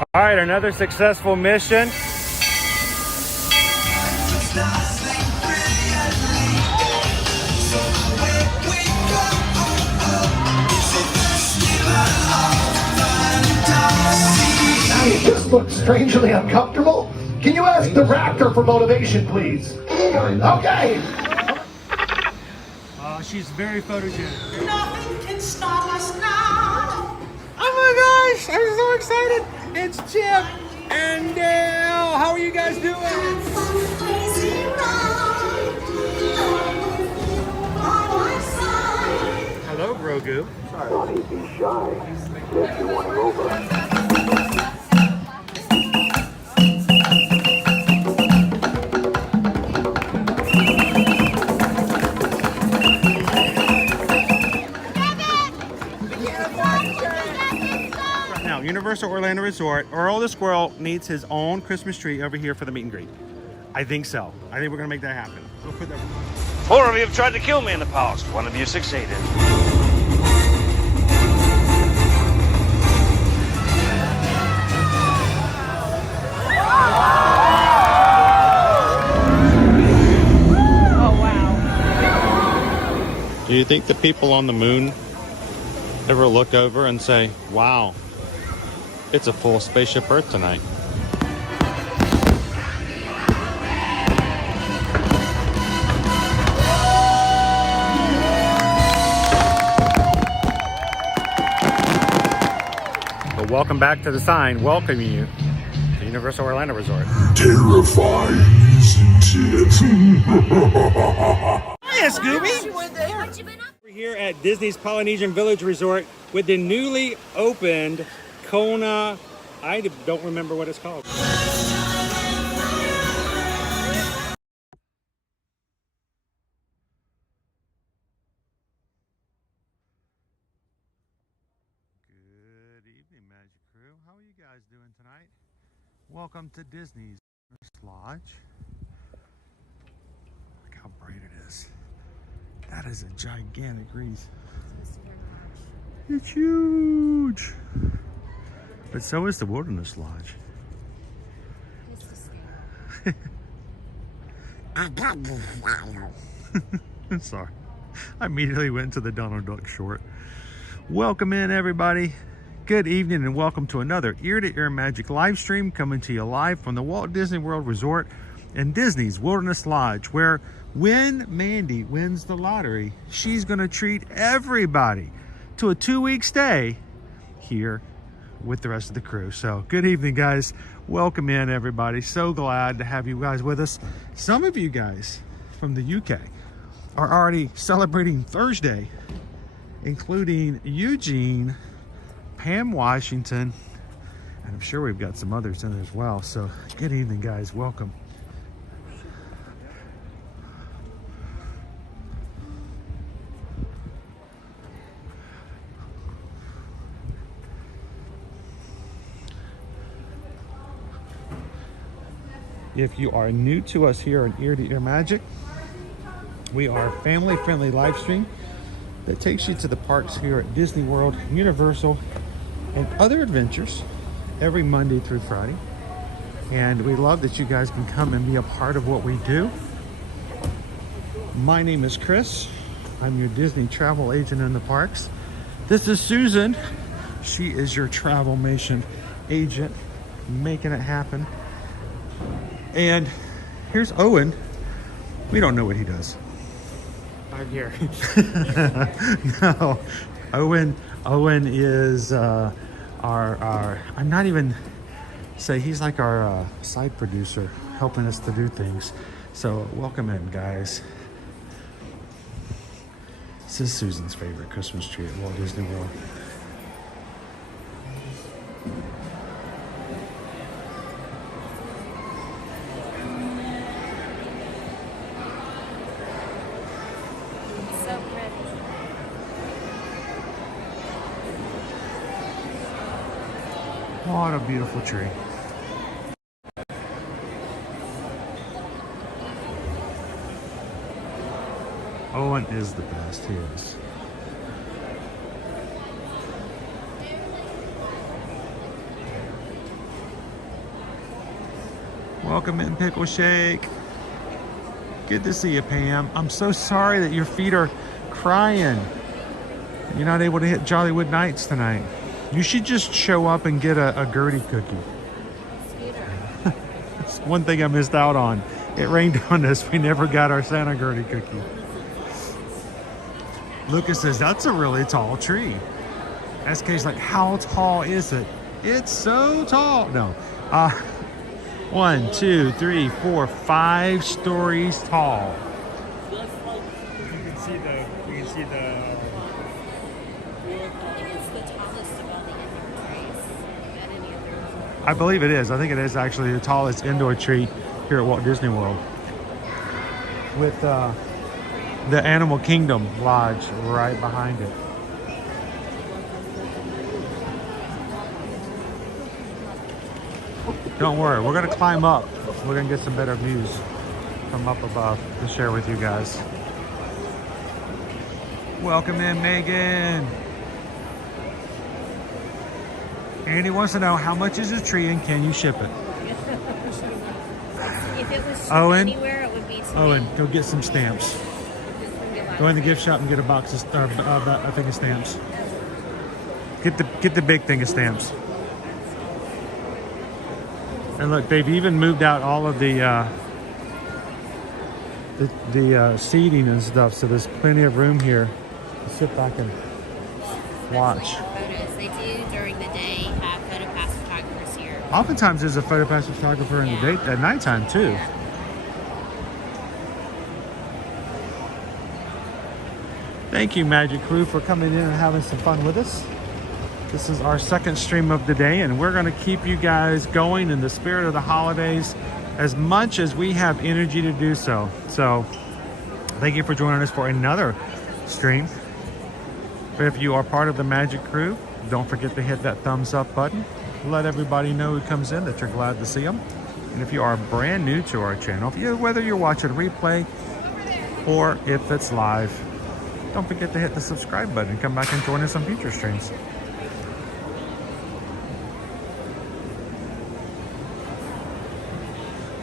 All right, another successful mission. You just look strangely uncomfortable. Can you ask the raptor for motivation, please? Okay. She's very photogenic. Nothing can stop us now. Oh my gosh, I'm so excited. It's Chip and Dale. How are you guys doing? Crazy ride. By my side. Hello, Grogu. Don't be shy. Get you one over. Now, Universal Orlando Resort, Earl the Squirrel needs his own Christmas tree over here for the meet and greet. I think so. I think we're gonna make that happen. We'll put that. 4 of you have tried to kill me in the past. 1 of you succeeded. Do you think the people on the moon ever look over and say, wow, it's a full spaceship Earth tonight? But welcome back to the sign welcoming you to Universal Orlando Resort. Terrifying, isn't it? Hiya, Scooby! We're here at Disney's Polynesian Village Resort with the newly opened Kona. I don't remember what it's called. Good evening, Magic Crew. How are you guys doing tonight? Welcome to Disney's Lodge. Look how bright it is. That is a gigantic wreath. It's huge. But so is the Wilderness Lodge. Sorry. I immediately went to the Donald Duck short. Welcome in, everybody. Good evening and welcome to another ear-to-ear magic live stream coming to you live from the Walt Disney World Resort and Disney's Wilderness Lodge, where when Mandy wins the lottery, she's going to treat everybody to a 2-week stay here with the rest of the crew. So good evening, guys. Welcome in, everybody. So glad to have you guys with us. Some of you guys from the UK are already celebrating Thursday, including Eugene, Pam Washington, and I'm sure we've got some others in as well. So good evening, guys. Welcome. If you are new to us here on Ear to Ear Magic, we are a family-friendly live stream that takes you to the parks here at Disney World, Universal, and other adventures every Monday through Friday. And we love that you guys can come and be a part of what we do. My name is Chris. I'm your Disney travel agent in the parks. This is Susan. She is your Travelmation agent, making it happen. And here's Owen. We don't know what he does. I'm here. No, Owen is our I'm not even say he's like our side producer, helping us to do things. So welcome in, guys. This is Susan's favorite Christmas tree at Walt Disney World. What a beautiful tree. Owen is the best, he is. Welcome in, Pickle Shake. Good to see you, Pam. I'm so sorry that your feet are crying. You're not able to hit Jollywood Nights tonight. You should just show up and get a Gertie cookie. That's one thing I missed out on. It rained on us. We never got our Santa Gertie cookie. Lucas says, that's a really tall tree. SK's like, how tall is it? It's so tall. No. 1, 2, 3, 4, 5 stories tall. You can see the. It's the tallest of all the indoor trees at any other. I believe it is. I think it is actually the tallest indoor tree here at Walt Disney World. With the Animal Kingdom Lodge right behind it. Don't worry, we're gonna climb up. We're gonna get some better views from up above to share with you guys. Welcome in, Megan. Andy wants to know, how much is a tree and can you ship it? If it was shipped Owen? anywhere, it would be to Owen, me. go get some stamps. Go in the gift shop and get a box of a thing of stamps. Get the big thing of stamps. And look, they've even moved out all of the seating and stuff, so there's plenty of room here to sit back and watch. Photos. They do during the day have photo pass photographers here. Oftentimes there's a photo pass photographer in the day at nighttime too. Thank you, Magic Crew, for coming in and having some fun with us. This is our second stream of the day, and we're going to keep you guys going in the spirit of the holidays as much as we have energy to do so. So thank you for joining us for another stream. If you are part of the Magic Crew, don't forget to hit that thumbs up button. Let everybody know who comes in that you're glad to see them. And if you are brand new to our channel, whether you're watching replay or if it's live, don't forget to hit the subscribe button and come back and join us on future streams.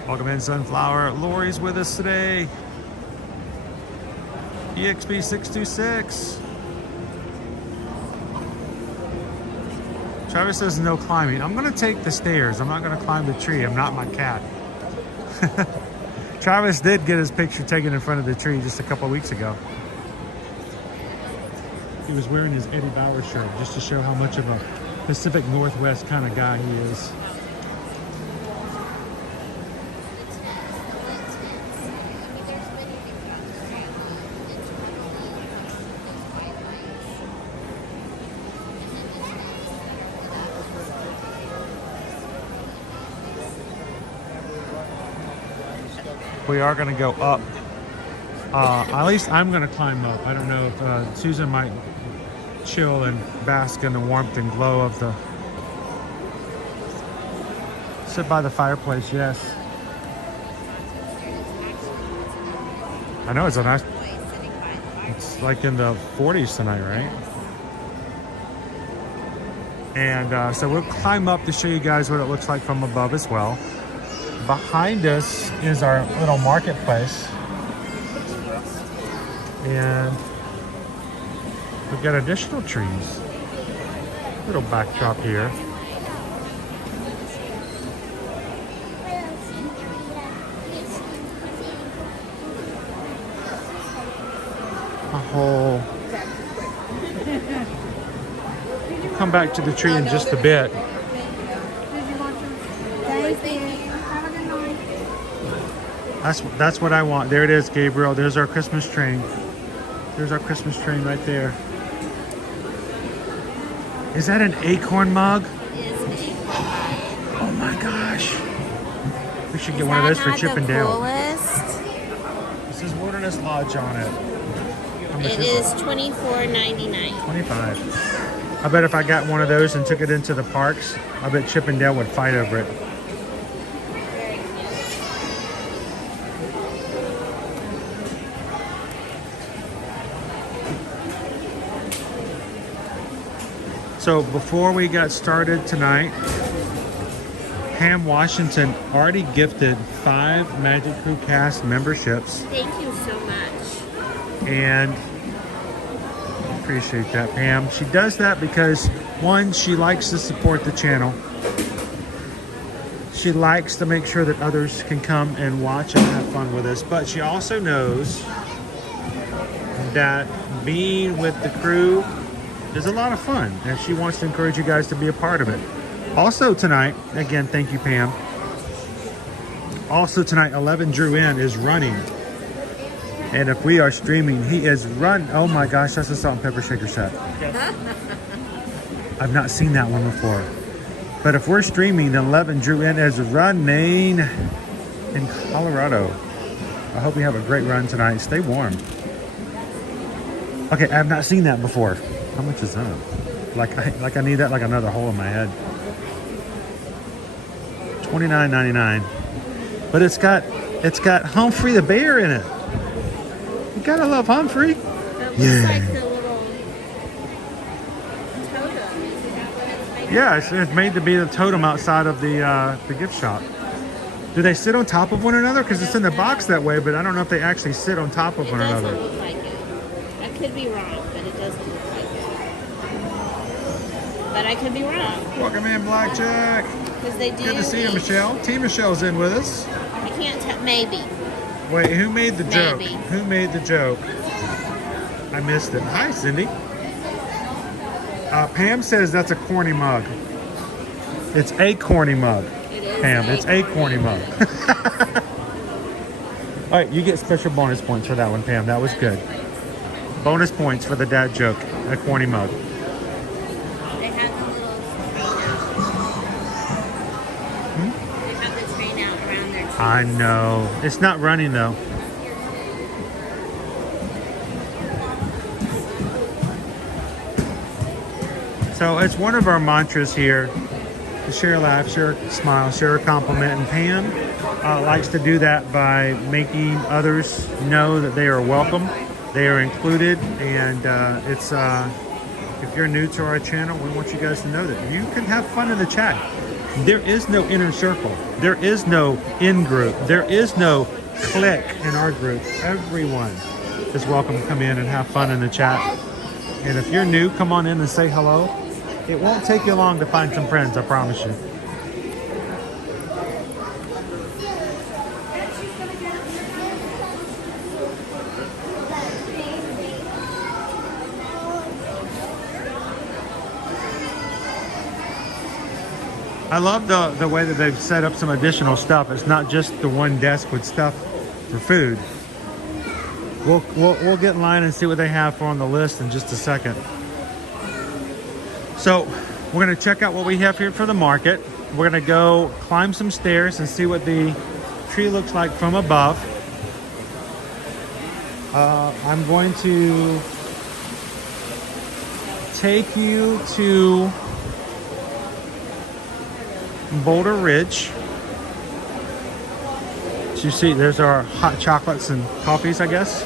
Welcome in, Sunflower. Lori's with us today. EXP626. Travis says no climbing. I'm going to take the stairs. I'm not going to climb the tree. I'm not my cat. Travis did get his picture taken in front of the tree just a couple of weeks ago. He was wearing his Eddie Bauer shirt just to show how much of a Pacific Northwest kind of guy he is. We are going to go up. At least I'm going to climb up. I don't know if Susan might chill and bask in the warmth and glow of the... Sit by the fireplace, yes. I know it's a nice... It's like in the 40s tonight, right? And so we'll climb up to show you guys what it looks like from above as well. Behind us is our little marketplace. And we've got additional trees. Little backdrop here. A whole... We'll come back to the tree in just a bit. That's what I want. There it is, Gabriel. There's our Christmas train. There's our Christmas train right there. Is that an acorn mug? Oh my gosh. We should get one of those for Chip and Dale. Coolest? This is Wilderness Lodge on it. It is $24.99. 25. I bet if I got one of those and took it into the parks, I bet Chip and Dale would fight over it. So before we got started tonight, Pam Washington already gifted 5 Magic Crew Cast memberships. Thank you so much. And appreciate that, Pam. She does that because, one, she likes to support the channel. She likes to make sure that others can come and watch and have fun with us. But she also knows that being with the crew is a lot of fun. And she wants to encourage you guys to be a part of it. Also tonight, again, thank you, Pam. Also tonight, 11 Drew In is running. And if we are streaming, he is run. Oh my gosh, that's a salt and pepper shaker set. I've not seen that one before. But if we're streaming, then 11 Drew In is running in Colorado. I hope you have a great run tonight. Stay warm. Okay, I have not seen that before. How much is that? Like I need that like another hole in my head. $29.99. But it's got Humphrey the bear in it. You gotta love Humphrey. It looks like the little totem. Is that what it's made of? Yeah, it's made to be the totem outside of the gift shop. Do they sit on top of one another? Because it's in the box that way, but I don't know if they actually sit on top of one It another. doesn't look like it. I could be wrong, but it doesn't look like it. But I could be wrong. Welcome in, Blackjack. Because they do. Good to see you, each- Michelle. T. Michelle's in with us. I can't tell. Maybe. Wait, who made the joke? Maybe. Who made the joke? I missed it. Hi, Cindy. Pam says that's a corny mug. It's a corny mug. It is. Pam, it's a corny mug. All right, you get special bonus points for that one, Pam. That was good. Bonus points for the dad joke. A corny mug. They have the little train out. They have the train out around their trees. I know. It's not running though. So it's one of our mantras here. To share a laugh, share a smile, share a compliment. And Pam likes to do that by making others know that they are welcome, they are included, and if you're new to our channel, we want you guys to know that you can have fun in the chat. There is no inner circle. There is no in-group. There is no clique in our group. Everyone is welcome to come in and have fun in the chat. And if you're new, come on in and say hello. It won't take you long to find some friends, I promise you. I love the way that they've set up some additional stuff. It's not just the one desk with stuff for food. We'll get in line and see what they have for on the list in just a second. So we're going to check out what we have here for the market. We're going to go climb some stairs and see what the tree looks like from above. I'm going to take you to Boulder Ridge. So you see there's our hot chocolates and coffees, I guess.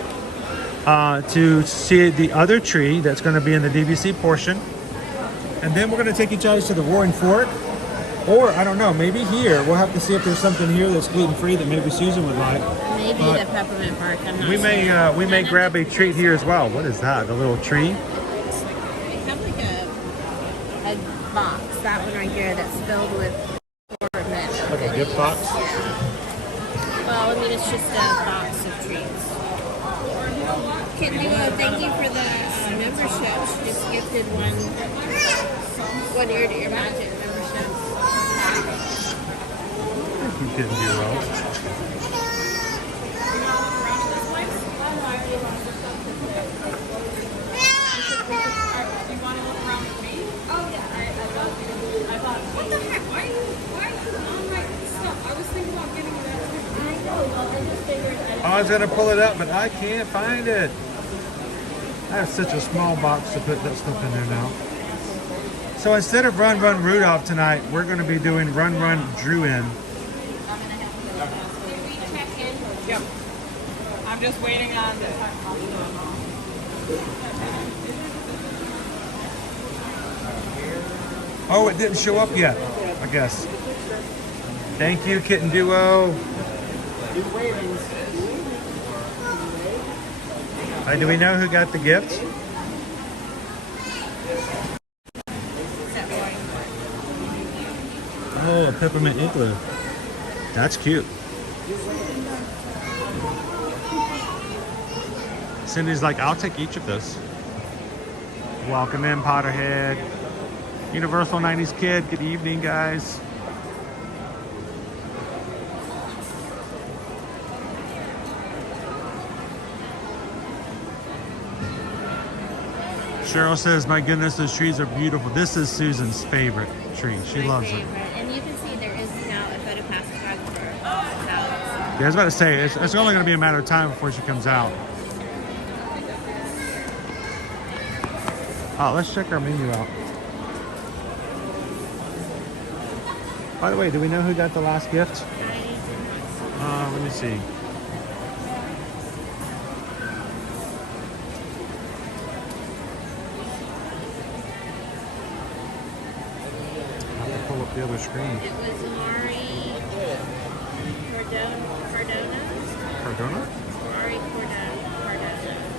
To see the other tree that's going to be in the DVC portion. And then we're going to take each other to the Roaring Fork. Or, I don't know, maybe here. We'll have to see if there's something here that's gluten-free that maybe Susan would like. Maybe the peppermint bark. I'm not We sure. may grab a treat here as well. What is that? A little tree? They have like a box, that one right here, that's filled with ornaments. Like a gift box? Well, I mean, it's just a box of treats. Can do a thank you for the membership. She just gifted one ear to ear magic membership. You didn't do well. I was gonna pull it up, but I can't find it. I have such a small box to put that stuff in there now. So instead of Run Run Rudolph tonight, we're gonna be doing Run Run Drew In. Yep. I'm just waiting on the. Oh, it didn't show up yet, I guess. Thank you, Kitten Duo. Do we know who got the gift? Oh, a peppermint igloo. That's cute. Cindy's like, I'll take each of those. Welcome in, Potterhead. Universal 90s Kid, good evening, guys. Cheryl says, my goodness, those trees are beautiful. This is Susan's favorite tree. She loves it. And you can see there is now a photo pass photographer. Yeah, I was about to say, it's only going to be a matter of time before she comes out. Oh, let's check our menu out. By the way, do we know who got the last gift? Let me see. Pull up the other screen. It was Mari Cardona? Mari Cardona.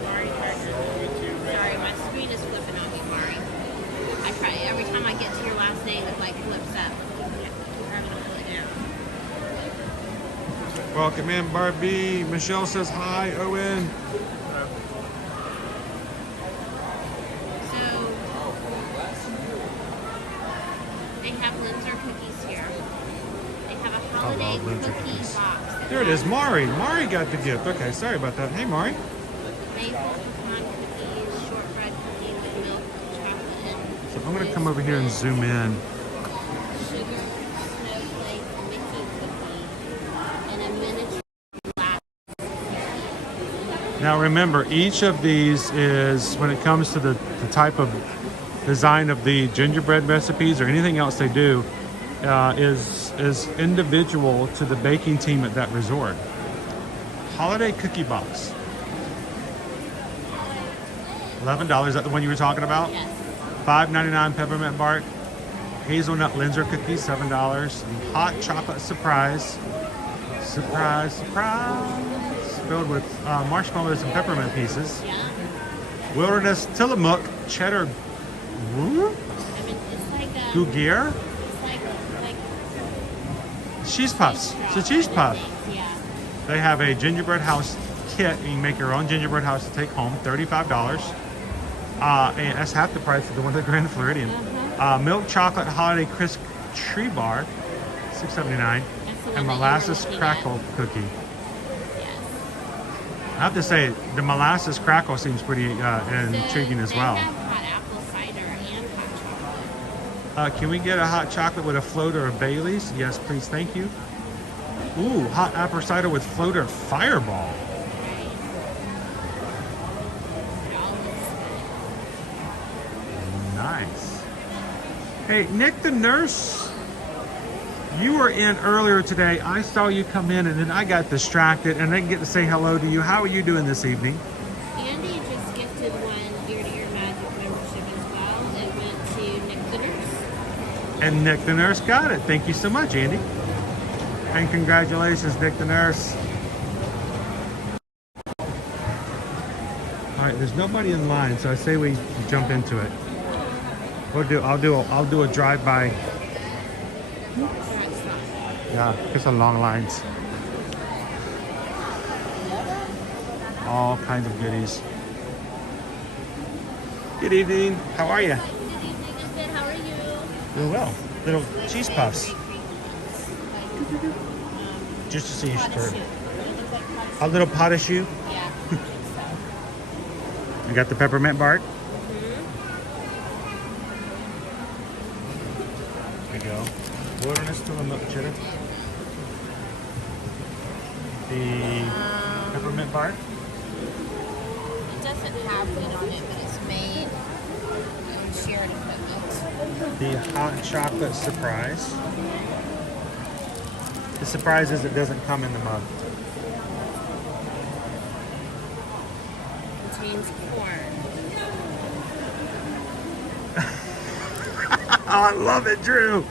Mari Cardona. Sorry, my screen is flipping on me, Mari. I try every time I get to your last name, it like flips up. Keep having to pull it down. Welcome in, Barbie. Michelle says hi, Owen. There it is, Mari. Mari got the gift. Okay, sorry about that. Hey, Mari. Maple pecan cookies, shortbread cookie with milk, chocolate, and So I'm going to come over here and zoom in. sugar snowflake Mickey cookie, and a miniature glass. Now remember, each of these is, when it comes to the type of design of the gingerbread recipes or anything else they do, is individual to the baking team at that resort. Holiday cookie box. $11. Is that the one you were talking about? Yes. $5.99 peppermint bark. Hazelnut Linzer cookies, $7. And hot chocolate surprise. Surprise, surprise. Filled with marshmallows and peppermint pieces. Yeah. Wilderness Tillamook cheddar. Woo? I mean, it's like a. Gougier? It's like Cheese puffs. It's a cheese puff. Yeah. They have a gingerbread house kit. You can make your own gingerbread house to take home, $35. And that's half the price of the one at the Grand Floridian. Milk chocolate holiday crisp tree bar, $6.79, and molasses crackle cookie. Yes. I have to say, the molasses crackle seems pretty intriguing as well. They have hot apple cider and hot chocolate. Can we get a hot chocolate with a floater of Bailey's? Yes, please. Thank you. Ooh, hot apple cider with floater Fireball. Nice. Hey, Nick the nurse, you were in earlier today. I saw you come in and then I got distracted and didn't get to say hello to you. How are you doing this evening? Andy just gifted one ear-to-ear magic membership as well. It went to Nick the nurse. And Nick the nurse got it. Thank you so much, Andy. And congratulations, Nick the nurse. All right, there's nobody in line, so I say we jump into it. I'll do a drive-by. Yeah, there's some long lines. All kinds of goodies. Good evening. How are you? Good evening, I'm good. How are you? Doing well. Little cheese puffs. Just to see you stir. A little pot of shoe. Yeah. You got the peppermint bark. There you go. Wilderness to the milk cheddar. The peppermint bark. It doesn't have wheat on it, but it's made on shared equipment. The hot chocolate surprise. The surprise is it doesn't come in the mug. Contains corn. Oh, I love it, Drew.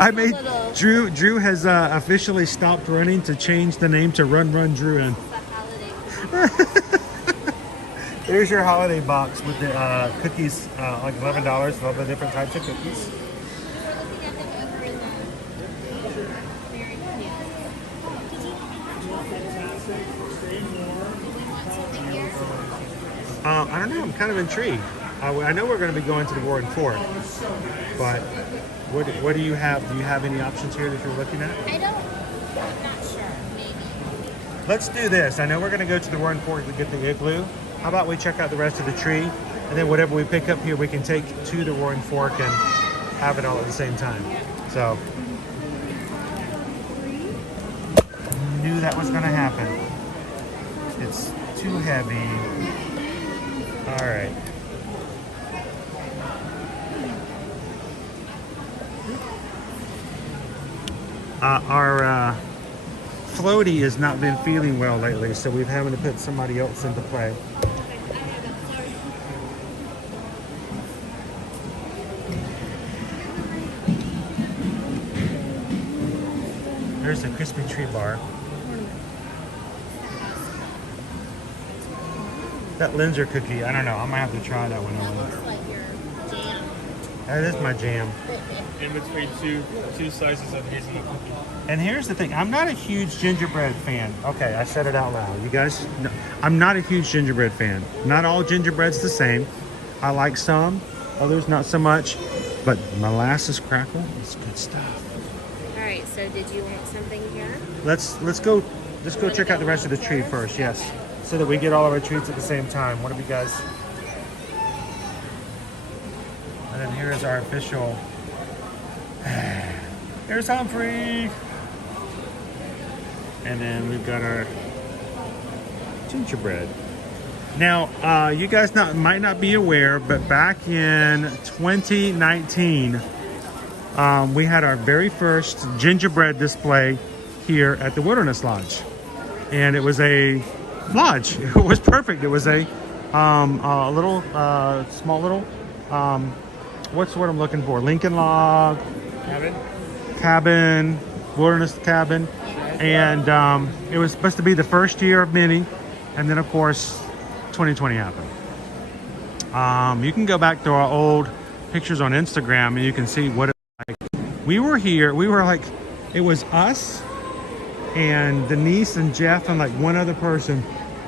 I made Drew has officially stopped running to change the name to Run Drew in. There's your holiday box with the cookies, like $11 with all the different types of cookies. I don't know. I'm kind of intrigued. I know we're going to be going to the Warden Fort, but what do you have? Do you have any options here that you're looking at? I'm not sure. Maybe. Let's do this. I know we're going to go to the Warden Fort to get the igloo. How about we check out the rest of the tree, and then whatever we pick up here, we can take to the Warden Fork and have it all at the same time. So, knew that was going to happen. It's too heavy. All right. Our floaty has not been feeling well lately, so we've having to put somebody else into play. There's a crispy tree bar. That Linzer cookie, I don't know. I might have to try that one on. Looks like your jam. That is my jam. In between two slices of hazelnut cookie. And here's the thing. I'm not a huge gingerbread fan. Okay, I said it out loud. You guys, no, I'm not a huge gingerbread fan. Not all gingerbread's the same. I like some, others not so much. But molasses crackle is good stuff. All right. So did you want something here? Let's go check out the rest of the tree first. Yes, so that we get all of our treats at the same time. What have you guys? And then here is our official. There's Humphrey. And then we've got our gingerbread. Now, you guys might not be aware, but back in 2019, we had our very first gingerbread display here at the Wilderness Lodge. And it was a lodge. It was perfect. It was a little, small little, what's the word I'm looking for? Lincoln log. Cabin, wilderness cabin. And it was supposed to be the first year of many. And then, of course, 2020 happened. You can go back to our old pictures on Instagram and you can see what it was like. We were here. We were like, it was us and Denise and Jeff and like one other person.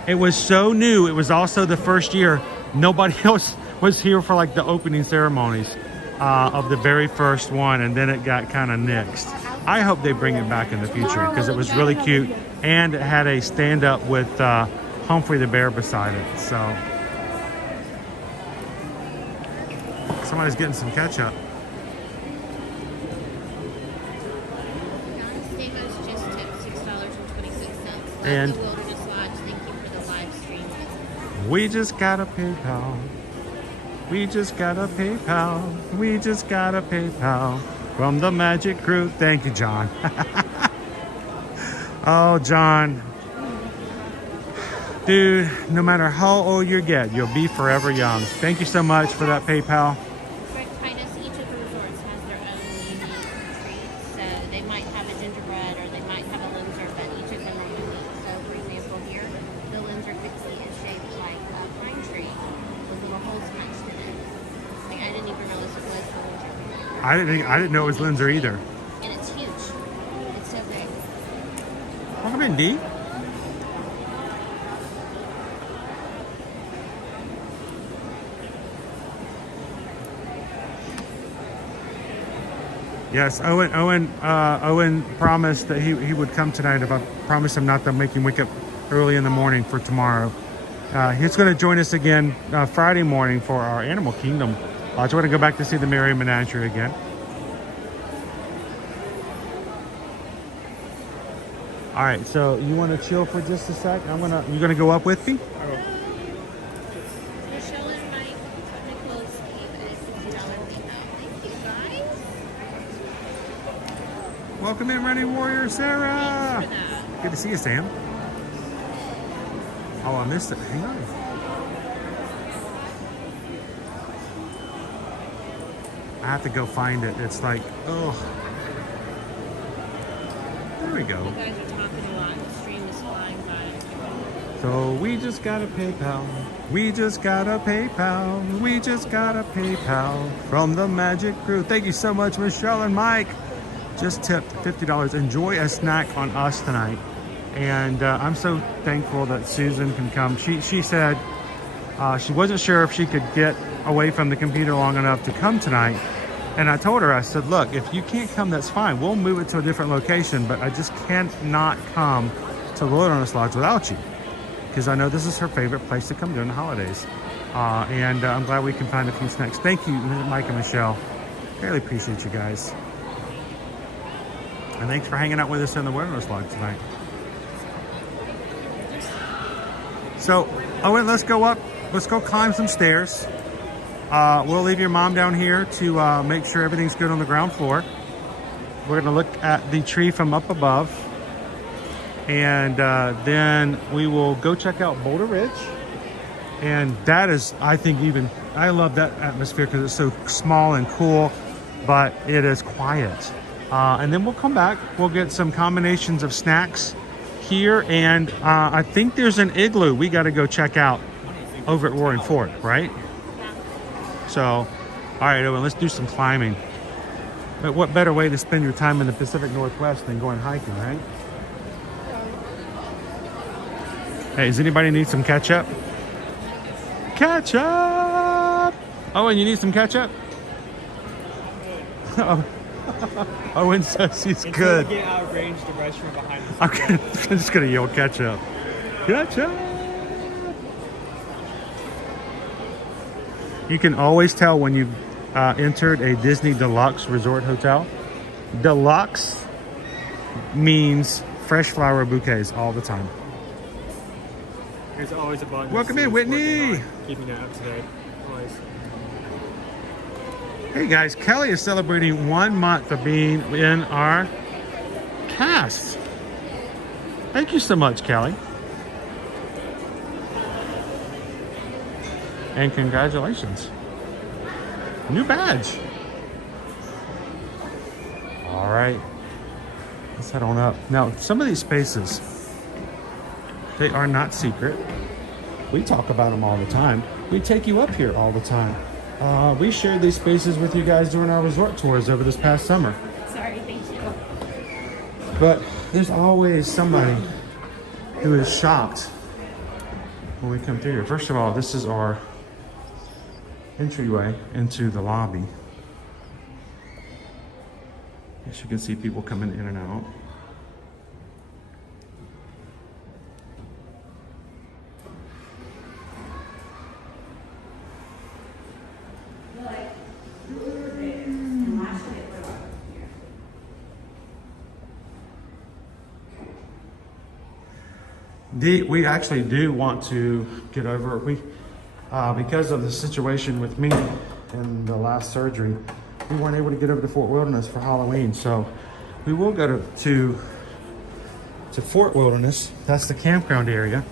It was so new. It was also the first year. Nobody else was here for like the opening ceremonies of the very first one. And then it got kind of nixed. I hope they bring it back in the future because it was really cute. And it had a stand up with Humphrey the bear beside it. So somebody's getting some ketchup. Just tipped $6.26. And the Wilderness Lodge, thank you for the live stream. we just got a PayPal. We just got a PayPal. We just got a PayPal from the Magic Crew. Thank you, John. Oh, John. Dude, no matter how old you get, you'll be forever young. Thank you so much for that PayPal. Each of the resorts has their own unique treats. So they might have a gingerbread or they might have a Linzer, but each of them are unique. So for example here, the Linzer cookie is shaped like a pine tree with little holes punched in it. Like, I didn't even realize it was the Linzer. I didn't know it was Linzer either. And it's huge. It's so big. Welcome in, D. Yes, Owen promised that he would come tonight if I promised him not to make him wake up early in the morning for tomorrow. He's going to join us again Friday morning for our Animal Kingdom. So we're going to go back to see the Merry Menagerie again. All right, so you want to chill for just a sec? You're gonna go up with me? Michelle and Mike, Nicholas gave a $60 PayPal. Thank you, guys. Welcome in, Running Warrior Sarah. Thanks for that. Good to see you, Sam. Oh, I missed it. Hang on. I have to go find it. It's like, oh, There we go. You guys are talking a lot. The stream is flying by. So we just got a PayPal. We just got a PayPal. We just got a PayPal from the Magic Crew. Thank you so much, Michelle and Mike. Just tipped $50. Enjoy a snack on us tonight. And I'm so thankful that Susan can come. She said she wasn't sure if she could get away from the computer long enough to come tonight. And I told her, I said, look, if you can't come, that's fine. We'll move it to a different location, but I just cannot come to the Wilderness Lodge without you. Because I know this is her favorite place to come during the holidays. And I'm glad we can find a few snacks. Thank you, Mike and Michelle. Really appreciate you guys. And thanks for hanging out with us in the Wilderness Lodge tonight. So, Owen, let's go up. Let's go climb some stairs. We'll leave your mom down here to make sure everything's good on the ground floor. We're gonna look at the tree from up above. And then we will go check out Boulder Ridge. And that is, I think, I love that atmosphere because it's so small and cool, but it is quiet. And then we'll come back. We'll get some combinations of snacks here. And I think there's an igloo we got to go check out over at Roaring Fork, right? So, all right, Owen, let's do some climbing. But what better way to spend your time in the Pacific Northwest than going hiking, right? Hey, does anybody need some ketchup? Ketchup! Owen, you need some ketchup? Oh. Owen says he's good. Get out of range, the restroom behind us. I'm just gonna yell ketchup. Ketchup! You can always tell when you've entered a Disney Deluxe Resort Hotel. Deluxe means fresh flower bouquets all the time. There's always a button. Welcome in, Whitney. Keeping it up to date. Always. Hey guys, Kelly is celebrating 1 month of being in our cast. Thank you so much, Kelly. And congratulations. New badge. All right, let's head on up. Now, some of these spaces, they are not secret. We talk about them all the time. We take you up here all the time. We shared these spaces with you guys during our resort tours over this past summer. Sorry, thank you. But there's always somebody who is shocked when we come through here. First of all, this is our entryway into the lobby. As you can see, people coming in and out. We actually do want to get over it. Because of the situation with me and the last surgery, we weren't able to get over to Fort Wilderness for Halloween. So we will go to Fort Wilderness. That's the campground area.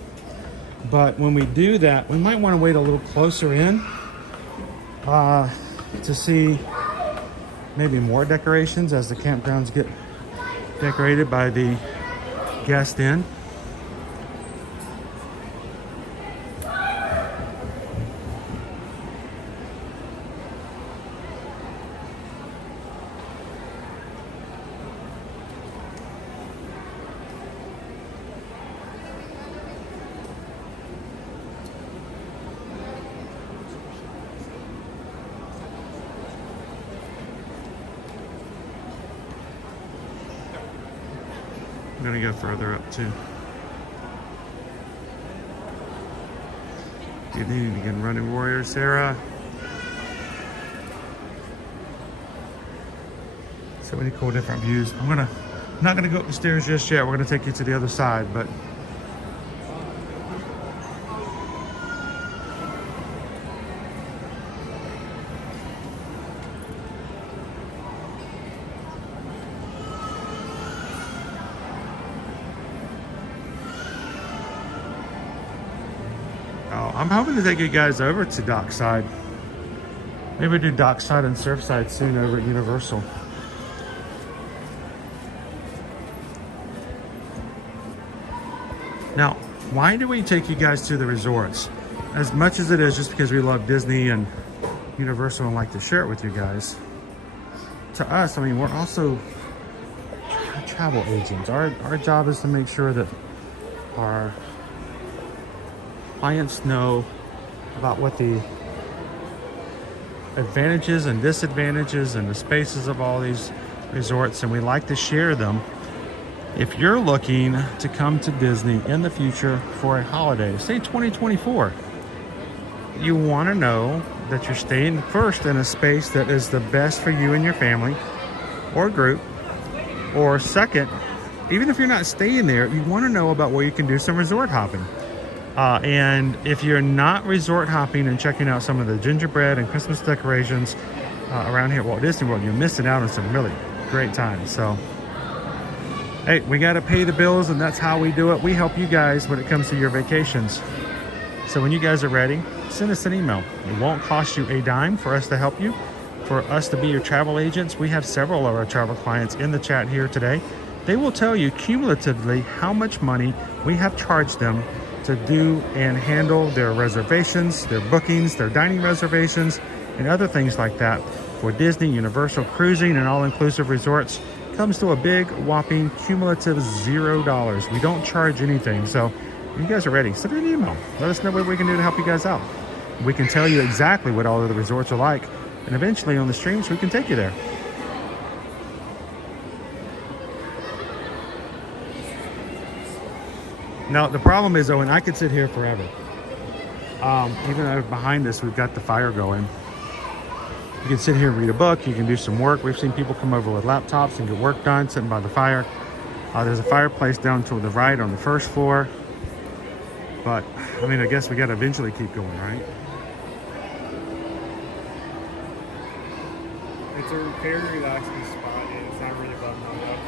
But when we do that, we might want to wait a little closer in to see maybe more decorations as the campgrounds get decorated by the guest in. I'm gonna go further up too. Good evening again, Running Warrior Sarah. So many cool different views. I'm not gonna go up the stairs just yet. We're gonna take you to the other side, but I'm hoping to take you guys over to Dockside. Maybe do Dockside and Surfside soon over at Universal. Now, why do we take you guys to the resorts? As much as it is just because we love Disney and Universal and like to share it with you guys, to us, I mean, we're also travel agents. Our job is to make sure that our clients know about what the advantages and disadvantages and the spaces of all these resorts, and we like to share them. If you're looking to come to Disney in the future for a holiday, say 2024, you want to know that you're staying first in a space that is the best for you and your family or group, or second, even if you're not staying there, you want to know about where you can do some resort hopping. And if you're not resort hopping and checking out some of the gingerbread and Christmas decorations around here at Walt Disney World, you're missing out on some really great times. So, hey, we got to pay the bills, and that's how we do it. We help you guys when it comes to your vacations. So when you guys are ready, send us an email. It won't cost you a dime for us to help you, for us to be your travel agents. We have several of our travel clients in the chat here today. They will tell you cumulatively how much money we have charged them to do and handle their reservations, their bookings, their dining reservations, and other things like that for Disney, Universal, cruising, and all-inclusive resorts. Comes to a big whopping cumulative $0. We don't charge anything. So when you guys are ready, send an email. Let us know what we can do to help you guys out. We can tell you exactly what all of the resorts are like, and eventually on the streams we can take you there. Now the problem is, Owen, I could sit here forever. Even though behind us we've got the fire going. You can sit here and read a book. You can do some work. We've seen people come over with laptops and get work done sitting by the fire. There's a fireplace down to the right on the first floor. But, I mean, I guess we got to eventually keep going, right? It's a very relaxing spot, and it's not really well known of,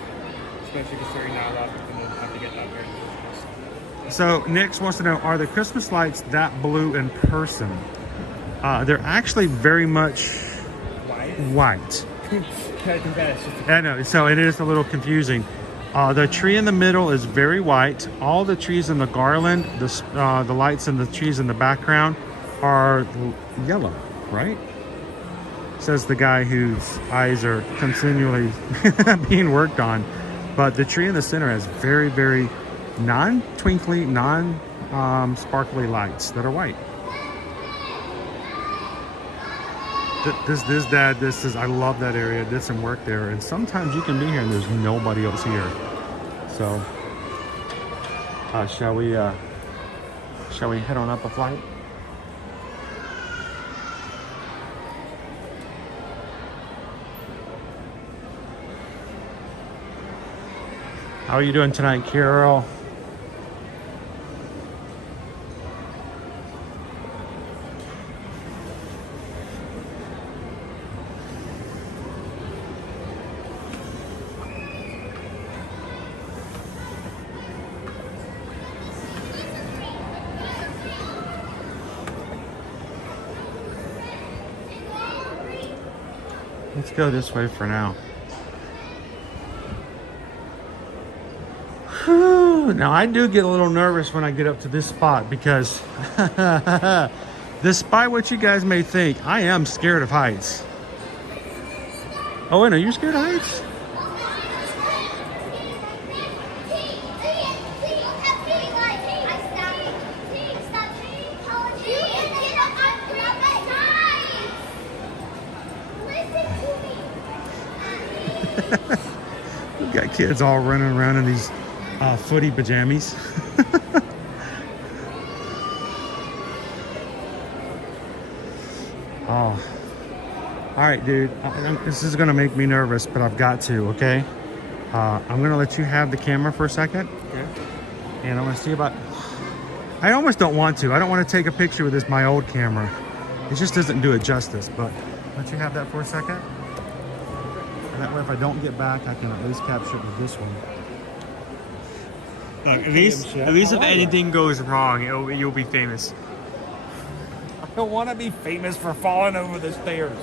especially considering not a lot of people have to get out here. So, Nix wants to know, are the Christmas lights that blue in person? They're actually very much white. I know, so it is a little confusing. The tree in the middle is very white. All the trees in the garland, the lights and the trees in the background are yellow, right? Says the guy whose eyes are continually being worked on. But the tree in the center has very, very non-twinkly, non-sparkly lights that are white. This is, I love that area. Did some work there, and sometimes you can be here and there's nobody else here. So, shall we head on up a flight? How are you doing tonight, Carol? Let's go this way for now. Whew. Now I do get a little nervous when I get up to this spot because despite what you guys may think, I am scared of heights. Oh, wait, are you scared of heights? We've got kids all running around in these footy pajamas. Oh, all right, dude. This is gonna make me nervous, but I've got to. Okay, I'm gonna let you have the camera for a second. Okay. And I'm gonna see about. I almost don't want to. I don't want to take a picture with my old camera. It just doesn't do it justice. But let you have that for a second. And that way, if I don't get back, I can at least capture it with this one. Look, at least if anything goes wrong, you'll be famous. I don't want to be famous for falling over the stairs.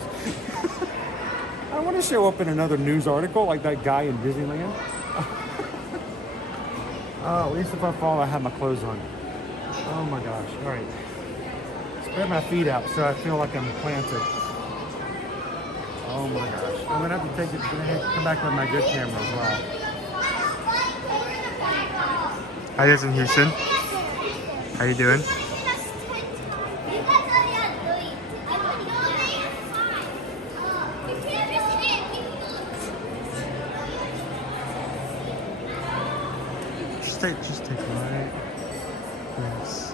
I want to show up in another news article like that guy in Disneyland. At least if I fall, I have my clothes on. Oh my gosh. All right. Spread my feet out so I feel like I'm planted. Oh my gosh. I'm gonna have to take it, come back with my good camera as well. Hi, this is Houston. How you doing? Just take right. Yes.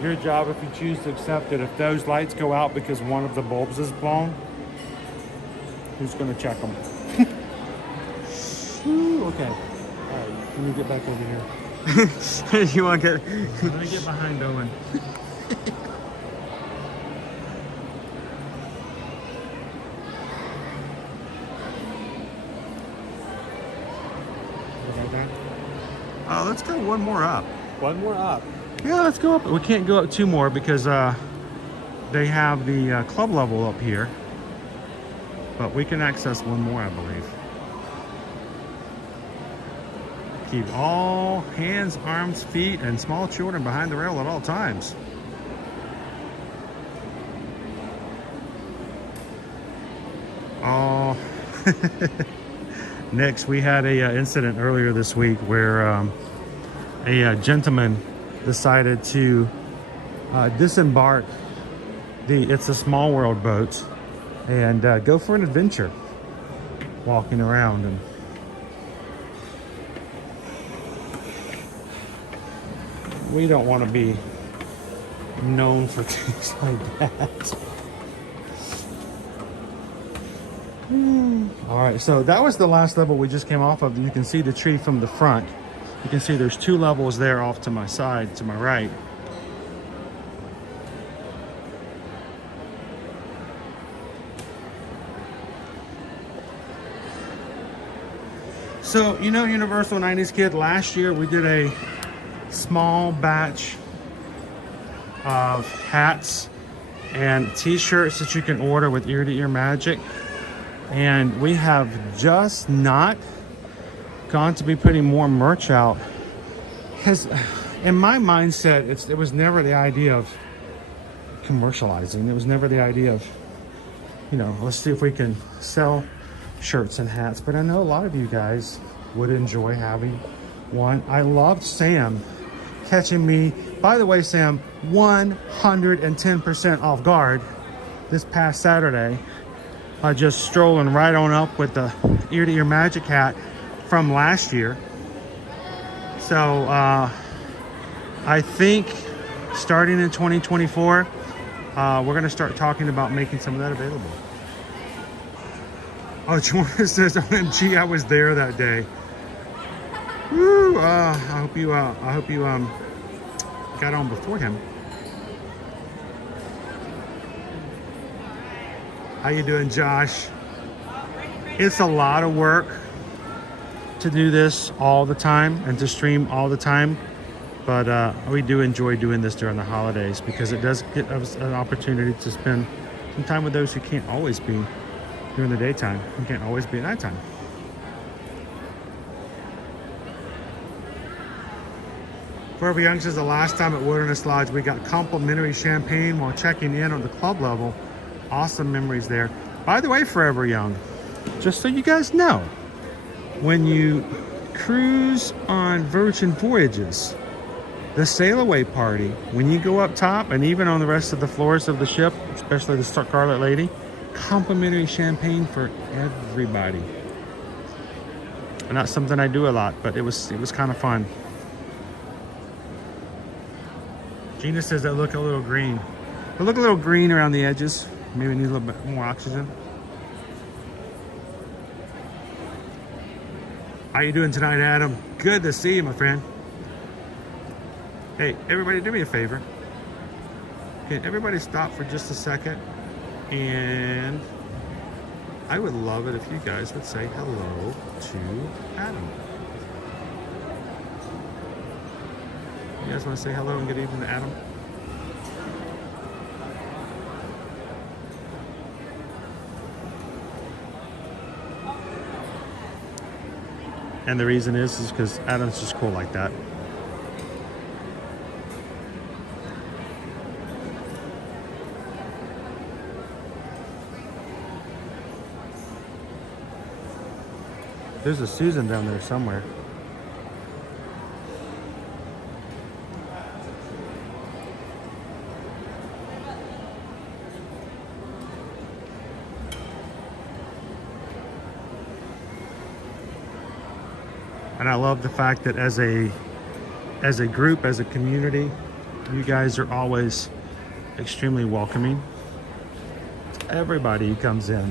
Your job if you choose to accept it. If those lights go out because one of the bulbs is blown, who's going to check them? Okay. All right. Let me get back over here. You want to get? Let me get behind Owen. Let's go one more up. One more up. Yeah, let's go up. We can't go up two more because they have the club level up here. But we can access one more, I believe. Keep all hands, arms, feet, and small children behind the rail at all times. Oh. Next, we had a incident earlier this week where a gentleman decided to disembark it's a Small World boat and go for an adventure walking around. And we don't want to be known for things like that. All right, so that was the last level we just came off of. You can see the tree from the front. You can see there's two levels there off to my side, to my right. So, you know, Universal 90s Kid, last year we did a small batch of hats and t-shirts that you can order with Ear to Ear Magic. And we have just not gone to be putting more merch out because in my mindset it was never the idea of commercializing. It was never the idea of, you know, let's see if we can sell shirts and hats. But I know a lot of you guys would enjoy having one. I loved Sam catching me, by the way, Sam, 110% off guard this past Saturday. Just strolling right on up with the Ear to Ear Magic hat from last year. So I think starting in 2024, we're going to start talking about making some of that available. Oh, Jordan says, OMG, I was there that day. Woo! I hope you got on before him. How you doing, Josh? It's a lot of work to do this all the time and to stream all the time, but we do enjoy doing this during the holidays because it does get us an opportunity to spend some time with those who can't always be during the daytime and can't always be at nighttime. Forever Young says the last time at Wilderness Lodge we got complimentary champagne while checking in on the club level. Awesome memories there. By the way, Forever Young, just so you guys know, when you cruise on Virgin Voyages, the sail away party, when you go up top and even on the rest of the floors of the ship, especially the Scarlet Lady, complimentary champagne for everybody. And that's something I do a lot, but it was kind of fun. Gina says they look a little green. They look a little green around the edges. Maybe need a little bit more oxygen. How you doing tonight, Adam? Good to see you, my friend. Hey, everybody, do me a favor. Can everybody stop for just a second? And I would love it if you guys would say hello to Adam. You guys want to say hello and good evening to Adam? And the reason is because Adam's just cool like that. There's a Susan down there somewhere. And I love the fact that as a group, as a community, you guys are always extremely welcoming. Everybody who comes in.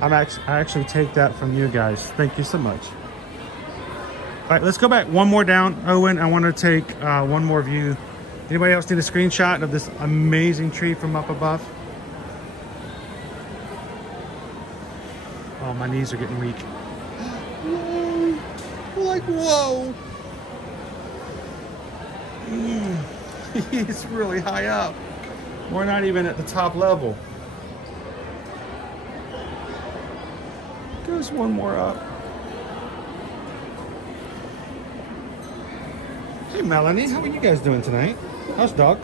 I actually take that from you guys. Thank you so much. All right, let's go back one more down. Owen, I want to take one more view. Anybody else need a screenshot of this amazing tree from up above? Oh, my knees are getting weak. Whoa. Like, whoa. It's really high up. We're not even at the top level. There's one more up. Hey, Melanie, how are you guys doing tonight? How's dog?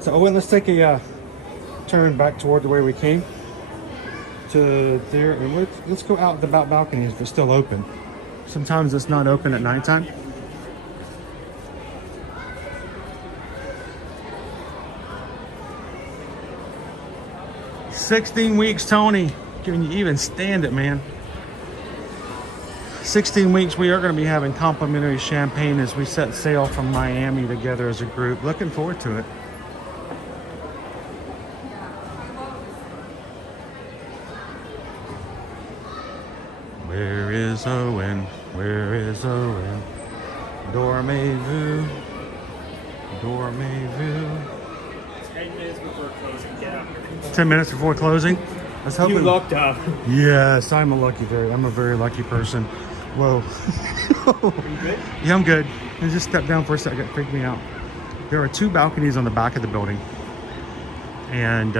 So, Owen, let's take a turn back toward the way we came to there, and let's go out the balcony if it's still open. Sometimes it's not open at nighttime. "16 weeks, Tony. Can you even stand it, man? 16 weeks, we are going to be having complimentary champagne as we set sail from Miami together as a group. Looking forward to it. Where is Owen? Where is Owen? Dormez-vous. Dormez-vous. 10 minutes before closing, get up. 10 minutes before closing? I was hoping. You lucked up. Yes, I'm a very lucky person. Whoa. Are you good? Yeah, I'm good. I just stepped down for a second. It freaked me out. There are 2 balconies on the back of the building. And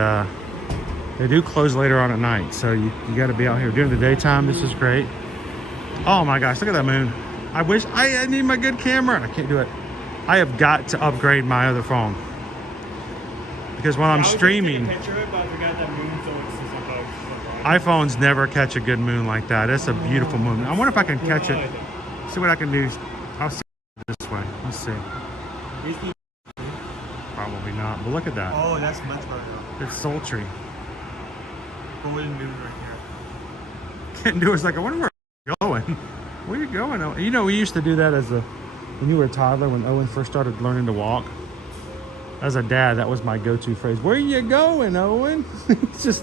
they do close later on at night. So you got to be out here during the daytime. This is great. Oh my gosh, look at that moon. I wish I need my good camera. I can't do it. I have got to upgrade my other phone. Because while I'm streaming, iPhones never catch a good moon like that. It's a beautiful moon. I wonder if I can catch it. See what I can do. I'll see this way. Let's see. Probably not, but look at that. Oh, that's much better. It's sultry. Golden moon right here. Can't do it. It's like, I wonder where you're going. Where you going? Owen? You know, we used to do that when you were a toddler, when Owen first started learning to walk. As a dad, that was my go-to phrase. Where you going, Owen? It's just,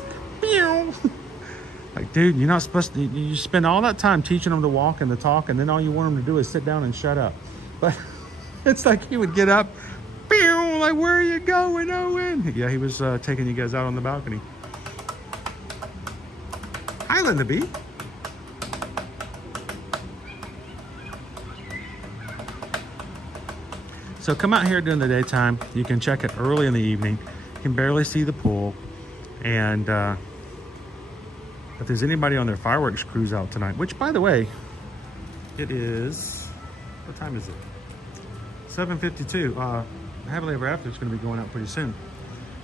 like, dude, you're not supposed to. You spend all that time teaching them to walk and to talk, and then all you want them to do is sit down and shut up. But it's like he would get up, like, where are you going, Owen? Yeah, he was taking you guys out on the balcony. Hi, Linda B. So come out here during the daytime. You can check it early in the evening. You can barely see the pool. And if there's anybody on their fireworks crews out tonight, which, by the way, it is, what time is it? 7:52. Happily Ever After is going to be going out pretty soon,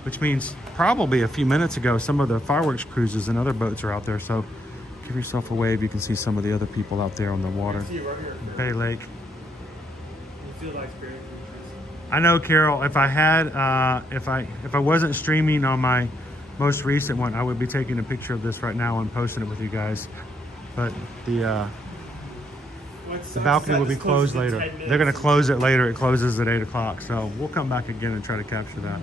which means probably a few minutes ago, some of the fireworks cruises and other boats are out there. So give yourself a wave. You can see some of the other people out there on the water. Bay Lake. I know, Carol, if I had, if I wasn't streaming on my most recent one, I would be taking a picture of this right now and posting it with you guys. But the balcony will be closed later. They're going to close it later. It closes at 8 o'clock. So we'll come back again and try to capture that.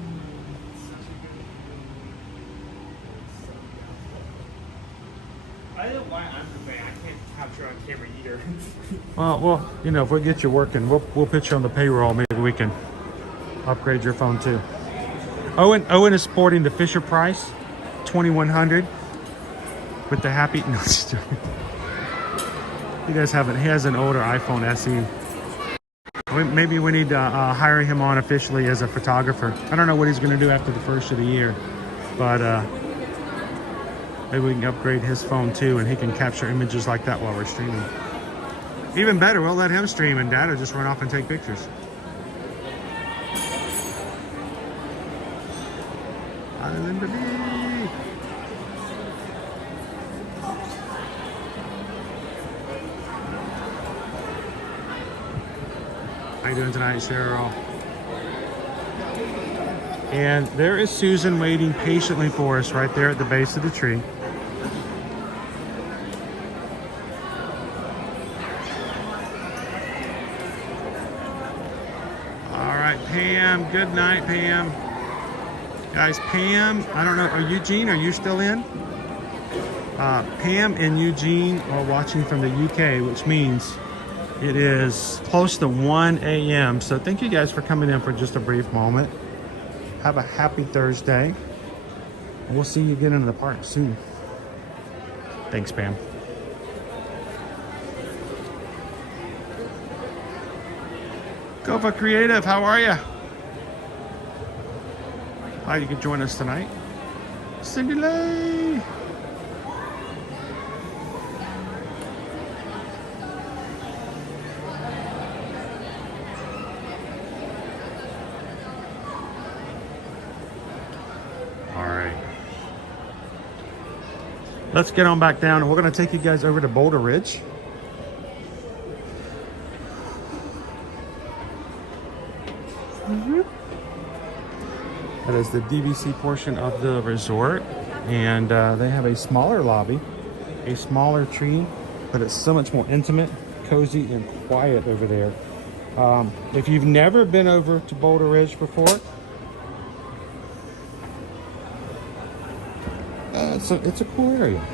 I don't know why I'm the man. I can't capture on camera either. Well, you know, if we get you working, we'll put you on the payroll. Maybe we can upgrade your phone too. Owen is sporting the Fisher Price 2100 with the happy. No, just joking. He has an older iPhone SE. maybe we need to hire him on officially as a photographer. I don't know what he's going to do after the first of the year, but maybe we can upgrade his phone too, and he can capture images like that while we're streaming. Even better, we'll let him stream and Dad will just run off and take pictures. Island of me. How you doing tonight, Cheryl? And there is Susan waiting patiently for us right there at the base of the tree. All right, Pam. Good night, Pam. Guys, Pam, I don't know, are Eugene, are you still in? Pam and Eugene are watching from the UK, which means it is close to 1 a.m. So thank you guys for coming in for just a brief moment. Have a happy Thursday. And we'll see you again in the park soon. Thanks, Pam. Gova Creative, how are you? Glad you could join us tonight. Cindy Lay. All right. Let's get on back down, and we're going to take you guys over to Boulder Ridge. That is the DVC portion of the resort, and they have a smaller lobby, a smaller tree, but it's so much more intimate, cozy, and quiet over there. If you've never been over to Boulder Ridge before, it's a cool area.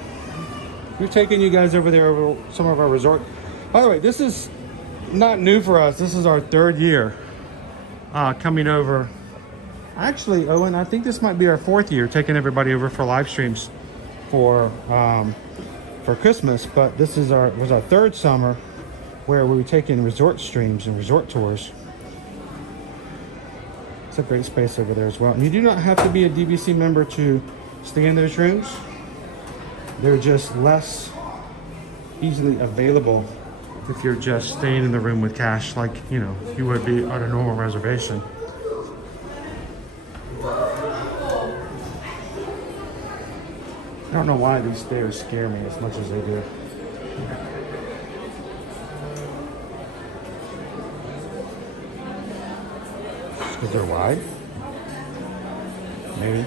We're taking you guys over there over some of our resort. By the way, this is not new for us. This is our 3rd year coming over. Actually, Owen, I think this might be our 4th year taking everybody over for live streams for Christmas. But this is was our 3rd summer where we were taking resort streams and resort tours. It's a great space over there as well. And you do not have to be a DVC member to stay in those rooms. They're just less easily available if you're just staying in the room with cash, like you would be on a normal reservation. I don't know why these stairs scare me as much as they do. Just because they're wide? Maybe.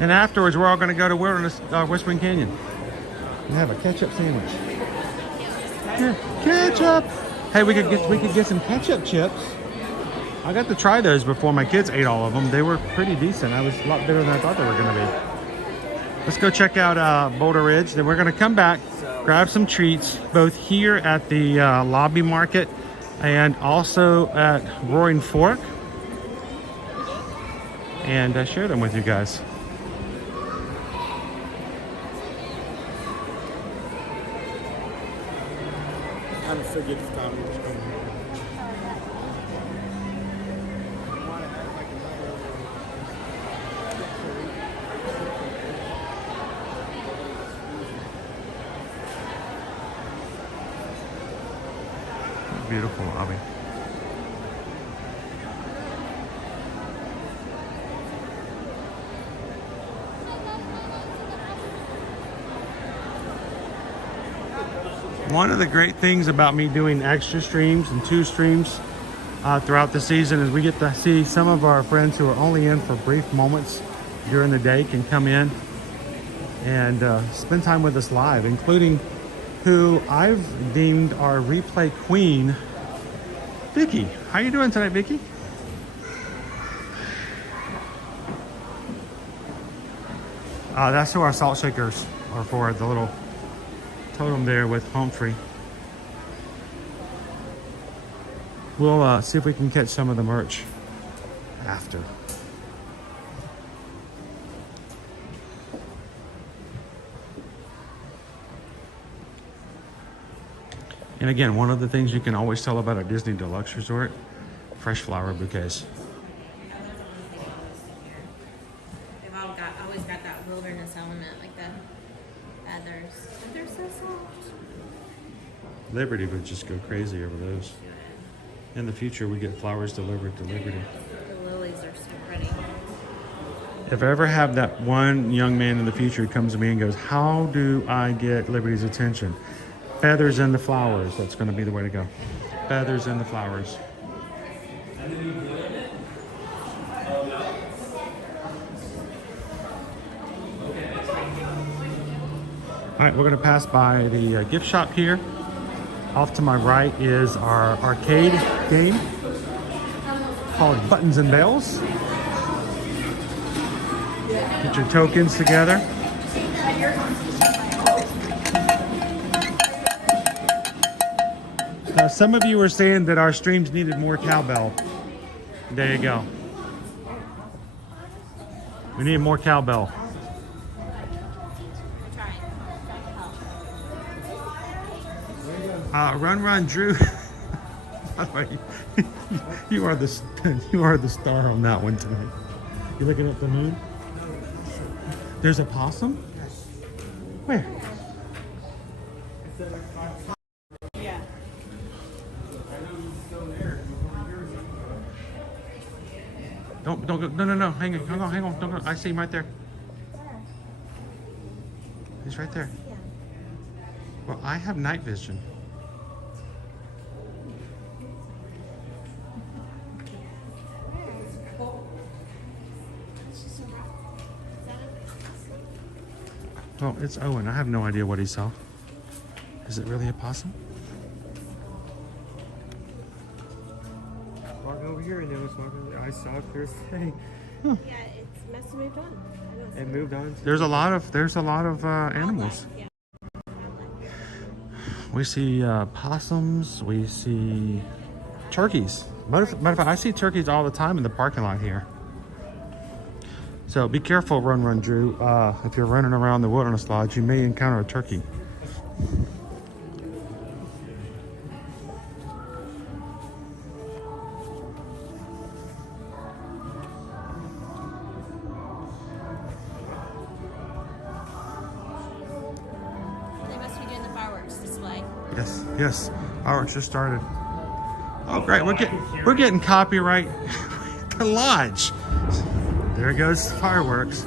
And afterwards, we're all going to go to Whispering Canyon and have a ketchup sandwich. Yeah, ketchup. Hey, we could get some ketchup chips. I got to try those before my kids ate all of them. They were pretty decent. I was a lot better than I thought they were going to be. Let's go check out Boulder Ridge. Then we're going to come back, grab some treats, both here at the lobby market and also at Roaring Fork, and share them with you guys. I don't forget the time it was coming. Beautiful lobby. One of the great things about me doing extra streams and 2 streams throughout the season is we get to see some of our friends who are only in for brief moments during the day can come in and spend time with us live, including who I've deemed our replay queen, Vicky. How you doing tonight, Vicky? That's who our salt shakers are for, the little totem there with Humphrey. We'll see if we can catch some of the merch after. And again, one of the things you can always tell about a Disney Deluxe Resort, fresh flower bouquets. They've all always got that wilderness element, like the feathers. But they're so soft. Liberty would just go crazy over those. In the future, we get flowers delivered to Liberty. The lilies are so pretty. If I ever have that one young man in the future who comes to me and goes, how do I get Liberty's attention? Feathers in the flowers. That's going to be the way to go. Feathers in the flowers. All right, we're going to pass by the gift shop here. Off to my right is our arcade game called Buttons and Bells. Get your tokens together. Now, some of you were saying that our streams needed more cowbell. There you go. We need more cowbell. Run, Drew. You are the star on that one tonight. You looking at the moon? There's a possum? Where? Yeah. Don't go. No. Hang on. Don't go. I see him right there. He's right there. Well, I have night vision. Oh, it's Owen. I have no idea what he saw. Is it really a possum? Walking over here and it was walking. I saw it first thing. Yeah, it must have moved on. It moved on. There's a lot of animals. Yeah. We see possums. We see turkeys. Matter of fact, I see turkeys all the time in the parking lot here. So be careful, Run, Drew. If you're running around the Wilderness Lodge, you may encounter a turkey. They must be doing the fireworks display. Yes. Fireworks just started. Oh, great. We're getting copyright. The lodge. There goes fireworks.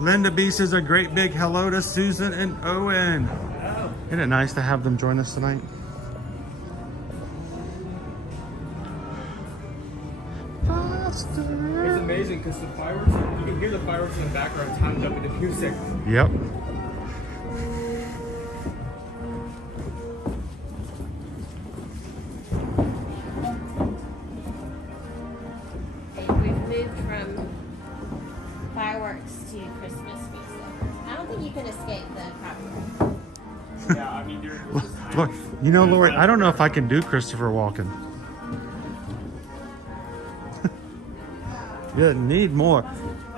Linda B says a great big hello to Susan and Owen. Isn't it nice to have them join us tonight? Faster. It's amazing because the fireworks, you can hear the fireworks in the background timed up with the music. Yep. Yeah, I mean, Look, you know, Lori, I don't know if I can do Christopher Walken. You need more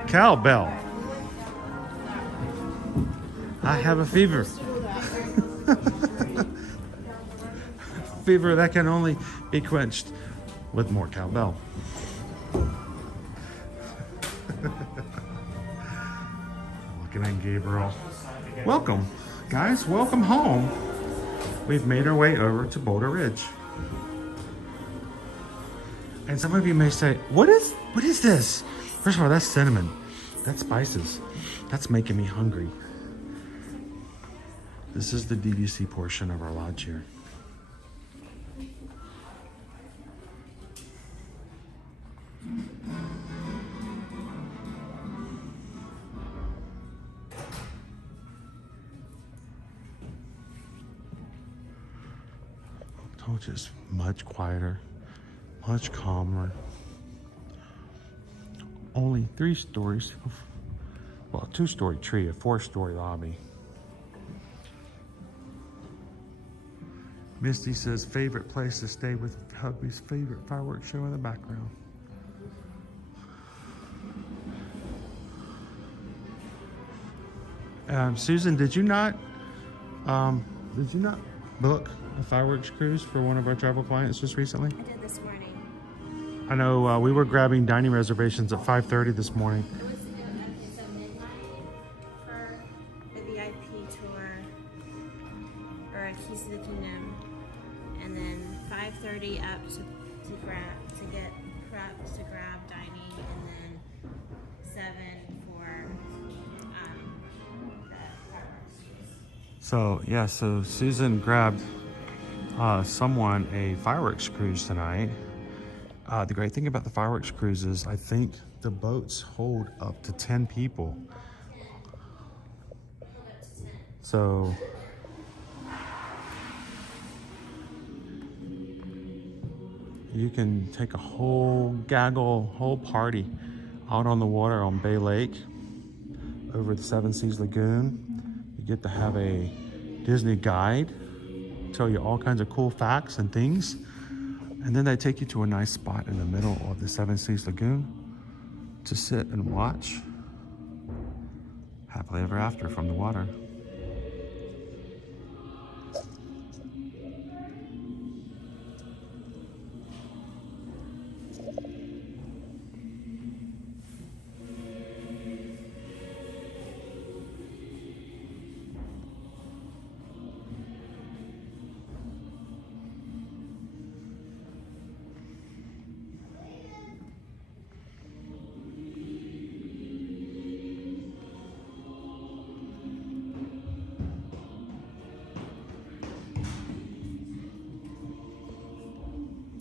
cowbell. I have a fever. Fever that can only be quenched with more cowbell. Looking at Gabriel. Welcome, guys. Welcome home. We've made our way over to Boulder Ridge. And some of you may say, what is this? First of all, that's cinnamon. That's spices. That's making me hungry. This is the DVC portion of our lodge here. Oh, just much quieter, much calmer. Only 3 stories. Well, a 2-story tree, a 4-story lobby. Misty says favorite place to stay with hubby's favorite fireworks show in the background. Susan, did you not book a fireworks cruise for one of our travel clients just recently? I did this morning. I know we were grabbing dining reservations at 5:30 this morning. It was so midnight for the VIP tour or Keys to the Kingdom, and then 5:30 up to get prepped to grab dining, and then 7 for the fireworks. So yeah, so Susan grabbed someone a fireworks cruise tonight. The great thing about the fireworks cruise is I think the boats hold up to 10 people. So you can take a whole party out on the water on Bay Lake over the Seven Seas Lagoon. You get to have a Disney guide tell you all kinds of cool facts and things, and then they take you to a nice spot in the middle of the Seven Seas Lagoon to sit and watch happily ever after from the water.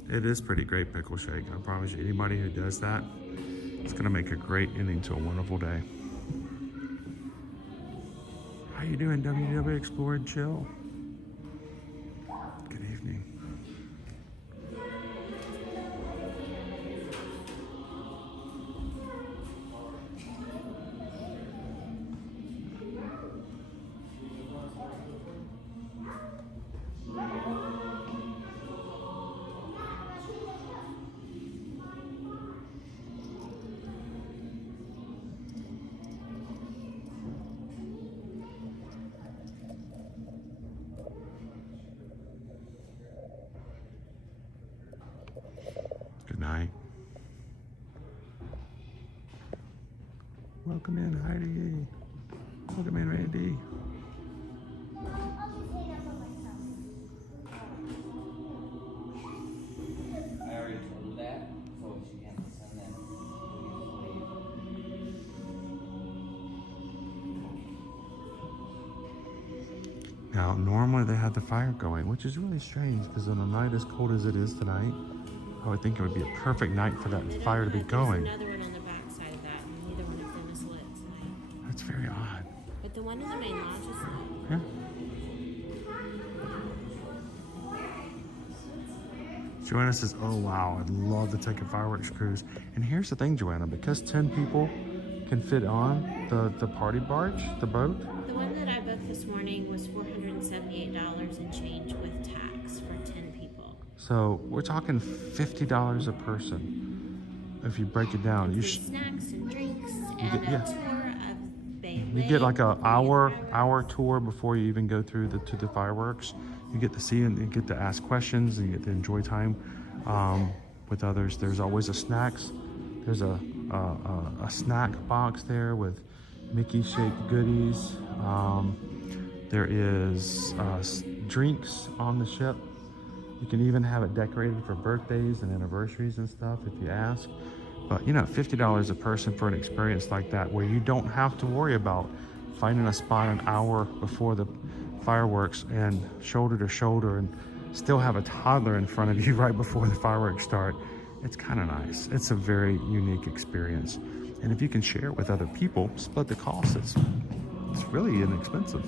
It is pretty great pickle shake. I promise you, anybody who does that, it's gonna make a great ending to a wonderful day. How you doing, WW Explore and Chill? Good evening. Good night. Welcome in, Heidi. Welcome in, Randy. I already told her that, so she can't send that. Now, normally they have the fire going, which is really strange because on a night as cold as it is tonight, I would think it would be a perfect night for that fire to be going. There's another one on the back side of that, and neither one of them is lit tonight. That's very odd. But the one in the main lodge is lit. Yeah. Joanna says, oh wow, I'd love to take a fireworks cruise. And here's the thing, Joanna, because 10 people can fit on the party barge, the boat. The one that I booked this morning was $478 and change with tax for 10 people. So we're talking $50 a person. If you break it down, you should snacks and drinks you and get, yeah. a tour of Bay You Lake get like a before hour tour before you even go through to the fireworks. You get to see and you get to ask questions and you get to enjoy time with others. There's always a snacks. There's a snack box there with Mickey shaped goodies. There is drinks on the ship. You can even have it decorated for birthdays and anniversaries and stuff if you ask. But you know, $50 a person for an experience like that where you don't have to worry about finding a spot an hour before the fireworks and shoulder to shoulder and still have a toddler in front of you right before the fireworks start. It's kind of nice. It's a very unique experience. And if you can share it with other people, split the cost, it's really inexpensive.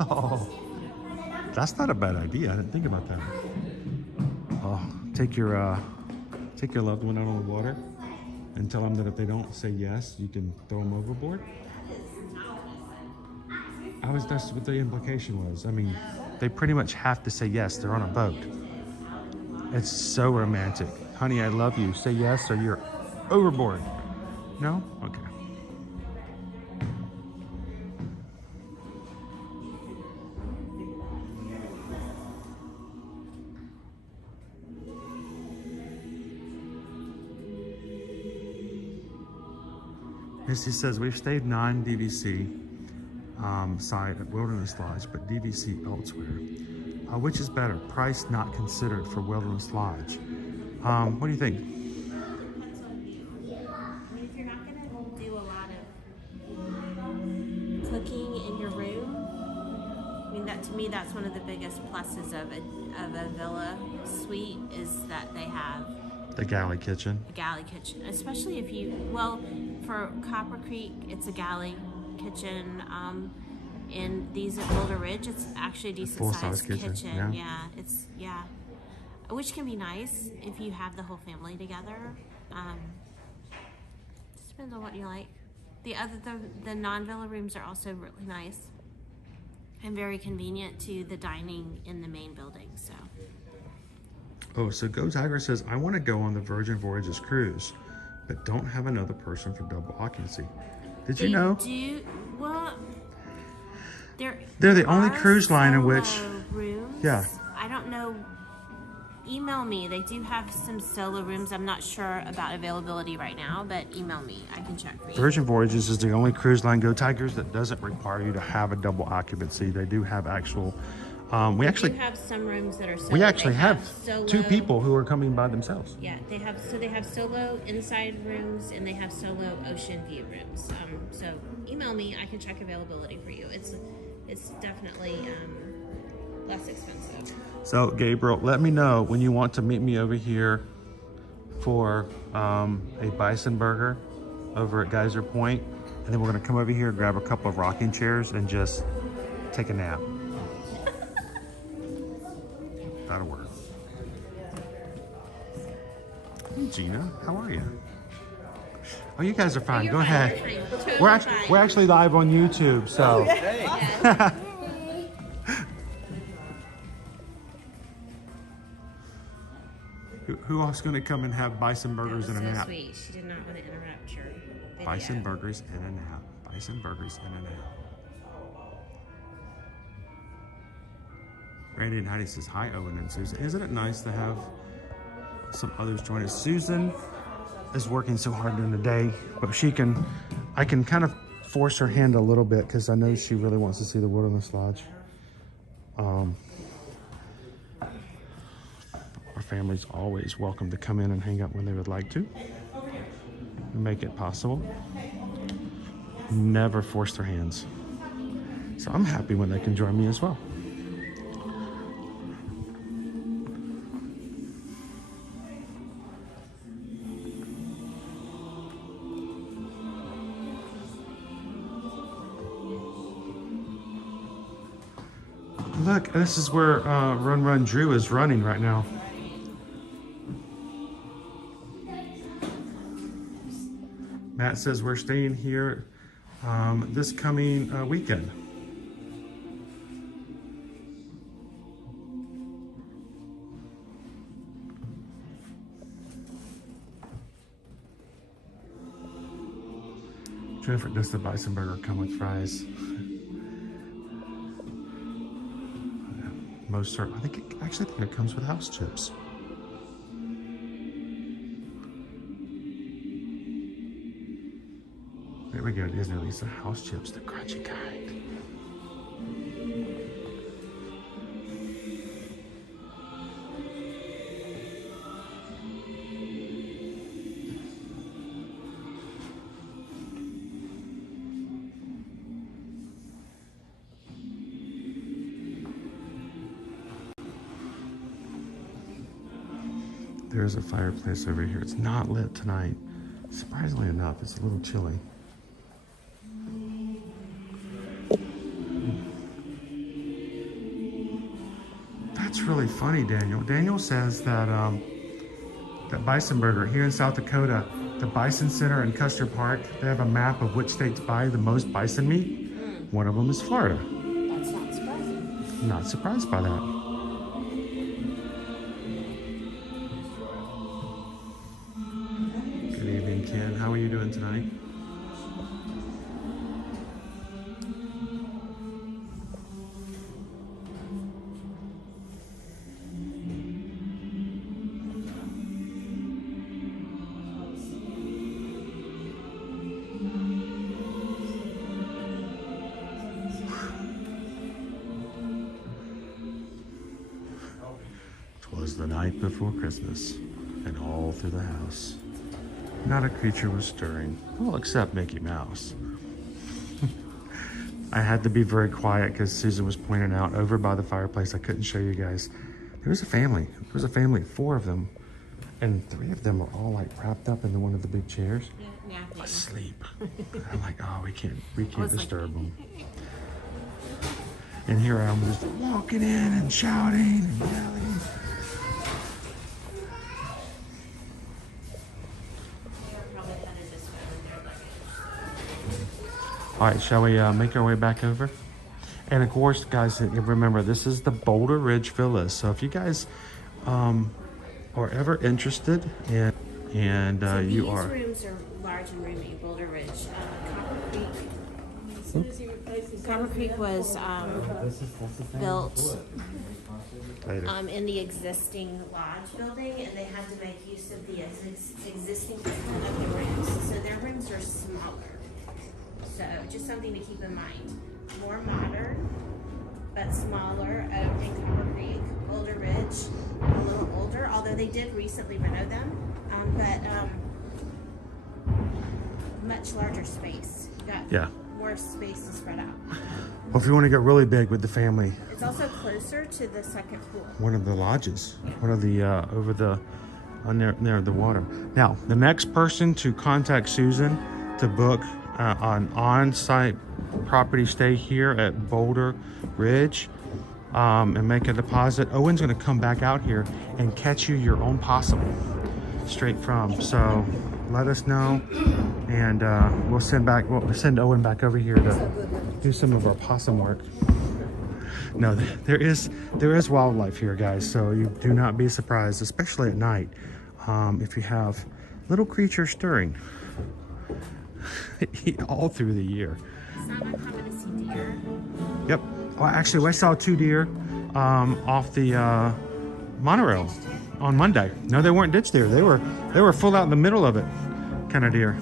Oh, that's not a bad idea. I didn't think about that. Oh, take your loved one out on the water and tell them that if they don't say yes, you can throw them overboard. That's what the implication was. I mean, they pretty much have to say yes. They're on a boat. It's so romantic. Honey, I love you. Say yes or you're overboard. No? Okay. Misty says, we've stayed non-DVC site at Wilderness Lodge, but DVC elsewhere. Which is better? Price not considered for Wilderness Lodge. What do you think? Depends on you. I mean, if you're not going to do a lot of cooking in your room, I mean, that to me, that's one of the biggest pluses of a villa suite is that they have The galley kitchen. a galley kitchen, especially if you, well, for Copper Creek, it's a galley kitchen. In these at Boulder Ridge, it's actually a decent sized kitchen. Yeah, it's, yeah. Which can be nice if you have the whole family together. Just depends on what you like. The non-villa rooms are also really nice and very convenient to the dining in the main building, so. Oh, so Go Tiger says, I want to go on the Virgin Voyages cruise, but don't have another person for double occupancy. Did you know? Well, they're the only cruise line in which, rooms. yeah. I don't know. Email me. They do have some solo rooms. I'm not sure about availability right now, but email me. I can check for you. Virgin Voyages is the only cruise line, Go Tigers, that doesn't require you to have a double occupancy. They do have actual, we actually have some rooms that are solo. We actually have solo, 2 people who are coming by themselves. Yeah, they have solo inside rooms and they have solo ocean view rooms. So email me. I can check availability for you. It's definitely less expensive. So Gabriel, let me know when you want to meet me over here for a bison burger over at Geyser Point, and then we're gonna come over here and grab a couple of rocking chairs and just take a nap. That'll work. Hey Gina, how are you? Oh, you guys are fine. Go ahead. Totally We're actually live on YouTube, so. Yeah. Who else is going to come and have bison burgers and a nap? Sweet. She did not want to interrupt your video. Bison burgers and a nap. Bison burgers and a nap. Randy and Heidi says, hi, Owen and Susan. Isn't it nice to have some others join us? Susan is working so hard during the day, but I can kind of force her hand a little bit because I know she really wants to see the Wilderness Lodge. Our family's always welcome to come in and hang out when they would like to. We make it possible. Never force their hands. So I'm happy when they can join me as well. Look, this is where Run Run Drew is running right now. Matt says we're staying here this coming weekend. Jennifer, does the bison burger come with fries? Most certainly. I think it comes with house chips. There we go, Disney Lisa. House chips, the crunchy kind. There's a fireplace over here. It's not lit tonight. Surprisingly enough, it's a little chilly. That's really funny, Daniel. Daniel says that that bison burger here in South Dakota, the Bison Center in Custer Park, they have a map of which states buy the most bison meat. One of them is Florida. That's not surprising. Not surprised by that. 'Twas the night before Christmas, and all through the house not a creature was stirring, well, except Mickey Mouse. I had to be very quiet because Susan was pointing out over by the fireplace. I couldn't show you guys. There was a family. There was a family, 4 of them, and 3 of them were all like wrapped up into one of the big chairs, asleep. I'm like, oh, we can't disturb them. And here I am just walking in and shouting and yelling. All right, shall we make our way back over? And of course, guys, remember, this is the Boulder Ridge Villas. So if you guys are ever interested in, and so you are... These rooms are large and roomy, Boulder Ridge. Copper Creek was built in the existing lodge building, and they had to make use of the existing footprint of the rooms. So their rooms are smaller. So just something to keep in mind. More modern, but smaller in Copper Creek. Boulder Ridge, a little older, although they did recently reno them, much larger space. You got more space to spread out. Well, if you want to get really big with the family. It's also closer to the second pool. One of the lodges, one of the, over the, near the water. Now, the next person to contact Susan to book an on-site property stay here at Boulder Ridge and make a deposit, Owen's going to come back out here and catch you your own possum straight from. So let us know, and we'll send Owen back over here to do some of our possum work. No, there is wildlife here, guys, so you do not be surprised, especially at night, if you have little creatures stirring. All through the year. It's not uncommon to see deer. Yep. Well, actually, I saw 2 deer off the monorail on Monday. No, they weren't ditch deer. They were full out in the middle of it, kind of deer.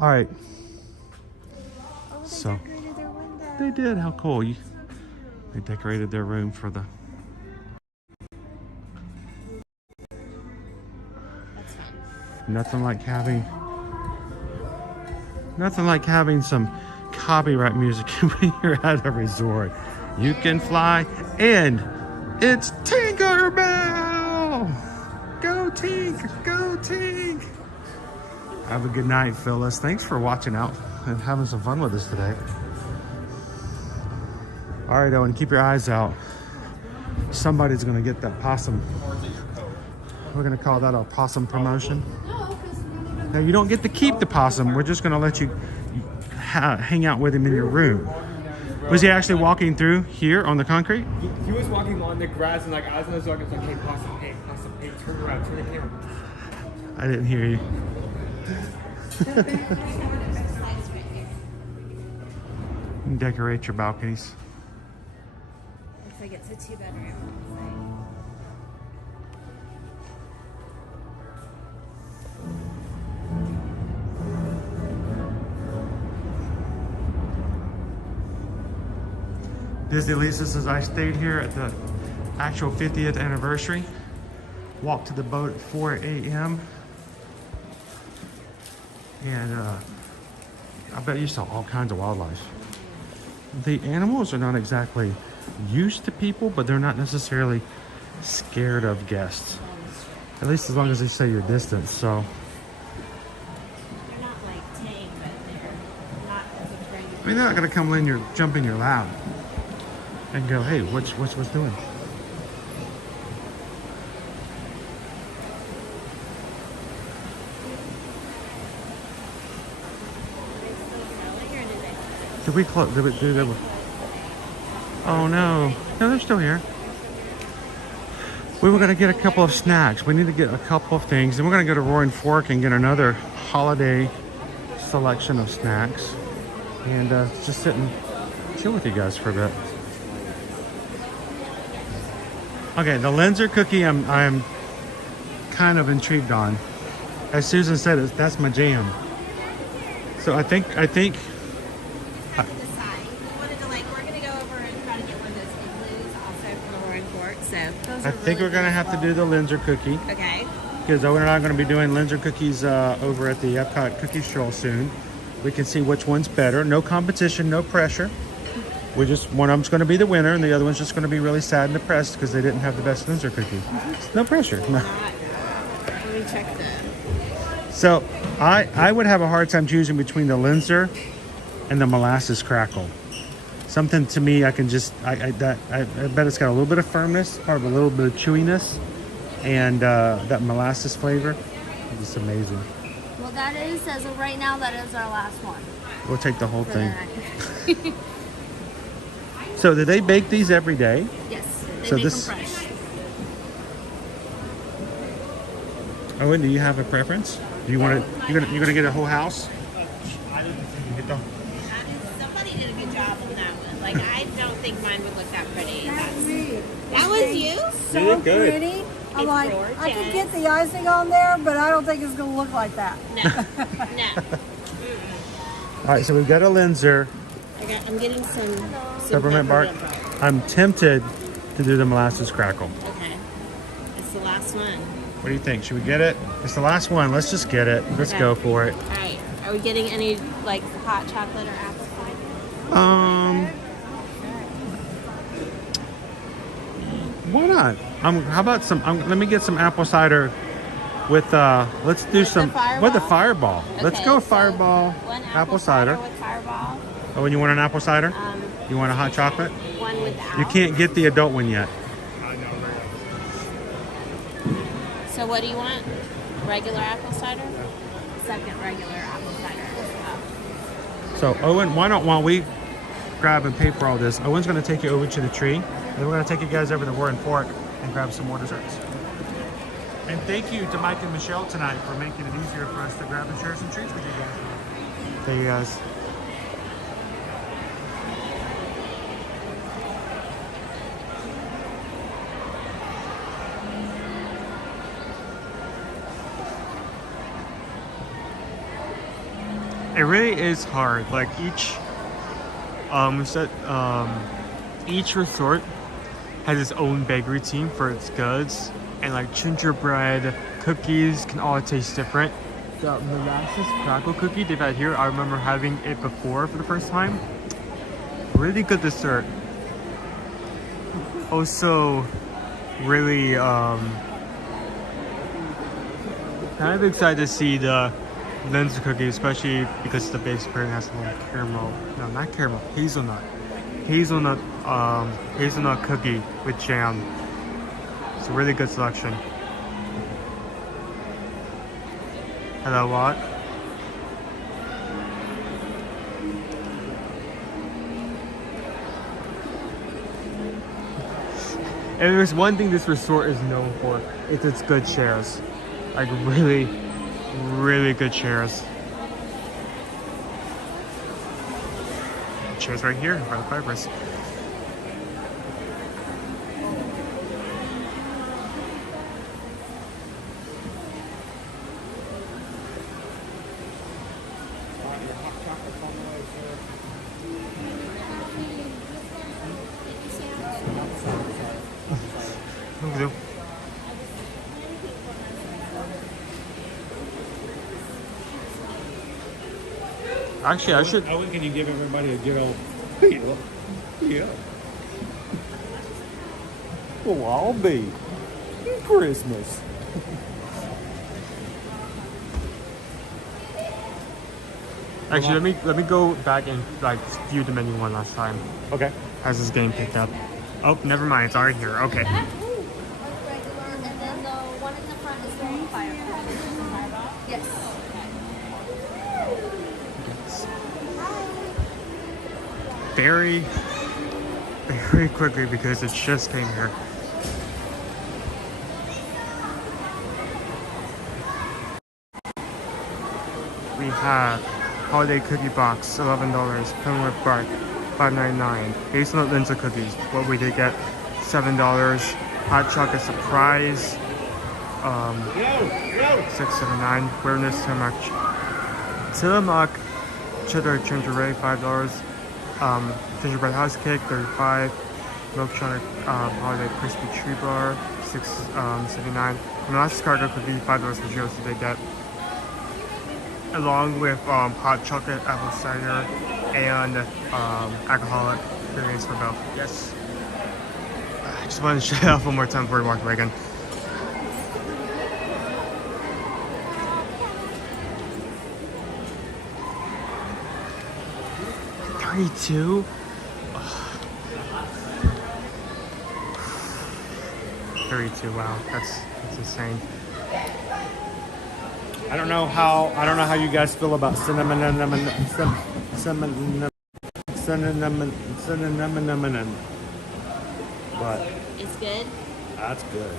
All right. Oh, they So decorated their window. they did. How cool! They decorated their room for the. Nothing like having some copyright music when you're at a resort. You can fly, and it's Tinkerbell! Go Tink! Go Tink! Have a good night, Phyllis. Thanks for watching out and having some fun with us today. All right, Owen, keep your eyes out. Somebody's gonna get that possum. We're gonna call that our possum promotion. Now, you don't get to keep the possum. We're just gonna let you hang out with him in your room. Was he actually walking through here on the concrete? He was walking on the grass, and like as I was walking, I was like, hey, possum, turn around, turn the camera. I didn't hear you. Decorate your balconies. Looks like it's a 2-bedroom. Disney Lisa says, I stayed here at the actual 50th anniversary. Walked to the boat at 4 a.m. And I bet you saw all kinds of wildlife. The animals are not exactly used to people, but they're not necessarily scared of guests. At least as long as they stay your distance, so. They're not like tame, but they're not afraid. I mean, they're not gonna come in jump in your lap and go, hey, what's doing? Did we close? Oh no. No, they're still here. We were gonna get a couple of snacks. We need to get a couple of things. And we're gonna go to Roaring Fork and get another holiday selection of snacks. And just sit and chill with you guys for a bit. Okay, the Linzer cookie I'm kind of intrigued on. As Susan said, that's my jam. So I think Decide. We wanted to we're gonna go over and try to get one of those igloos also from the Roaring Fork. So those I think we're gonna have to do the Linzer cookie. Okay. Because Owen and I are gonna be doing Linzer cookies over at the Epcot Cookie Stroll soon. We can see which one's better. No competition, no pressure. We just, one of them's gonna be the winner and the other one's just gonna be really sad and depressed because they didn't have the best Linzer cookie. No pressure. No. Let me check the. So I would have a hard time choosing between the Linzer and the molasses crackle. Something to me, I can just, I bet it's got a little bit of firmness or a little bit of chewiness, and that molasses flavor is just amazing. Well, that is, as of right now, that is our last one. We'll take the whole thing. So do they bake these every day? Yes, they So make this- them fresh. Owen, do you have a preference? Do you want to? You're gonna get a whole house? Get the- Somebody did a good job on that one. I don't think mine would look that pretty. That was you? So did good. pretty. I'm It's like, gorgeous. I could get the icing on there, but I don't think it's going to look like that. No. All right, so we've got a Linzer, I'm getting some peppermint bark. I'm tempted to do the molasses crackle. Okay. It's the last one. What do you think? Should we get it? It's the last one. Let's just get it. Let's Okay. go for it. All right. Are we getting any hot chocolate or apple cider? Why not? How about some? Let me get some apple cider with. Let's do some with the Fireball. Let's Okay, go so Fireball, one apple cider. with Fireball. Oh, and you want an apple cider? You want a hot chocolate? One without. You can't get the adult one yet. So what do you want? Regular apple cider? Second regular apple cider as well. So Owen, while we grab and pay for all this, Owen's going to take you over to the tree, and we're going to take you guys over to Roaring Fork and grab some more desserts. And thank you to Mike and Michelle tonight for making it easier for us to grab and share some treats with you guys. Thank you guys. It really is hard. Each resort has its own bakery team for its goods, and gingerbread cookies can all taste different. The molasses crackle cookie they've had here, I remember having it before for the first time. Really good dessert. Also, really kind of excited to see the Linzer cookie, especially because the base apparently has a little caramel. No, not caramel. Hazelnut. Hazelnut cookie with jam. It's a really good selection. Hello, what? If there's one thing this resort is known for, it's its good chairs. Really good chairs. Chairs right here, by the fibers. Actually, I should. Owen, can you give everybody a good old yeah. Oh, I'll be Christmas. Actually, let me go back and view the menu one last time. Okay. Has this game picked up? Oh, never mind. It's already here. Okay. And then the one in the front is the Firework. Yes. Very quickly because it just came here. we have holiday cookie box, $11. Penguin bark, $5.99. Hazelnut linzer cookies. What we did get, $7. Hot chocolate surprise, $6.79. Awareness Tillamook cheddar gingerbread, $5. Gingerbread house cake, $35. Milk chocolate holiday crispy tree bar, $6.79. Molasses cargo cookie, $5 for Josie they get. Along with hot chocolate apple cider and alcoholic drinks for Belle. Yes. I just wanted to show you off one more time before we walk away again. $32? 32, wow, that's insane. I don't know how you guys feel about cinnamon, but It's good. that's good.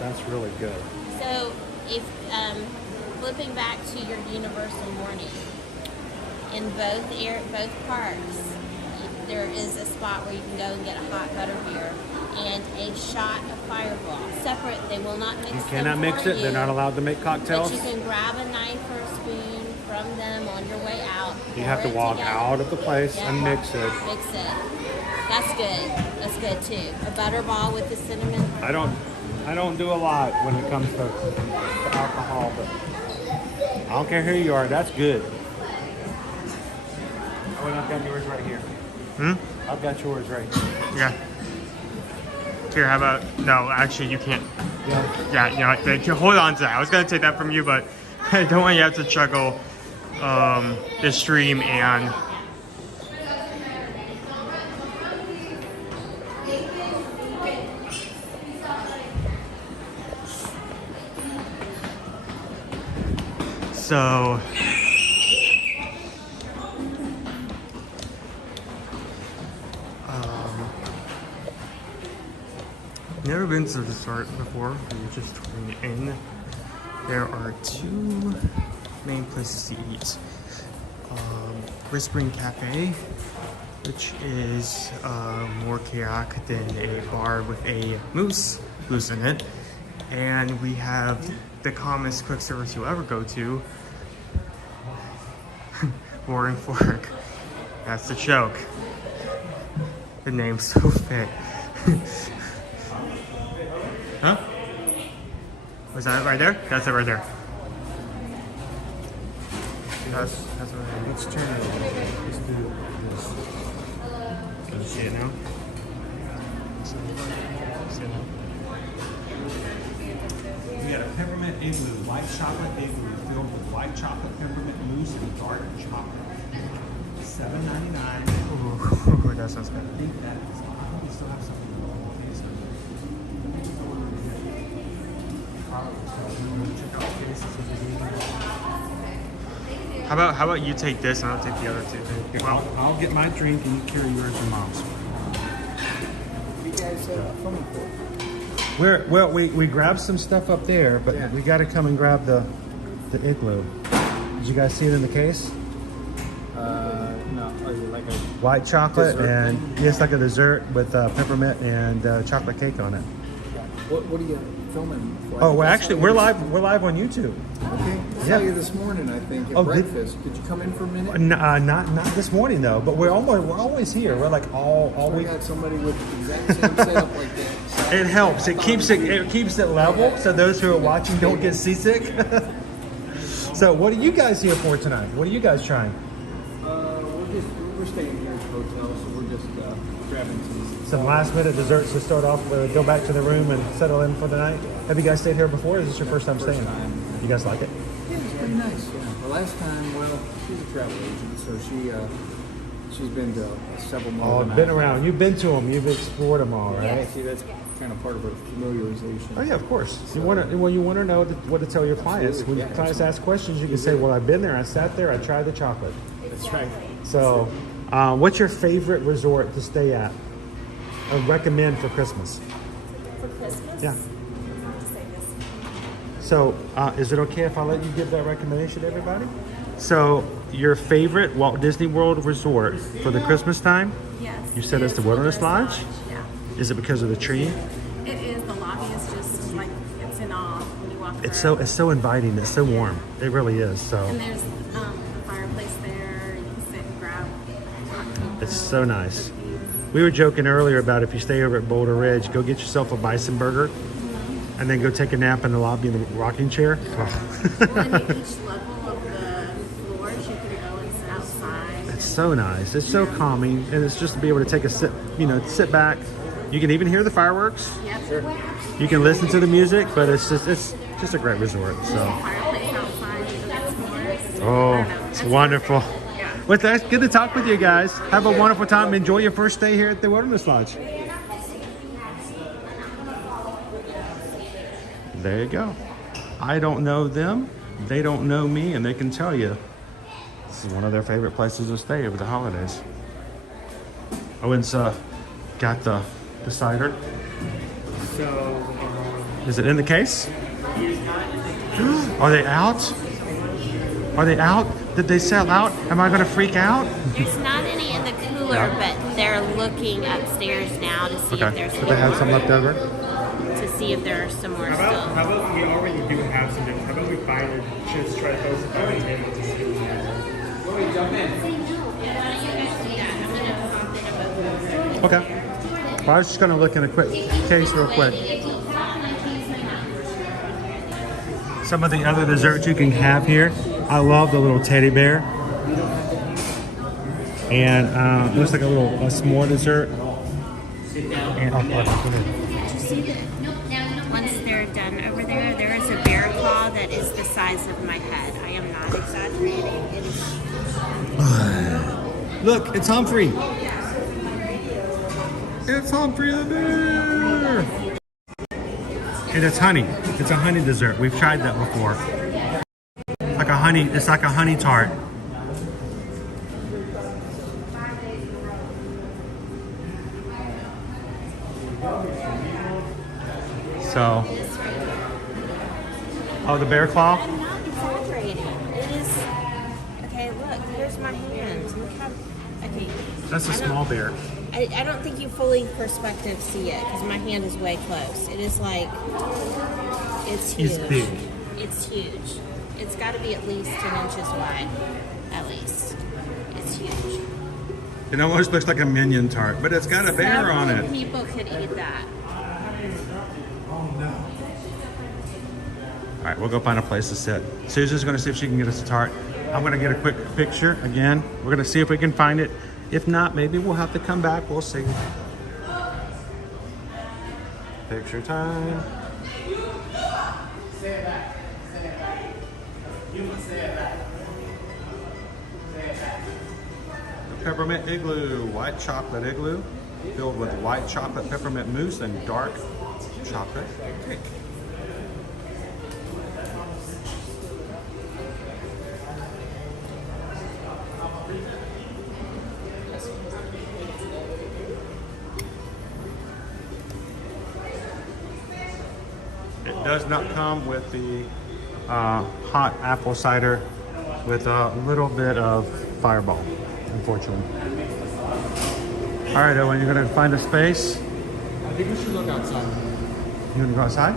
That's really good. So if flipping back to your universal morning, in both parks, there is a spot where you can go and get a hot butter beer and a shot of Fireball. Separate, they will not mix. You cannot mix it. They're not allowed to make cocktails. But you can grab a knife or a spoon from them on your way out. You have to walk out of the place and mix it. Mix it. That's good. That's good too. A butterball with the cinnamon. I don't do a lot when it comes to alcohol, but I don't care who you are. That's good. Oh, and I've got yours right here. I've got yours right here. Yeah. Here, how about, no, actually you can't. Yeah, you know, hold on to that. I was gonna take that from you, but I don't want you to have to juggle the stream and so never been to the resort before. We're just touring in. There are two main places to eat. Whispering Cafe, which is more chaotic than a bar with a moose in it. And we have the calmest quick service you'll ever go to, Roaring Fork. That's the joke. The name's so fit. Huh? Was that it right there? That's it right there. That's what I mean. Let's turn it over. Let's do this. Can you see it now? See it now? We got a peppermint igloo, white chocolate igloo filled with white chocolate, peppermint mousse, and dark chocolate. $7.99. Ooh, that sounds good. I think that is. I hope we still have something. How about you take this and I'll take the other two? Well, I'll get my drink and you carry yours and mom's. What do you guys filming for? We grabbed some stuff up there, but we got to come and grab the igloo. Did you guys see it in the case? No. Is it like a White chocolate and thing? yes, like a dessert with peppermint and chocolate cake on it. What are you filming for? Oh, well, actually, we're live. We're live on YouTube. Okay. I saw you this morning, I think, at breakfast. Did you come in for a minute? Not this morning though. But we're always here. We're like all week. I got somebody with the exact same setup like that. It helps. It keeps it level, so those who are watching don't get seasick. So, what are you guys here for tonight? What are you guys trying? We're staying here at the hotel, so we're just grabbing Some last minute desserts to start off with. Go back to the room and settle in for the night. Have you guys stayed here before? Or is this your first time staying? You guys like it? Yeah, it's pretty nice. Yeah. The last time, well, she's a travel agent, so she's been to several more. Oh, been around. You've been to them. You've explored them all, right? Yeah, see, that's kind of part of her familiarization. Oh yeah, of course. You want to know what to tell your clients. When your clients ask questions, you can say, "Well, I've been there. I sat there. I tried the chocolate." That's right. So, what's your favorite resort to stay at? Or recommend for Christmas? For Christmas? Yeah. I'll have to say this. So, is it okay if I let you give that recommendation to everybody? So, your favorite Walt Disney World resort for the Christmas time? Yes. You said it's the Wilderness Lodge? Yeah. Is it because of the tree? It is. The lobby is just like, it's in awe when you walk It's so inviting. It's so warm. It really is. So And there's a fireplace there. You can sit and grab hot cocoa. it's so nice. We were joking earlier about if you stay over at Boulder Ridge, go get yourself a bison burger, and then go take a nap in the lobby in the rocking chair. Well, and at each level of the floors, you can go and sit outside. It's so nice. It's so calming, and it's just to be able to take a sit, sit back. You can even hear the fireworks. Yep. You can listen to the music, but it's just a great resort. So, Fireplace outside. You can get s'mores. oh, it's wonderful. Well, that's good to talk with you guys. Have a wonderful time. Enjoy your first day here at the Wilderness Lodge. There you go. I don't know them. They don't know me, and they can tell you this is one of their favorite places to stay over the holidays. Owen's got the cider. So, Is it in the case? Are they out? Are they out? Did they sell out? Am I going to freak out? There's not any in the cooler, but they're looking upstairs now to see if there's Do they have some left over? to see if there are some more still. how about we already do have some different. How about we find it, just try to post it on the table to see what we have. Let me jump in. Okay. Well, I was just going to look in a quick case real quick. Some of the other desserts you can have here. I love the little teddy bear. And looks like a s'more dessert. And Once they're done over there, there is a bear claw that is the size of my head. I am not exaggerating. It is look, it's Humphrey. It's Humphrey the bear. And it's honey. It's a honey dessert. We've tried that before. It's like a honey tart. So, oh, the bear claw? I'm not exaggerating. It is. Okay, look, here's my hand. Look how. Okay. That's a small bear. I don't think you fully perspective see it because my hand is way close. It is like. It's huge. He's big. It's huge. It's got to be at least 10 inches wide. At least. It's huge. It almost looks like a minion tart, but it's got a bear on it. People could eat that. All right, we'll go find a place to sit. Susan's going to see if she can get us a tart. I'm going to get a quick picture again. We're going to see if we can find it. If not, maybe we'll have to come back. We'll see. Picture time. Say it back. Say it back. You can say it back. Say it back. The peppermint igloo, white chocolate igloo, filled with white chocolate peppermint mousse and dark chocolate cake. It does not come with the hot apple cider with a little bit of Fireball, unfortunately. All right, Owen, you're gonna find a space. I think we should look outside. You wanna go outside?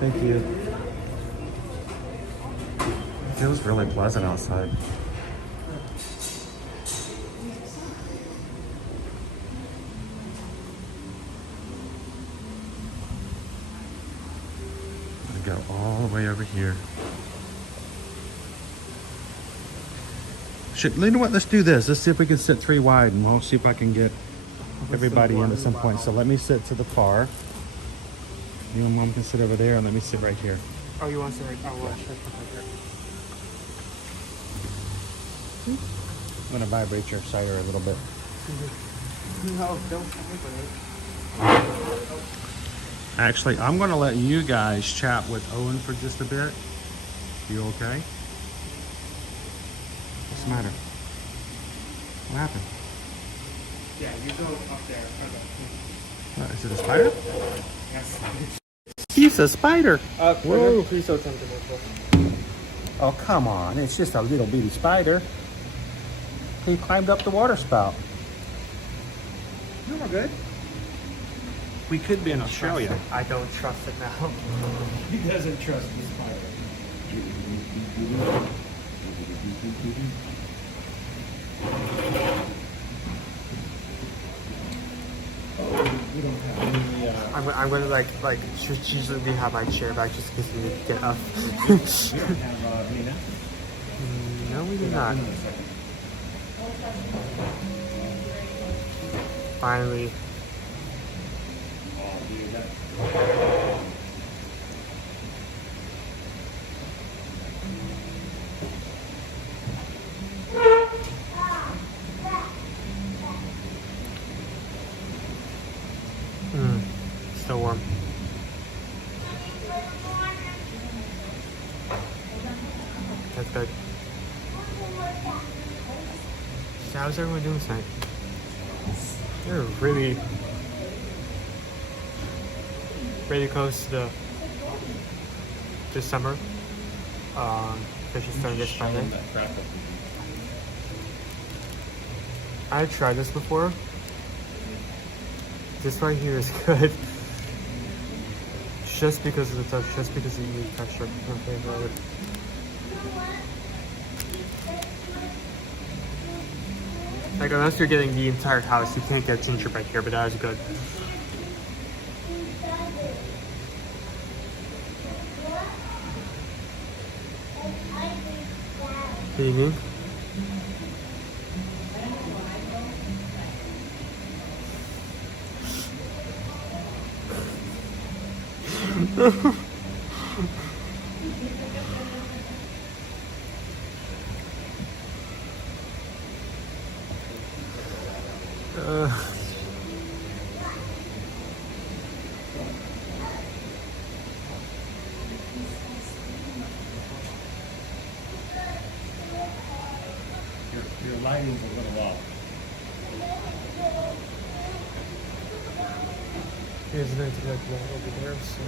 Thank you. It feels really pleasant outside. Go all the way over here. You know what? Let's do this. Let's see if we can sit 3 wide, and we'll see if I can get everybody in at some point. So let me sit to the far. You and Mom can sit over there, and let me sit right here. Oh, you want to say right? Oh, well, sure. I'm gonna vibrate your cider a little bit. No, don't vibrate. Actually, I'm gonna let you guys chat with Owen for just a bit. You okay? What's the matter? What happened? Yeah, you go up there. What, is it a spider? Yes. He's a spider. Whoa. Please don't tell me to move. Oh, come on. It's just a little bitty spider. He climbed up the water spout. No, we're good. We could be in Australia. I don't trust it now. He doesn't trust the spider. We don't have any, I'm gonna like strategically have my chair back just in case we need to get up. we don't have any now. No, we do not. Finally. Still warm. That's good. So how's everyone doing tonight? They're really close to the summer. Fish is starting to get spicy. I've tried this before. This right here is good. Just because of the touch, just because of the unique texture. Okay, right. Like, unless you're getting the entire house, you can't get gingerbread here, but that is good. What do you mean? Your lighting's a little off. Here's the internet over there, so.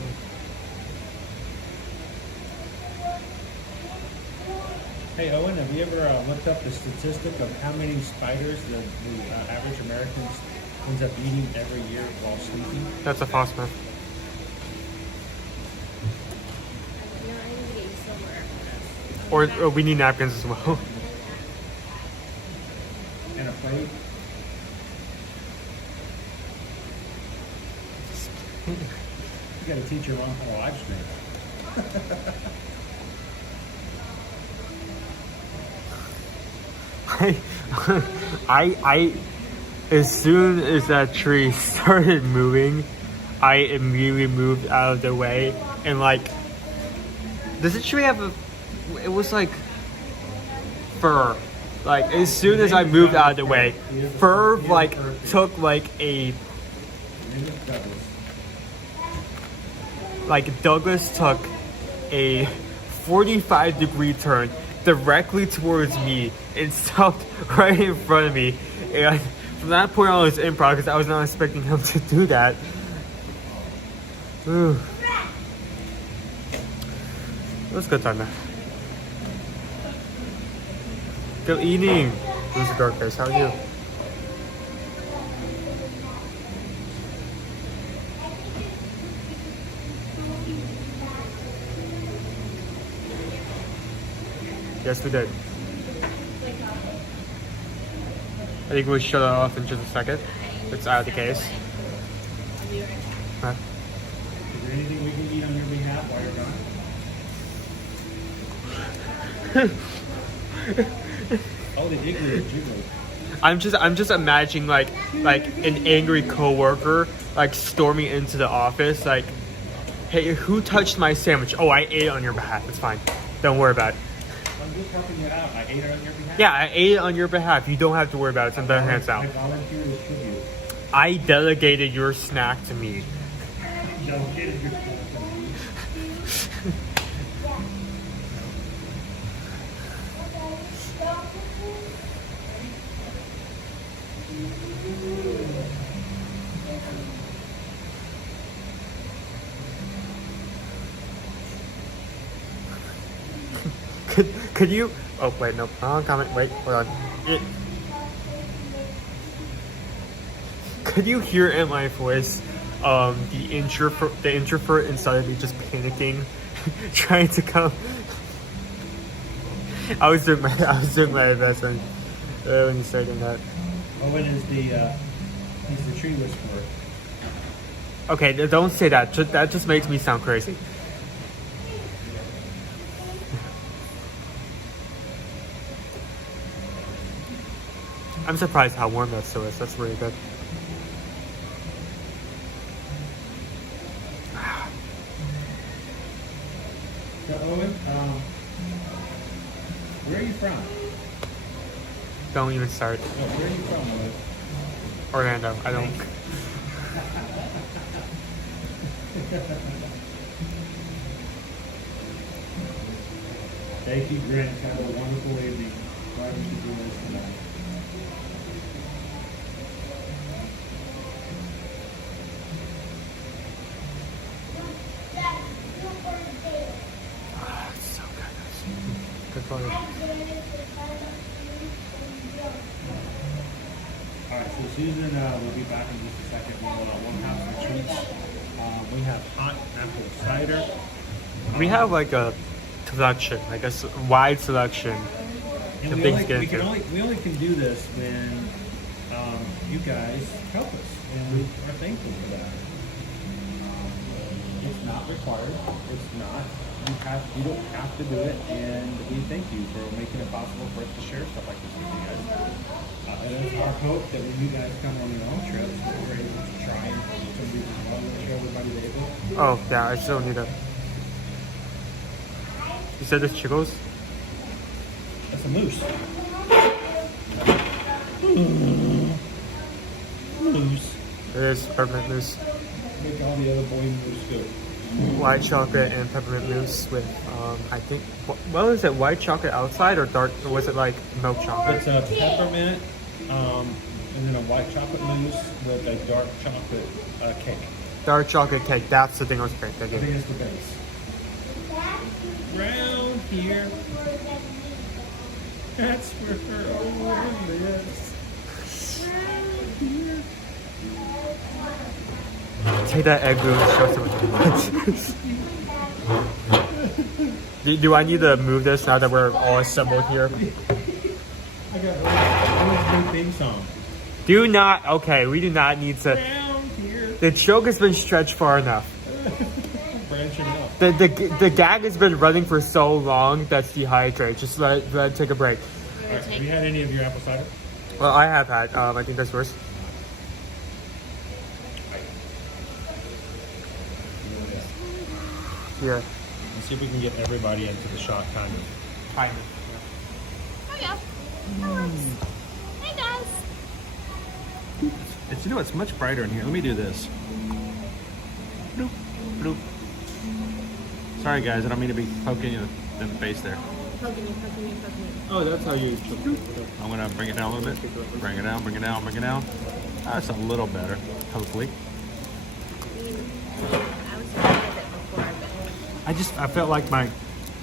Hey Owen, have you ever looked up the statistic of how many spiders the average American ends up eating every year while sleeping? That's a false myth. Or we need napkins as well. And a plate? You gotta teach your mom how to live stream. I, as soon as that tree started moving, I immediately moved out of the way. And like, does the tree have it was like fur. Like, as soon as I moved out of the way, fur like took like a, Douglas took a 45-degree turn directly towards me and stopped right in front of me. And from that point on, it was improv because I was not expecting him to do that. Ooh. It was a good time, man. Good evening, Mr. Darkface. How are you? Yes, we did. I think we'll shut it off in just a second. It's out of the case. Huh? Is there anything we can eat on your behalf while you're gone? Oh, the igloo is jiggling. I'm just imagining like an angry coworker like storming into the office like, hey, who touched my sandwich? Oh, I ate it on your behalf. It's fine. Don't worry about it. I'm just helping you out. I ate it on your behalf. Yeah, I ate it on your behalf. You don't have to worry about it. It's on hands out. I volunteered as tribute. I delegated your snack to me. Delegated your snack to me. Good Could you? Oh wait, no. Comment. Wait, hold on. Could you hear in my voice the introvert inside of me just panicking, trying to come? I was doing my best when you started that. Owen is he's the tree whisperer. Okay, don't say that. That just makes me sound crazy. I'm surprised how warm that still is. That's really good. So Owen, where are you from? Don't even start. Where are you from, Owen? Orlando. I don't. Thank you, Grant. Have a wonderful evening. Glad you could do this tonight. It's so good. Good for you. Alright, so Susan will be back in just a second. We'll have some treats. We have hot apple cider. We have like a selection, like a wide selection. And we only can do this when you guys help us, and we are thankful for that. It's not required. It's not. You don't have to do it, and we thank you for making it possible for us to share stuff like this with you guys. And it's our hope that when you guys come on your own trips, we're able to try and some of these as well and show everybody the able. Oh yeah, I still need that. You said this chickles? That's a moose. Moose. It is peppermint mousse. Make all the other boy moose go. White chocolate and peppermint mousse with, I think, what was it? White chocolate outside or dark? Or was it like milk chocolate? It's a peppermint, and then a white chocolate mousse with a dark chocolate cake. Dark chocolate cake. That's the thing I was thinking. I think it's the base. Round here. That's where her Owen lives. Round here. Take that egg glue and show someone. Do I need to move this now that we're all assembled here? I got a theme song. Do not. Okay, we do not need to. Round here. The joke has been stretched far enough. Branching up. The gag has been running for so long that's dehydrated. Just let it take a break. Right, have you had any of your apple cider? Well, I have had. I think that's worse. Yeah. Let's see if we can get everybody into the shot kind of. Kind of. Oh yeah. That works. Hey guys. It's, you know, it's much brighter in here. Let me do this. Bloop, bloop. Sorry guys, I don't mean to be poking you in the face there. Poking me. Oh, that's how you. I'm gonna bring it down a little bit. Bring it down. That's a little better, hopefully. I felt like it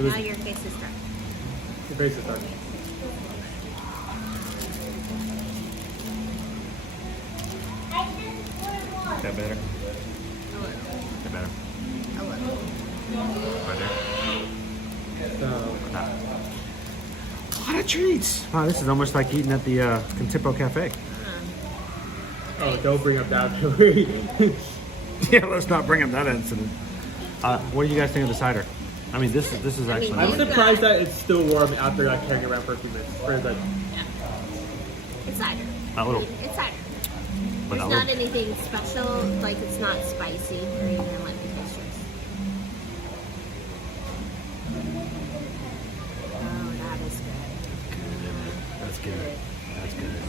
was. Now your face is dark. Your face is dark. Is that better? Is that better? A little. Right there. So, A lot of treats. Wow, this is almost like eating at the Contempo Cafe. oh, don't bring up that. Yeah, let's not bring up that incident. What do you guys think of the cider? I mean, this is actually. I'm surprised that it's still warm after like carrying it around for a few minutes. It's cider. A little. It's cider. But There's not not anything special, like it's not spicy or even like pastries. Oh, that is good. That's good.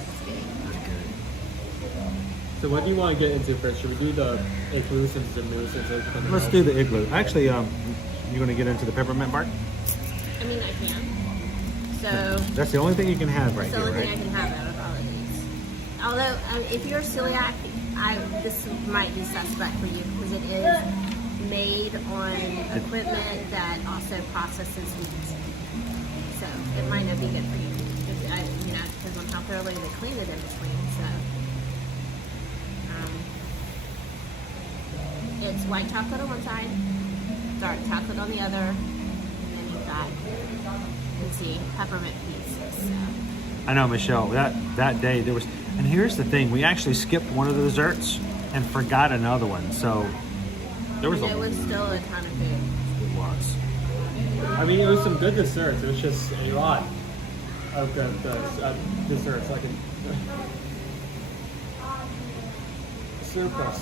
So what do you want to get into first? Should we do the igloo since the mousse? Let's do the igloo. Actually, you're going to get into the peppermint bark? I mean, I can. So That's the only thing you can have right it's the here, only right? thing I can have out of all of these. Although, if you're celiac, this might be suspect for you because it is made on equipment that also processes wheat. So it might not be good for you. You know, it depends on how thoroughly they clean it in between. So it's white chocolate on one side, dark chocolate on the other, and then you've got, you can see, peppermint pieces. So. I know, Michelle, that day there was, and here's the thing, we actually skipped one of the desserts and forgot another one. So there was it was still a ton of food. It was. I mean, it was some good desserts. It was just a lot of the desserts, like a surplus.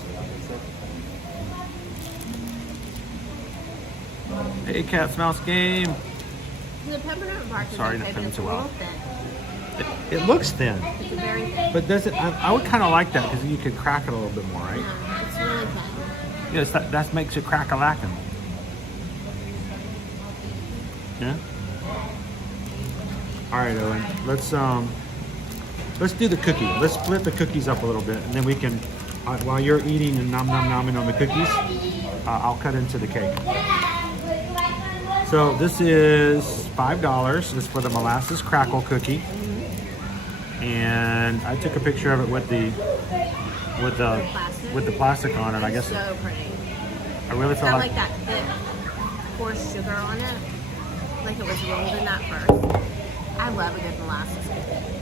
Hey, Cat Mouse game. The peppermint bark is Sorry, okay, not but feeling it's too a well. little thin. It looks thin, It's very thin. but does it? I would kind of like that because you could crack it a little bit more, right? No, it's really thin. Yes, that makes it crack a lacking. Yeah. All right, Owen. Let's do the cookie. Let's split the cookies up a little bit, and then we can, while you're eating and nomming on the cookies, I'll cut into the cake. So this is $5. This is for the molasses crackle cookie, and I took a picture of it with the plastic on it. I guess. So pretty. I really It's feel got like that thick coarse sugar on it, like it was rolled in that first. I love a good molasses cookie.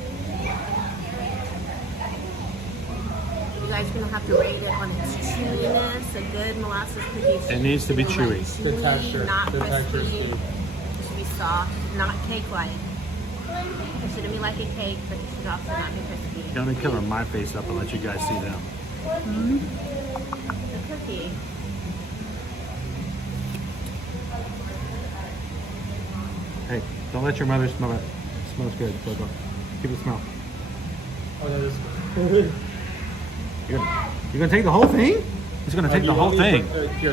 You guys are gonna have to rate it on its chewiness. A good molasses cookie. It needs to be chewy. The texture. Not The texture is crispy. key. It should be soft, not cake-like. It shouldn't be like a cake, but it should also not be crispy. Let me cover my face up and let you guys see them. The cookie. Hey, don't let your mother smell it. It smells good. So don't. Give it a smell. Oh, that is good. You're gonna take the whole thing? He's gonna take the whole thing.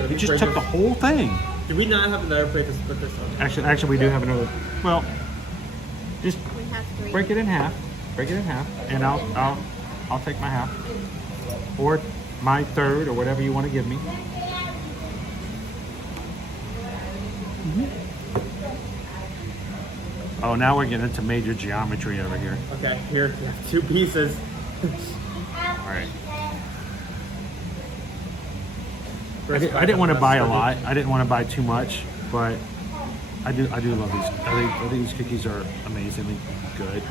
He just took the whole thing. Do we not have another plate to put this on? Actually, we do have another. Well, just We have three. break it in half. Break it in half, and I'll take my half, or my third, or whatever you want to give me. Oh, now we're getting into major geometry over here. Okay, here, we have 2 pieces. All right. I didn't want to buy a lot. I didn't want to buy too much, but I do love these. I think these cookies are amazingly good.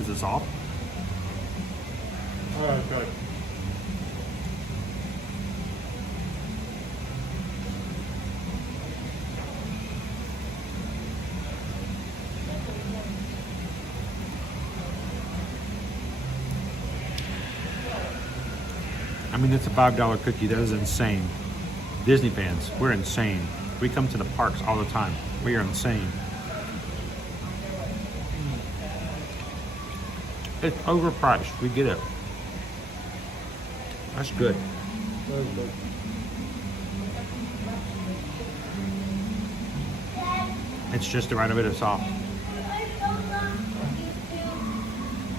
Is it soft? Oh, that's good. I mean, it's a $5 cookie. That is insane. Disney fans, we're insane. We come to the parks all the time. We are insane. It's overpriced. We get it. That's good. That was good. It's just the right bit of soft.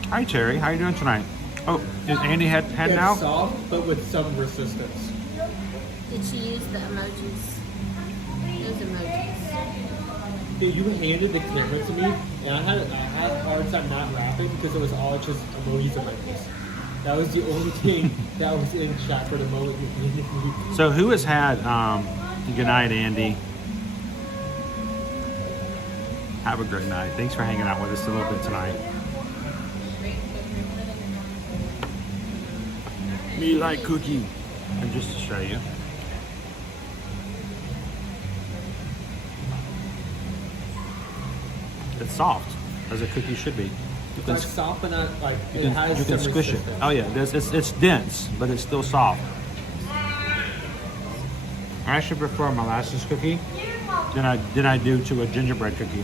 Hi, Terry. How you doing tonight? Oh, is Andy heading It's out? soft, but with some resistance. Did she use the emojis? Those emojis. Dude, you handed the camera to me, and I had a hard time not laughing because it was all just emojis and emojis. That was the only thing that was in chat for the moment you handed me. So who has had, good night, Andy. Have a great night. Thanks for hanging out with us a little bit tonight. Me like cookie. And just to show you. It's soft, as a cookie should be. You It's can, like soft, but not like you it can, has you can some squish it. resistance. Oh yeah, it's dense, but it's still soft. I actually prefer a molasses cookie than I do to a gingerbread cookie.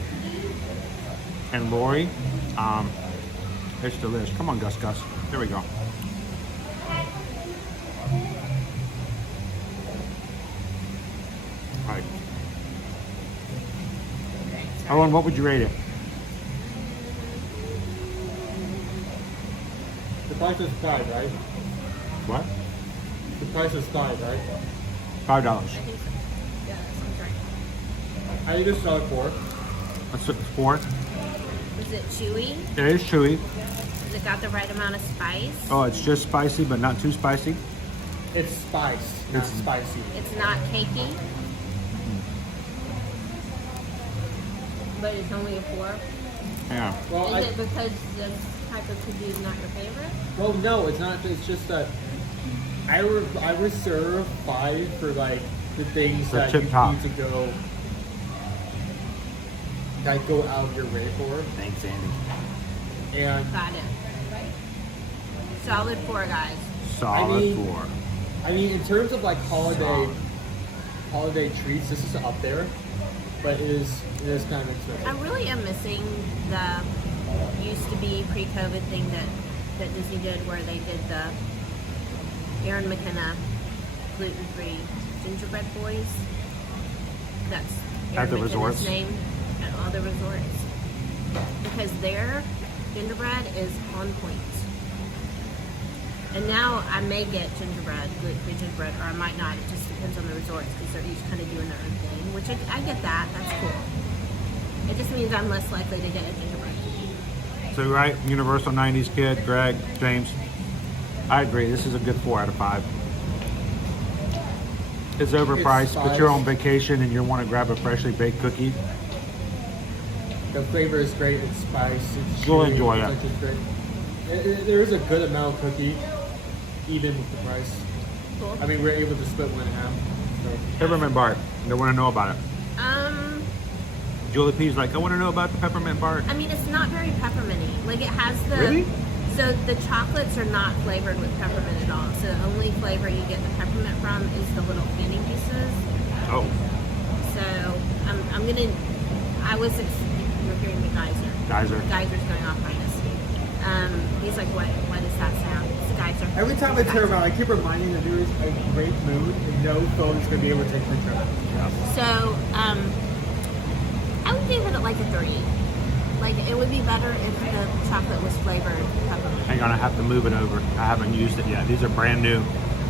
And Lori, it's delicious. Come on, Gus. There we go. All right. Owen, what would you rate it? The price is 5, right? What? The price is $5, right? $5. I think so. Yeah, that sounds right. I think it's $4. That's it, 4. Is it chewy? It is chewy. Has it got the right amount of spice? Oh, it's just spicy, but not too spicy. It's spice, not spicy. It's not cakey. But it's only a 4. Yeah. Well, Is it because this type of cookie is not your favorite? well, no, it's not. It's just that I reserve 5 for like the things The that chip you top. need to go out of your way for. Thanks, Andy. And Got it. Solid 4, guys. Solid 4. I mean, in terms of like holiday treats, this is up there, but it is kind of expensive. I really am missing the used to be pre-COVID thing that Disney did, where they did the Aaron McKenna gluten-free gingerbread boys. That's At Aaron the McKenna's resorts? name at all the resorts, because their gingerbread is on point. And now I may get gingerbread, gluten-free gingerbread, or I might not. It just depends on the resorts, because they're each kind of doing their own thing, which I get that. That's cool. It just means I'm less likely to get a gingerbread. So, right, Universal 90s kid, Greg, James. I agree. This is a good 4 out of 5. It's overpriced, but you're on vacation and you want to grab a freshly baked cookie. The flavor is great. It's spice. It's You'll chewy, enjoy the it. touch is great. There is a good amount of cookie, even with the price. Cool. I mean, we're able to split 1 in half. So. Peppermint bark. They want to know about it. Julie P's like, I want to know about the peppermint bark. I mean, it's not very pepperminty. Like, it has the... Really? So the chocolates are not flavored with peppermint at all. So the only flavor you get the peppermint from is the little candy pieces. Oh. So I'm gonna... You're hearing the geyser. Geyser. The geyser's going off behind us. He's like, what is that sound? It's a geyser. Every time I turn around, I keep reminding that there is a great mood and no phone is going to be able to take a picture of it. So, I would give it like a 3. Like, it would be better if the chocolate was flavored peppermint. Hang on, I have to move it over. I haven't used it yet. These are brand new.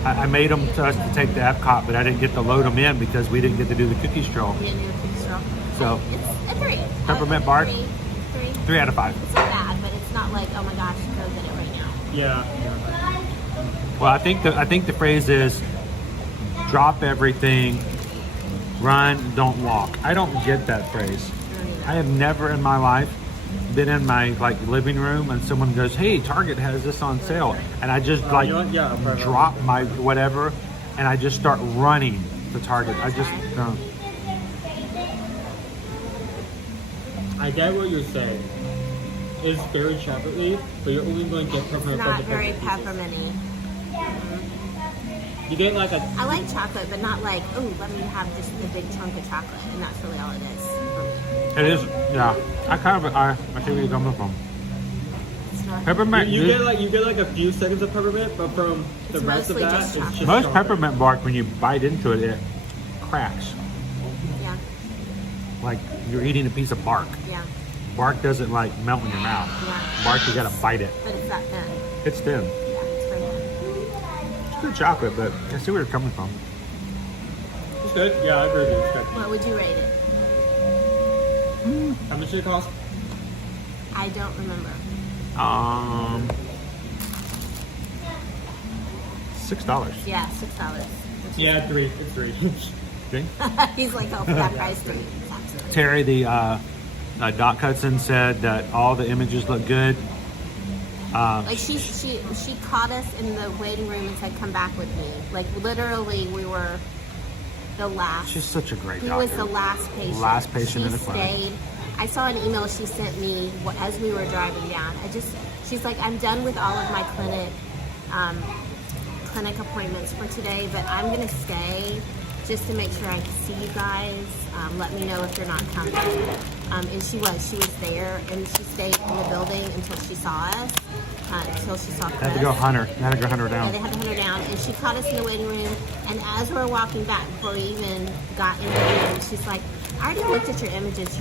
I made them to us to take to Epcot, but I didn't get to load them in because we didn't get to do the cookie stroll. You didn't do the cookie straw. So, It's a 3. 'Peppermint bark? 3. 3 out of 5. It's not bad, but it's not like, oh my gosh, go get it right now. Yeah. Well, I think the phrase is drop everything, run, don't walk. I don't get that phrase. I have never in my life been in my living room and someone goes, hey, Target has this on sale, and I just drop my whatever and I just start running to Target. I just don't. I get what you're saying. It's very chocolatey, but you're only going to get peppermint. It's not very pepperminty. You get like a... I like chocolate, but not like, oh, let me have just a big chunk of chocolate, and that's really all it is for me. It is, yeah. I see where you're coming from. It's not Peppermint. You get like a few seconds of peppermint, but from the It's rest of mostly that, just it's chocolate. just Most chocolate. peppermint bark, when you bite into it, it cracks. Yeah, Like you're eating a piece of bark. yeah, Bark doesn't melt in your mouth. yeah. Bark, you gotta bite it. But it's that thin. It's thin. Yeah, it's very thin. It's good chocolate, but I see where you're coming from. It's good. Yeah, I agree with you. It's good. What would you rate it? How much did it cost? I don't remember. $6. Yeah, $6. Yeah, 3. It's 3. Okay. He's like, oh, for that price, 3. Terry, the Doc Hudson said that all the images look good. Like she caught us in the waiting room and said, "Come back with me." Like literally, we were the last. She's such a great He doctor. was the last patient. Last patient in the She clinic. stayed. I saw an email she sent me as we were driving down. She's like, I'm done with all of my clinic appointments for today, but I'm gonna stay just to make sure I see you guys. Let me know if you're not coming. And she was there, and she stayed in the building until she saw us, until she saw Chris. Had to go hunt her. Had to go hunt her down. Yeah, they had to hunt her down, and she caught us in the waiting room. And as we were walking back, before we even got in the room, she's like, "I already looked at your images.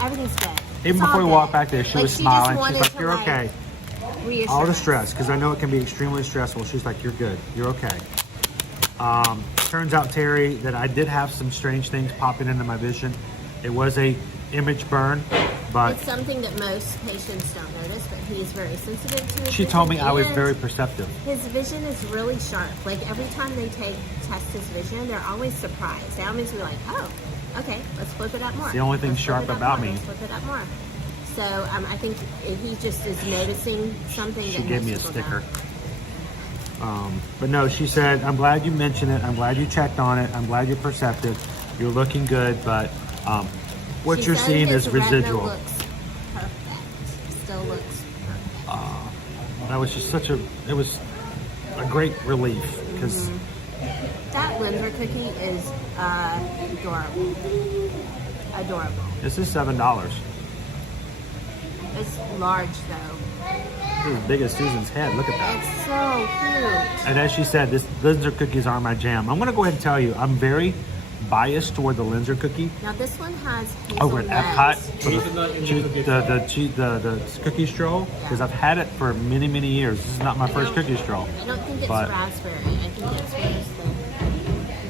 Everything's good." Even It's all before we good." walked back there, she was just smiling. She's wanted like, to, "You're okay." reassurance. the stress, because I know it can be extremely stressful. She's like, you're good, you're okay. Turns out, Terry, that I did have some strange things popping into my vision. It was a image burn, but it's something that most patients don't notice, but he's very sensitive to it. she told me I was very perceptive. His vision is really sharp. Like every time they test his vision, they're always surprised. They always be like, oh, okay, let's flip it up more. It's the only thing Let's flip sharp it up about more. me. Let's flip it up more. So I think he just is noticing something. She that gave most me a people sticker. don't. But no, she said, I'm glad you mentioned it. I'm glad you checked on it. I'm glad you're perceptive. You're looking good, but what She you're said seeing his is retina residual. looks perfect. Still looks perfect. That was just it was a great relief because That Linzer cookie is adorable. Adorable. this is $7. It's large though. It's as big as Susan's head. Look at that. It's so cute. And as she said, Linzer cookies are my jam. I'm going to go ahead and tell you, I'm very biased toward the Linzer cookie. Now this one has Over at hazelnuts. Epcot, for the cookie stroll, because I've had it for many, many years. This is not my first cookie stroll. I don't think it's but- raspberry. I think it's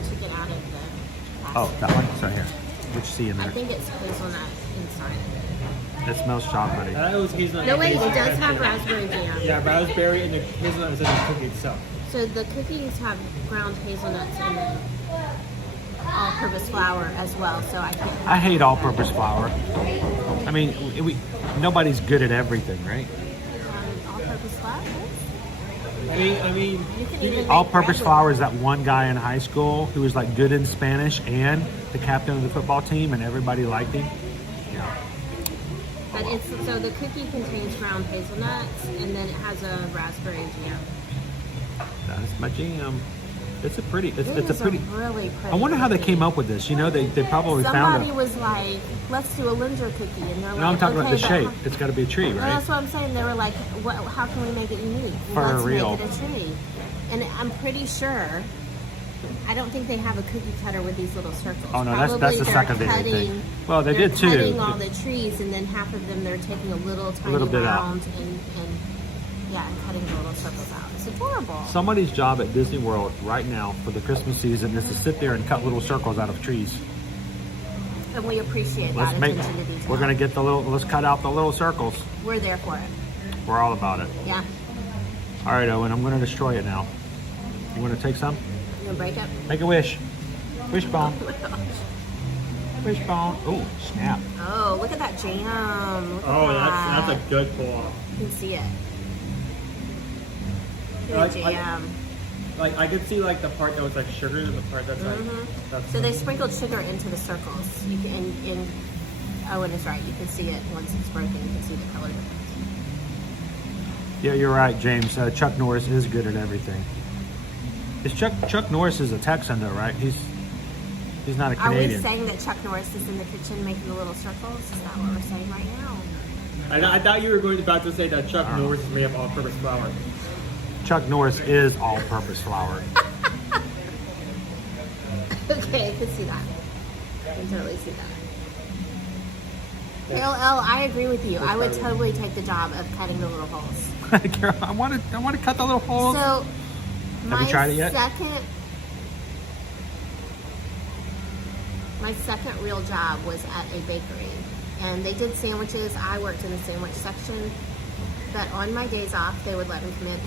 you took it out of the Oh, that one? It's right here. Which C in I there? think it's hazelnut inside. It smells chocolatey. That was hazelnut. No, wait, it does have raspberry jam. Yeah, raspberry and the hazelnut is in the cookie itself. So the cookies have ground hazelnuts and then all-purpose flour as well. So I can't. I hate all-purpose flour. I mean, nobody's good at everything, right? All-purpose flour. I mean, You can even make All-purpose bread flour is that one guy in high school who was like good in Spanish and the captain of the football team, and everybody liked him. But it's so the cookie contains ground hazelnuts and then it has a raspberry jam. That's my jam. It's a pretty. It's It a is pretty. really pretty. I wonder how they cookie. came up with this. You know, they probably Somebody found it. was like, "Let's do a Linzer cookie," and they're like, No, I'm talking about "Okay, the but shape. how-" It's got to be a tree, Well, right? that's what I'm saying. They were like, how can we make it unique? For Let's real. make it a tree. And I'm pretty sure. I don't think they have a cookie cutter with these little circles. Oh, no, Probably that's the they're secondary thing. cutting- Well, they they're did too. Cutting all the trees, and then half of them they're taking a little tiny little bit out. round and cutting the little circles out. It's adorable. Somebody's job at Disney World right now for the Christmas season is to sit there and cut little circles out of trees. And we appreciate Let's that make. attention to detail. We're gonna get the little. Let's cut out the little circles. We're there for it. We're all about it. Yeah. All right, Owen. I'm gonna destroy it now. You want to take some? You gonna break it? Make a wish. Wishbone. Wishbone. Oh, snap. Oh, look at that jam. Look at oh, that. that's a good pull off. You can see it. Look at the jam. Like I could see like the part that was like sugar and the part that's like. That's So they sprinkled sugar into the circles. You can, and Owen is right. You can see it once it's broken. You can see the color difference. Yeah, you're right, James. Chuck Norris is good at everything. Is Chuck Norris is a Texan though, right? He's not a Are we Canadian. saying that Chuck Norris is in the kitchen making the little circles? Is that what we're saying right now? I thought you were about to say that Chuck Norris is made of all-purpose flour. Chuck Norris is all-purpose flour. Okay, I can see that. I can totally see that. L, I agree with you. I would totally take the job of cutting the little holes. Carol, I want to cut the little holes. So, Have you tried it yet? My second real job was at a bakery, and they did sandwiches. I worked in the sandwich section, but on my days off, they would let me come in.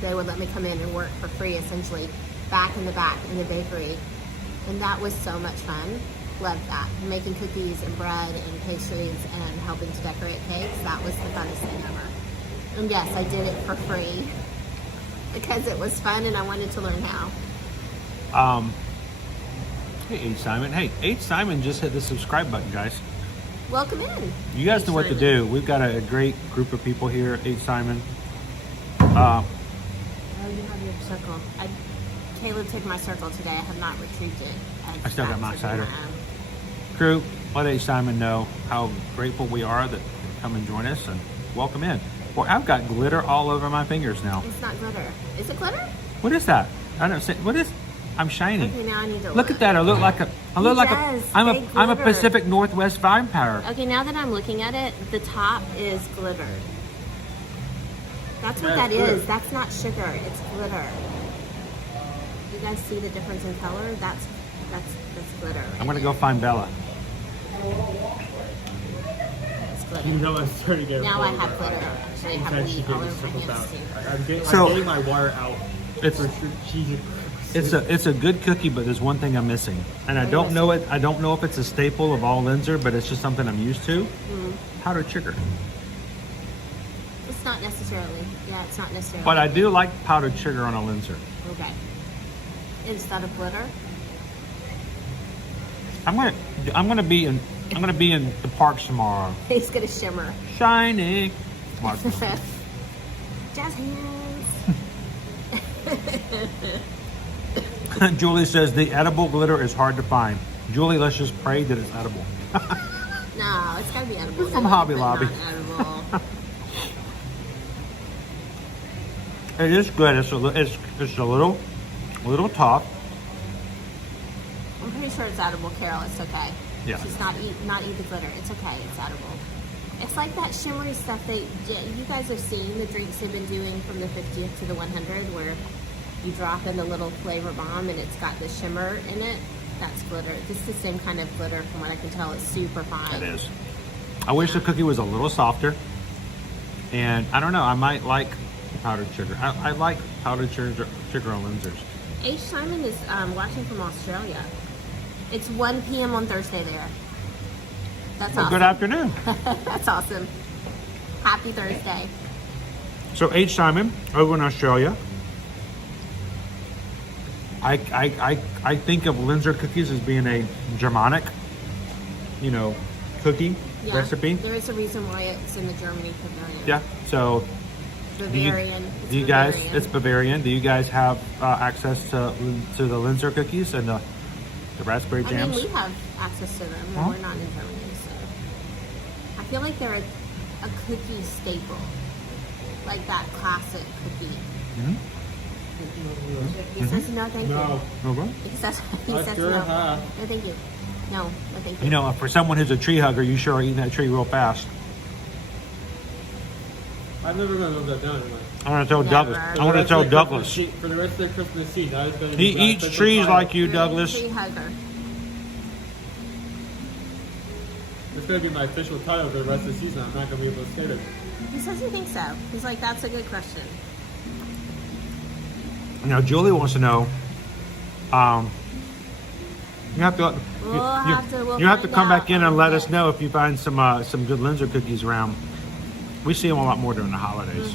They would let me come in and work for free, essentially, back in the bakery, and that was so much fun. Loved that. Making cookies and bread and pastries and helping to decorate cakes. That was the funnest thing ever. And yes, I did it for free because it was fun and I wanted to learn how. Hey, H. Simon. Hey, H. Simon just hit the subscribe button, guys. Welcome in. You guys know what to do. We've got a great group of people here, H. Simon. Oh, you have your circle. Caleb took my circle today. I have not retrieved it. I still got my Back to cider. my own. Crew, let H. Simon know how grateful we are that you come and join us and welcome in. Well, I've got glitter all over my fingers now. It's not glitter. Is it glitter? What is that? I don't say. What is? I'm shiny. Okay, now I need to Look at that. I look like a. I look like a. does. I'm Fake a glitter. Pacific Northwest vampire. Okay, now that I'm looking at it, the top is glittered. That's what that is. That's not sugar. It's glitter. You guys see the difference in color? That's glitter. Right I'm gonna go find Bella. It's glitter. You know, I'm starting to get Now I have glitter. Actually, I have She weed all getting over my circles out. hands too. I'm getting my water out. It's For sure. Jesus. it's a good cookie, but there's one thing I'm missing, and I don't know it. I don't know if it's a staple of all Linzer, but it's just something I'm used to. Powdered sugar. It's not necessarily. Yeah, it's not necessarily. But I do like powdered sugar on a Linzer. Okay. Instead of glitter. I'm gonna be in the parks tomorrow. He's gonna shimmer. Shining. Jazz hands. Julie says the edible glitter is hard to find. Julie, let's just pray that it's edible. No, it's gotta be edible. From Hobby Lobby. Not edible. It is good. It's a little tough. I'm pretty sure it's edible, Carol. It's okay. Yeah. Just not eat the glitter. It's okay. It's edible. It's like that shimmery stuff that you guys have seen the drinks they've been doing from the 50th to the 100, where you drop in the little flavor bomb and it's got the shimmer in it. That's glitter. This is the same kind of glitter from what I can tell. It's super fine. It is. I wish the cookie was a little softer. And I don't know. I might like powdered sugar. I like powdered sugar on Linzers. H. Simon is watching from Australia. It's 1 p.m. on Thursday there. That's awesome. Good afternoon. That's awesome. Happy Thursday. So H. Simon over in Australia. I think of Linzer cookies as being a Germanic, cookie recipe. There is a reason why it's in the Germany pavilion. Yeah. So Bavarian. Do you guys? It's Bavarian. Do you guys have access to the Linzer cookies and the raspberry jams? I mean, we have access to them. Huh? We're not in Germany, so I feel like they're a cookie staple, like that classic cookie. Mm-hmm. He says no, thank you. Okay. He says no. No, thank you. No, thank you. For someone who's a tree hugger, you sure are eating that tree real fast. I'm never gonna live that down anyway. I want to tell Douglas. I want to tell Douglas. For the rest of the Christmas season, He eats trees like you, Douglas. Tree hugger. It's gonna be my official title for the rest of the season. I'm not gonna be able to say it. He says he thinks so. He's like, that's a good question. Now Julie wants to know. You have to. You have to come back in and let us know if you find some good Linzer cookies around. We see them a lot more during the holidays.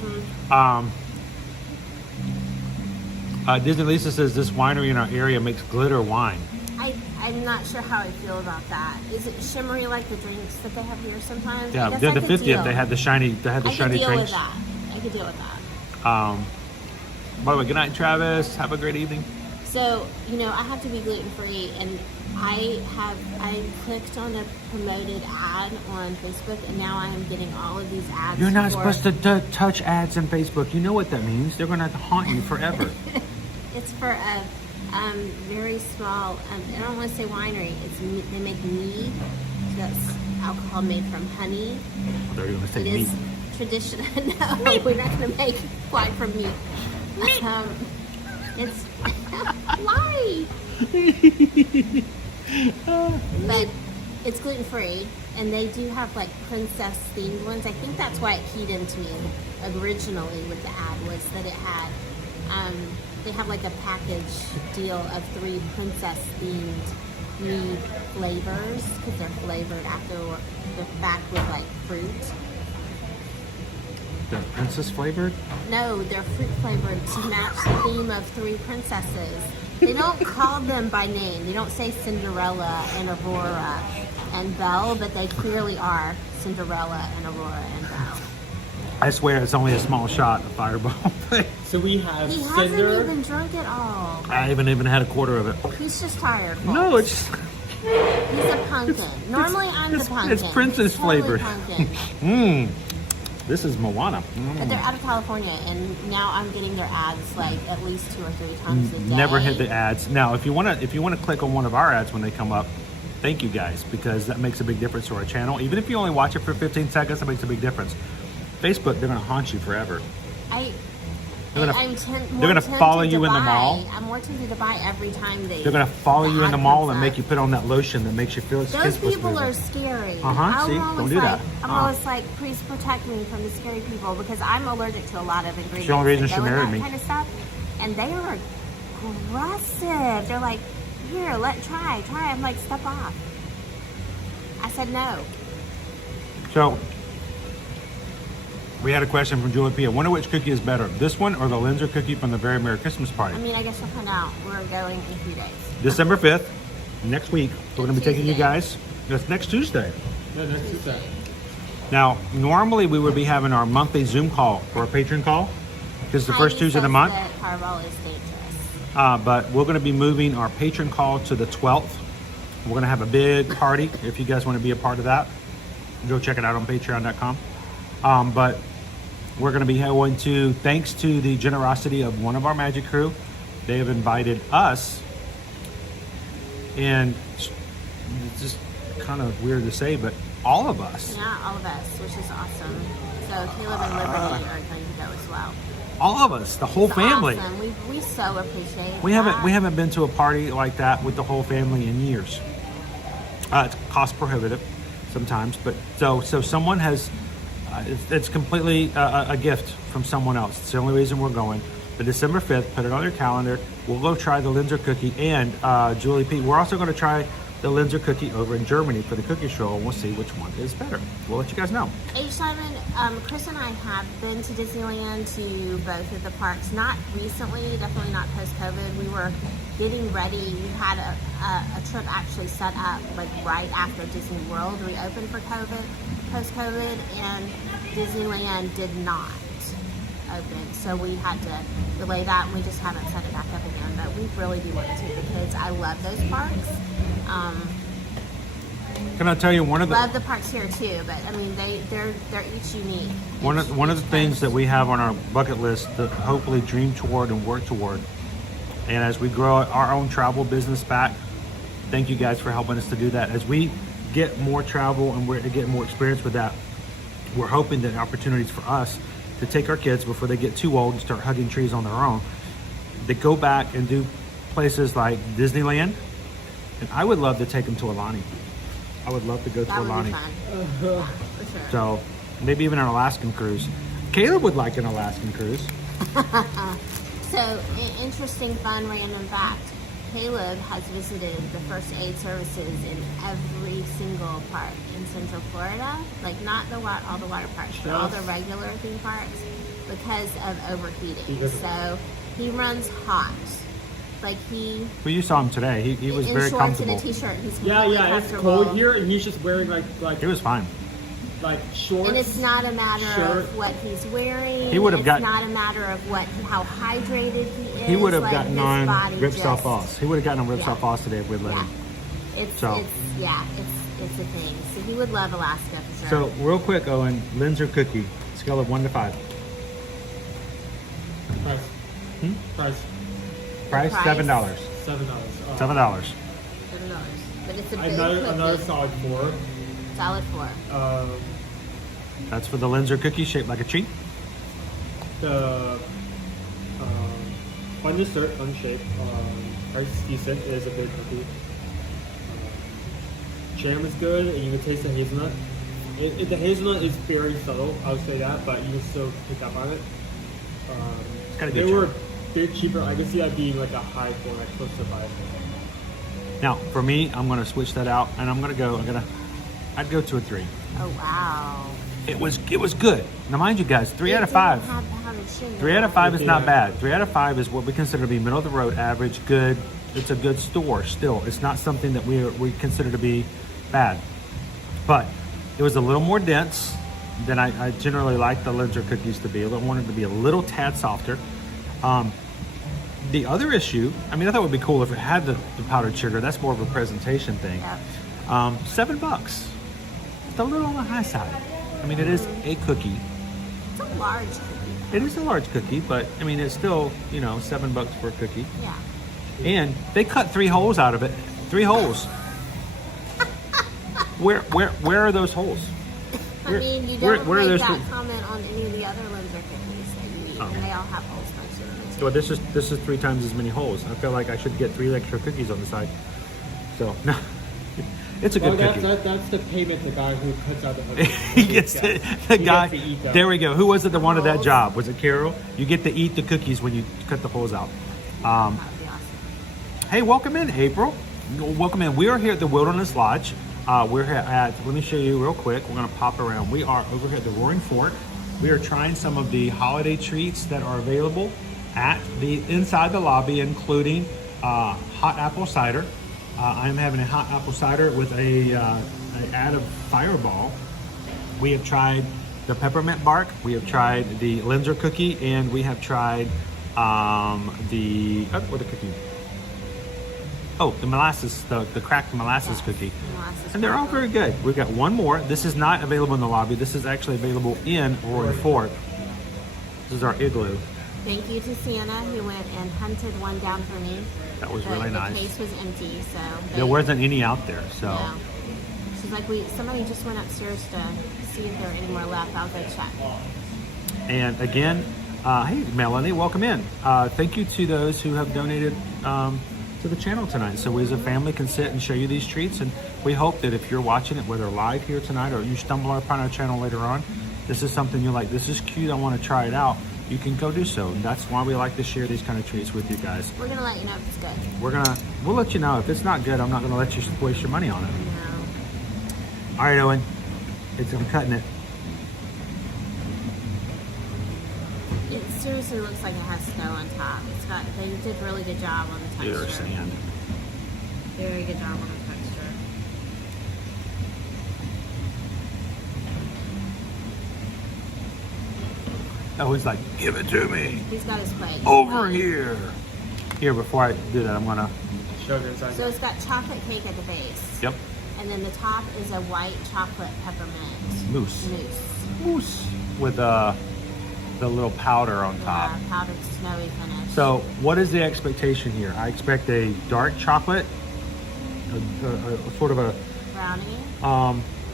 Disney Lisa says this winery in our area makes glitter wine. I'm not sure how I feel about that. Is it shimmery like the drinks that they have here sometimes? Yeah, I the could 50th deal. they had the shiny I could deal drinks. with that. I could deal with that. By the way, good night, Travis. Have a great evening. So, I have to be gluten-free, and I clicked on a promoted ad on Facebook, and now I am getting all of these ads. You're not supposed to touch ads on Facebook. You know what that means. They're going to haunt you forever. It's for a very small, I don't want to say winery. They make mead. That's alcohol made from honey. They're going to say It meat. is traditional. No, we're not going to make wine from meat. It's why? But it's gluten free, and they do have like princess themed ones. I think that's why it keyed into me originally with the ad, was that it had they have like a package deal of 3 princess themed mead flavors, because they're flavored after the fact with like fruit. They're princess flavored? No, they're fruit flavored to match the theme of 3 princesses. They don't call them by name. They don't say Cinderella and Aurora and Belle, but they clearly are Cinderella and Aurora and Belle. I swear it's only a small shot of Fireball. So we have He hasn't even drunk it all. I haven't even had a quarter of it. He's just tired. Folks. No, it's He's a pumpkin. Normally I'm the pumpkin. it's princess He's totally flavored. pumpkin. This is Moana. But they're out of California, and now I'm getting their ads like at least 2 or 3 times a day. Never hit the ads. Now, if you wanna click on one of our ads when they come up, thank you guys, because that makes a big difference to our channel. Even if you only watch it for 15 seconds, that makes a big difference. Facebook, they're gonna haunt you forever. They're gonna more follow tempted you to in the buy. mall. I'm more tempted to buy every time They're gonna follow you in the mall and make you put on that lotion that makes you feel it's Those people are scary. See, I'm don't do that. always like, please protect me from the scary people because I'm allergic to a lot of ingredients. It's the only reason that she go in married that me. kind of stuff, and they are aggressive. They're like, here, try. I'm like, step off. I said no. So, we had a question from Julie P. I wonder which cookie is better, this one or the Linzer cookie from the Very Merry Christmas Party? I mean, I guess we'll find out. We're going in a few days. December 5th, next week, we're going to be taking you guys. That's next Tuesday. Yeah, next Tuesday. Now, normally we would be having our monthly Zoom call for a patron call because the first Tuesday of the month. Powerball is dangerous. But we're going to be moving our patron call to the 12th. We're going to have a big party. If you guys want to be a part of that, go check it out on patreon.com. But we're going to be going to, thanks to the generosity of one of our magic crew, they have invited us, and it's just kind of weird to say, but all of us. Yeah, all of us, which is awesome. So Caleb and Liberty are going to go as well. All of us, the whole family. Awesome. We so appreciate We that. haven't been to a party like that with the whole family in years. It's cost prohibitive sometimes, but so someone has. It's completely a gift from someone else. It's the only reason we're going. But December 5th, put it on your calendar. We'll go try the Linzer cookie and Julie P. We're also going to try the Linzer cookie over in Germany for the cookie show, and we'll see which one is better. We'll let you guys know. Simon, Chris and I have been to Disneyland, to both of the parks. Not recently, definitely not post-COVID. We were getting ready. We had a trip actually set up like right after Disney World reopened for post-COVID, and Disneyland did not open. So we had to delay that, and we just haven't set it back up again. But we really do want to take the kids. I love those parks. Can I tell you one of the love the parks here too, but I mean they're each unique. One of the things that we have on our bucket list to hopefully dream toward and work toward, and as we grow our own travel business back, thank you guys for helping us to do that. As we get more travel and we're getting more experience with that, we're hoping that opportunities for us to take our kids before they get too old and start hugging trees on their own, they go back and do places like Disneyland. And I would love to take them to Alani. I would love to go to Alani. For sure. So maybe even an Alaskan cruise. Caleb would like an Alaskan cruise. So, interesting, fun, random fact. Caleb has visited the first aid services in every single park in Central Florida. Like not all the water parks, but all the regular theme parks because of overheating. So he runs hot. Like well, you saw him today. He was very comfortable. In a t-shirt. He's It's cold here, and he's just wearing like. It was fine. Like shorts. And it's not a matter of what he's wearing. He would have gotten. It's not a matter of how hydrated he is. He would have like gotten on Ripsaw Falls. He would have gotten on Ripsaw Falls today if we'd let him. It's a thing. So he would love Alaska for sure. So real quick, Owen, Linzer cookie, scale of 1 to 5. Price. Price $7. $7. $7. But it's a big another solid 4. Solid 4. That's for the Linzer cookie shaped like a tree. The fun dessert, fun shape. Price is decent. It is a big cookie. Jam is good, and you can taste the hazelnut. The hazelnut is very subtle, I would say that, but you can still pick up on it. They were a bit cheaper. I could see that being like a high 4, like close to 5. Now, for me, I'm going to switch that out, and I'd go to a 3. Oh wow! It was good. Now, mind you guys, 3 out of 5. 3 out of 5 is not bad. 3 out of 5 is what we consider to be middle of the road, average, good. It's a good store still. It's not something that we consider to be bad, but it was a little more dense than I generally like the Linzer cookies to be. I wanted to be a little tad softer. The other issue, I mean, I thought it would be cool if it had the powdered sugar. That's more of a presentation thing. Yep. $7. It's a little on the high side. I mean, it is a cookie. It's a large cookie. It is a large cookie, but I mean, it's still, $7 for a cookie. Yeah. And they cut 3 holes out of it. 3 holes. Where are those holes? I mean, you don't make that comment on any of the other Linzer cookies that you eat. And they all have holes punched in them too. Well, this is 3 times as many holes. I feel like I should get 3 extra cookies on the side. So no, it's a good cookie. That's the payment the guy who cuts out the cookies. He gets the guy. There we go. Who was it that wanted that job? Was it Carol? You get to eat the cookies when you cut the holes out. That would be awesome. Hey, welcome in, April. Welcome in. We are here at the Wilderness Lodge. We're here at, let me show you real quick. We're going to pop around. We are over here at the Roaring Fork. We are trying some of the holiday treats that are available at the inside the lobby, including hot apple cider. I'm having a hot apple cider with a add of Fireball. We have tried the peppermint bark. We have tried the Linzer cookie, and we have tried the cookie. Oh, the molasses, the cracked molasses cookie. And they're all very good. We've got one more. This is not available in the lobby. This is actually available in Roaring Fork. This is our igloo. Thank you to Sienna who went and hunted one down for me. That was really nice. The case was empty, so there wasn't any out there, so. No. She's like, somebody just went upstairs to see if there were any more left. I'll go check. And again, hey Melanie, welcome in. Thank you to those who have donated to the channel tonight, so we as a family can sit and show you these treats. And we hope that if you're watching it, whether live here tonight or you stumble upon our channel later on, this is something you're like, this is cute, I want to try it out, you can go do so. And that's why we like to share these kind of treats with you guys. We're gonna let you know if it's good. We'll let you know. If it's not good, I'm not gonna let you waste your money on it. No. All right, Owen, I'm cutting it. It seriously looks like it has snow on top. They did a really good job on the texture. There's sand. Very good job on the texture. Oh, he's like, give it to me. He's got his plate. Over here. Here, before I do that, I'm gonna. Sugar inside. So it's got chocolate cake at the base. Yep. And then the top is a white chocolate peppermint. Mousse. With the little powder on top. Yeah, powdered snowy finish. So what is the expectation here? I expect a dark chocolate, sort of a brownie,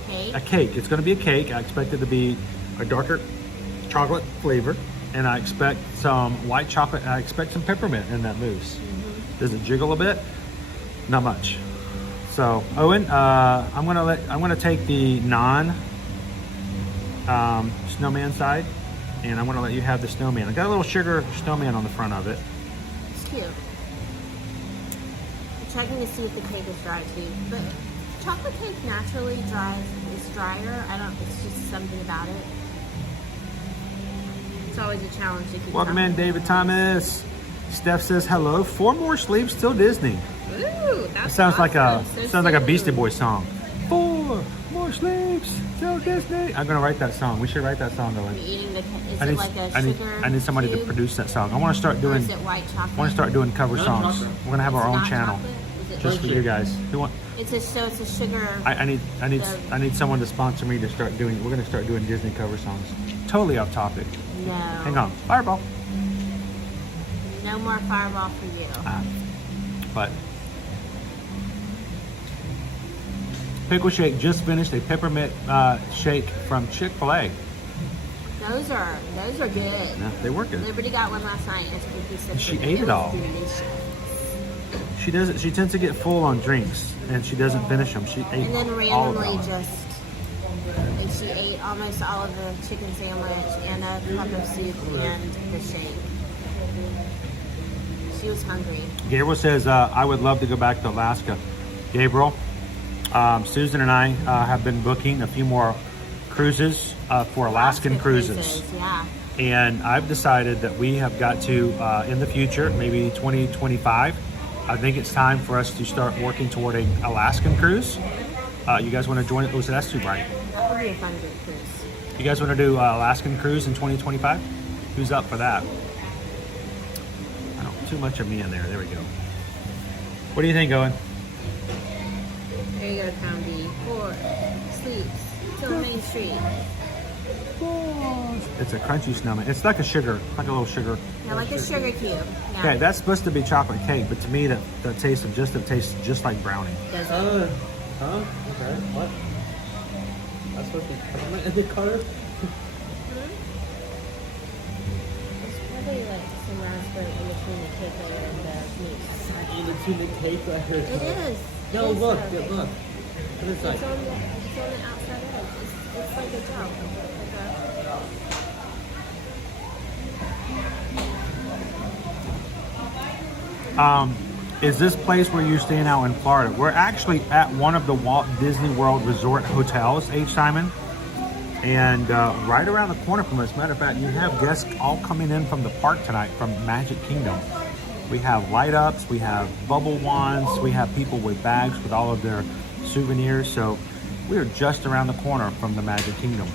cake. A cake. It's going to be a cake. I expect it to be a darker chocolate flavor, and I expect some white chocolate. And I expect some peppermint in that mousse. Mm-hmm. Does it jiggle a bit? Not much. So Owen, I'm gonna take the snowman side. And I'm going to let you have the snowman. I got a little sugar snowman on the front of it. It's cute. I'm checking to see if the cake is dry too. But chocolate cake naturally is drier. It's just something about it. It's always a challenge to keep. Welcome in, David Thomas. Steph says hello. 4 more sleeps till Disney. Ooh, that sounds like a Beastie Boys song. 4 more sleeps till Disney. I'm gonna write that song. We should write that song, though. I need somebody to produce that song. I want to start doing. Is it white chocolate? I want to start doing cover songs. We're gonna have our own channel just for you guys. It's a sugar. I need someone to sponsor me to start doing. We're gonna start doing Disney cover songs. Totally off topic. No. Hang on. Fireball. No more Fireball for you. But. Pickle Shake just finished a peppermint shake from Chick-fil-A. Those are good. Yeah, they were good. Liberty got one last night. And she ate it all. She doesn't. She tends to get full on drinks, and she doesn't finish them. She ate and then all of randomly them. and she ate almost all of the chicken sandwich and a cup of soup and the shake. She was hungry. Gabriel says, "I would love to go back to Alaska." Gabriel. Susan and I have been booking a few more cruises for Alaskan cruises. Yeah. And I've decided that we have got to, in the future, maybe 2025, I think it's time for us to start working toward an Alaskan cruise. You guys want to join it? Oh, so that's too bright. That would be a fun cruise. You guys want to do Alaskan cruise in 2025? Who's up for that? I don't, too much of me in there. There we go. What do you think, Owen? There you go, Tom B. 4 sleeps till Main Street. It's a crunchy snowman. It's like a little sugar. Yeah, like a sugar cube. Yeah. Okay, that's supposed to be chocolate cake, but to me, it tastes just like brownie. Does it? Okay. What? That's supposed to be peppermint in the color? Probably like some raspberry in between the cake layer and the mousse. In between the cake layer. It is. No, It is look, perfect. look. What is It's that? on the outside edge. It's like a gel. Is this place where you're staying out in Florida? We're actually at one of the Walt Disney World Resort hotels, H. Simon. And right around the corner from us, matter of fact, you have guests all coming in from the park tonight from Magic Kingdom. We have light ups, we have bubble wands, we have people with bags with all of their souvenirs. So we are just around the corner from the Magic Kingdom.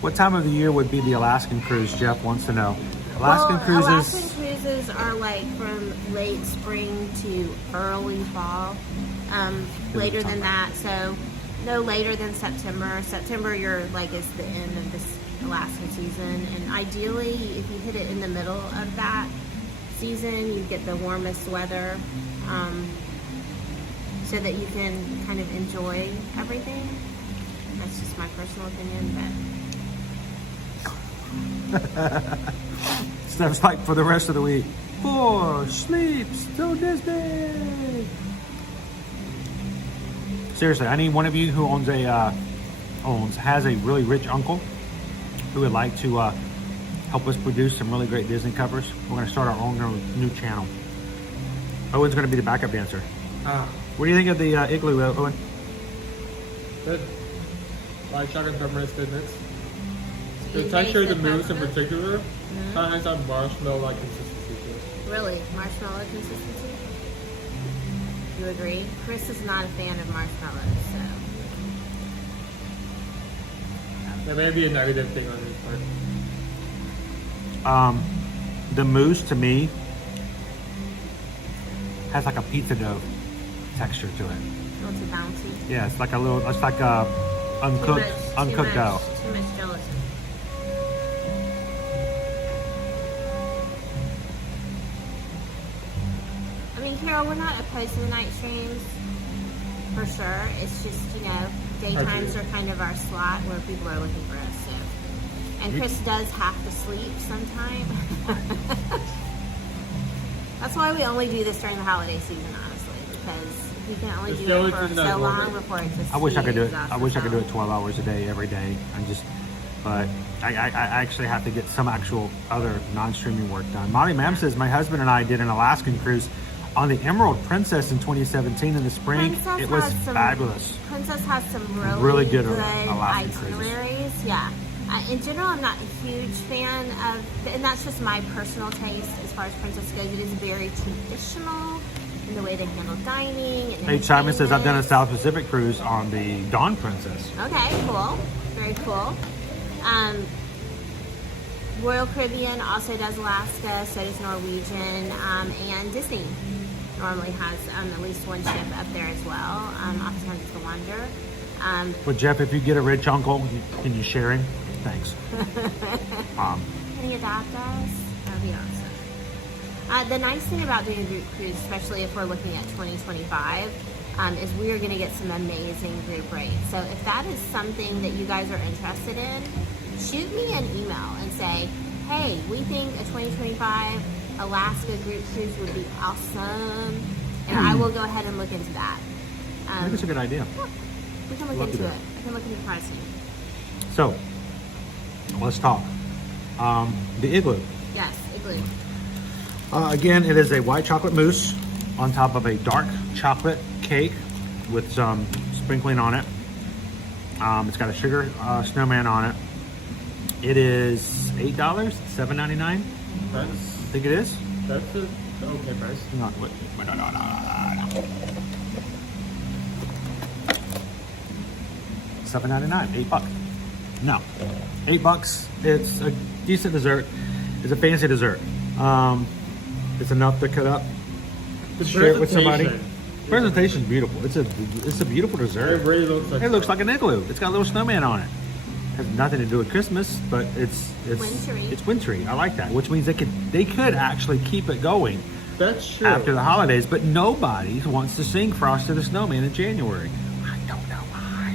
What time of the year would be the Alaskan cruise? Jeff wants to know. Alaskan cruises. Alaskan cruises are like from late spring to early fall. Later than that, so no later than September. September, you're like is the end of this Alaskan season, and ideally, if you hit it in the middle of that season, you get the warmest weather, so that you can kind of enjoy everything. That's just my personal opinion, but. Steph's like for the rest of the week. 4 sleeps till Disney. Seriously, I need one of you who has a really rich uncle who would like to help us produce some really great Disney covers. We're going to start our own new channel. Owen's going to be the backup dancer. What do you think of the igloo, Owen? Good. White chocolate peppermint is good mix. The texture of the mousse in particular kind of has that marshmallow-like consistency to it. Really? Marshmallow consistency? You agree? Chris is not a fan of marshmallows, so. There may be a negative thing on his part. The mousse to me has like a pizza dough texture to it. Oh, it's a bouncy. Yeah, it's like a little. It's like a uncooked dough. Too much gelatin. I mean, Carol, we're not opposed to the night streams, for sure. It's just, daytimes are kind of our slot where people are looking for us, so. And Chris does have to sleep sometime. That's why we only do this during the holiday season, honestly, because we can only do it for so long before it just I wish I could do it. exhausts I wish I could do us. it 12 hours a day, every day. But I actually have to get some actual other non-streaming work done. Molly Mam says, my husband and I did an Alaskan cruise on the Emerald Princess in 2017 in the spring. It was fabulous. Princess has some Really good itineraries. Alaskan Yeah. In general, I'm not a huge fan of, and that's just my personal taste as far as Princess goes. It is very traditional in the way they handle dining. And H. Simon says, I've done a entertainment. South Pacific cruise on the Dawn Princess. Okay, cool. Very cool. Royal Caribbean also does Alaska, so does Norwegian, and Disney normally has at least one ship up there as well. Oftentimes it's the Wonder. But Jeff, if you get a rich uncle, can you share him? Thanks. Can he adopt us? That'd be awesome. The nice thing about doing a group cruise, especially if we're looking at 2025, is we are going to get some amazing group rates. So if that is something that you guys are interested in, shoot me an email and say, hey, we think a 2025 Alaska group cruise would be awesome, and I will go ahead and look into that. I think it's a good idea. Yeah, we can look Love to into do it. it. I can look into pricing. So, let's talk. The igloo. Yes, igloo. Again, it is a white chocolate mousse on top of a dark chocolate cake with some sprinkling on it. It's got a sugar snowman on it. It is $8, $7.99. I think it is. That's the okay price. No. $7.99, $8. No, $8. It's a decent dessert. It's a fancy dessert. It's enough to cut up, share it with somebody. Presentation's beautiful. It's a beautiful dessert. It really looks like It looks like an igloo. It's got a little snowman on it. has nothing to do with Christmas, but it's Wintry. It's wintry. I like that, which means they could actually keep it going. That's true. After the holidays, but nobody wants to sing Frosty the Snowman in January. I don't know why.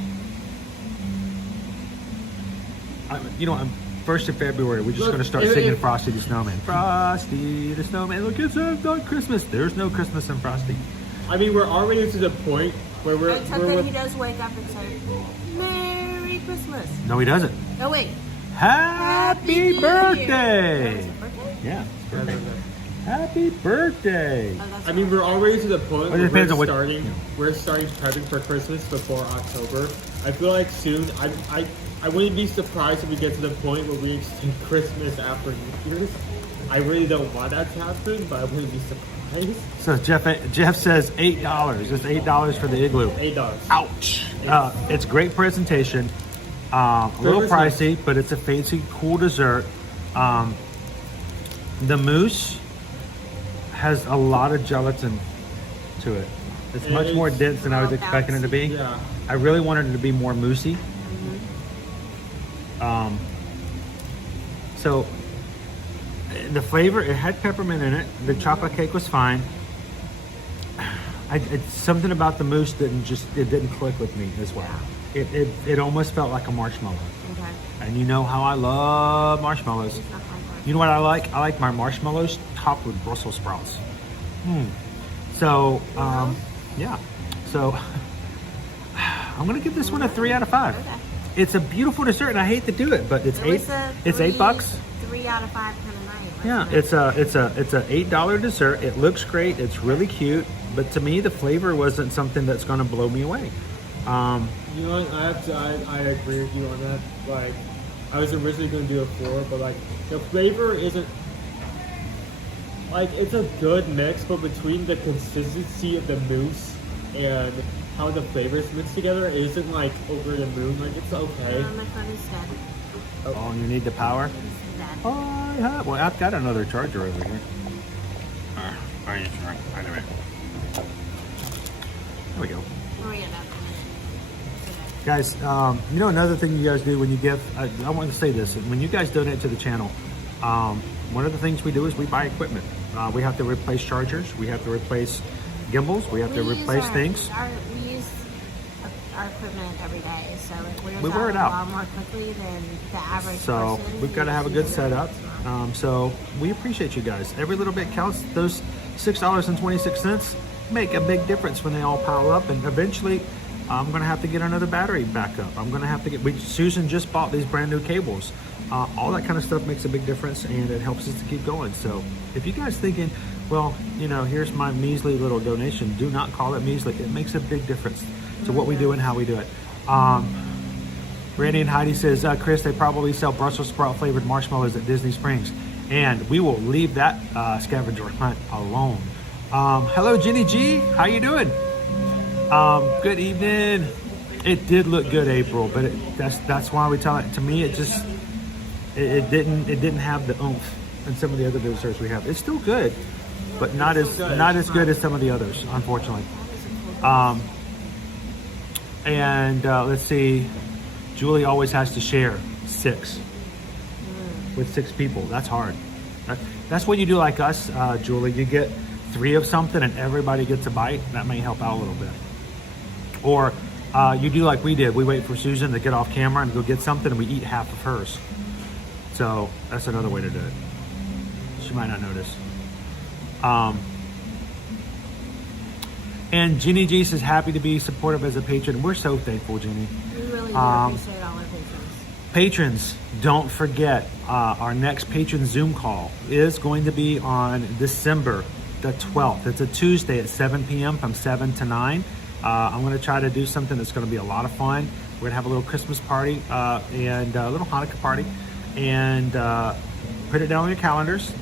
On 1st of February, we're just going to start singing Frosty the Snowman. Frosty the Snowman, look, it's not Christmas. There's no Christmas in Frosty. I mean, we're already to the point where Except that he does wake up and say, Merry Christmas. No, he doesn't. Oh, wait. Happy New birthday! Year. Oh, is it birthday? Yeah, it's birthday. Happy birthday! I mean, we're already to the point Well, it where depends on what- we're starting prepping for Christmas before October. I feel like soon, I wouldn't be surprised if we get to the point where we extend Christmas after New Year's. I really don't want that to happen, but I wouldn't be surprised. So Jeff says $8. It's $8 for the igloo. $8. Ouch! It's great presentation. A little pricey, but it's a fancy, cool dessert. The mousse has a lot of gelatin to it. It's much more dense than I was expecting it to be. Yeah. I really wanted it to be more moussey. So the flavor, it had peppermint in it. The chocolate cake was fine. It's something about the mousse didn't click with me as well. It almost felt like a marshmallow. Okay. And you know how I love marshmallows. You know what I like? I like my marshmallows topped with Brussels sprouts. So, yeah. So, I'm gonna give this one a 3 out of 5. Okay. It's a beautiful dessert, and I hate to do it, but it's $8. It's $8. 3 out of 5 kind of night. Yeah, it's a $8 dessert. It looks great. It's really cute, but to me, the flavor wasn't something that's gonna blow me away. You know what? I agree with you on that. Like, I was originally going to do a 4, but like the flavor isn't like, it's a good mix, but between the consistency of the mousse and how the flavors mix together, it isn't like over the moon. Like, it's okay. My phone is dead. Oh, you need the power? It's dead. Oh, yeah. Well, I've got another charger over here. Are you sure? Wait a minute. There we go. Oh, yeah, no. Guys, another thing you guys do when you give, I want to say this, when you guys donate to the channel, one of the things we do is we buy equipment. We have to replace chargers, we have to replace gimbals, we have to replace things. We use our equipment every day, so it wear it a out lot more quickly than the average So person. we've got to have a good setup. So we appreciate you guys. Every little bit counts. Those $6.26 make a big difference when they all pile up, and eventually I'm gonna have to get another battery backup. I'm gonna have to get. Susan just bought these brand new cables. All that kind of stuff makes a big difference, and it helps us to keep going. So if you guys thinking, well, here's my measly little donation, do not call it measly. It makes a big difference to what we do and how we do it. Randy and Heidi says, Chris, they probably sell Brussels sprout flavored marshmallows at Disney Springs, and we will leave that scavenger hunt alone. Hello, Jenny G. How you doing? Good evening. It did look good, April, but that's why we tell it. To me, it didn't have the oomph and some of the other desserts we have. It's still good, but not as good as some of the others, unfortunately. Let's see. Julie always has to share 6 with 6 people. That's hard. That's what you do like us, Julie. You get 3 of something and everybody gets a bite. That may help out a little bit. Or you do like we did. We wait for Susan to get off camera and go get something, and we eat half of hers. So that's another way to do it. She might not notice. And Ginny G says, happy to be supportive as a patron. We're so thankful, Ginny. We really do appreciate all our patrons. Patrons, don't forget, our next patron Zoom call is going to be on December the 12th. It's a Tuesday at 7 p.m. from 7 to 9. I'm going to try to do something that's going to be a lot of fun. We're going to have a little Christmas party and a little Hanukkah party. And put it down on your calendars.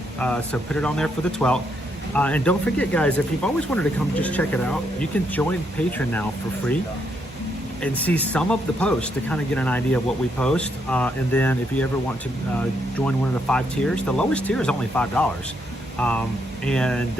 So put it on there for the 12th. And don't forget, guys, if you've always wanted to come just check it out, you can join Patreon now for free and see some of the posts to kind of get an idea of what we post. And then if you ever want to join one of the 5 tiers, the lowest tier is only $5. And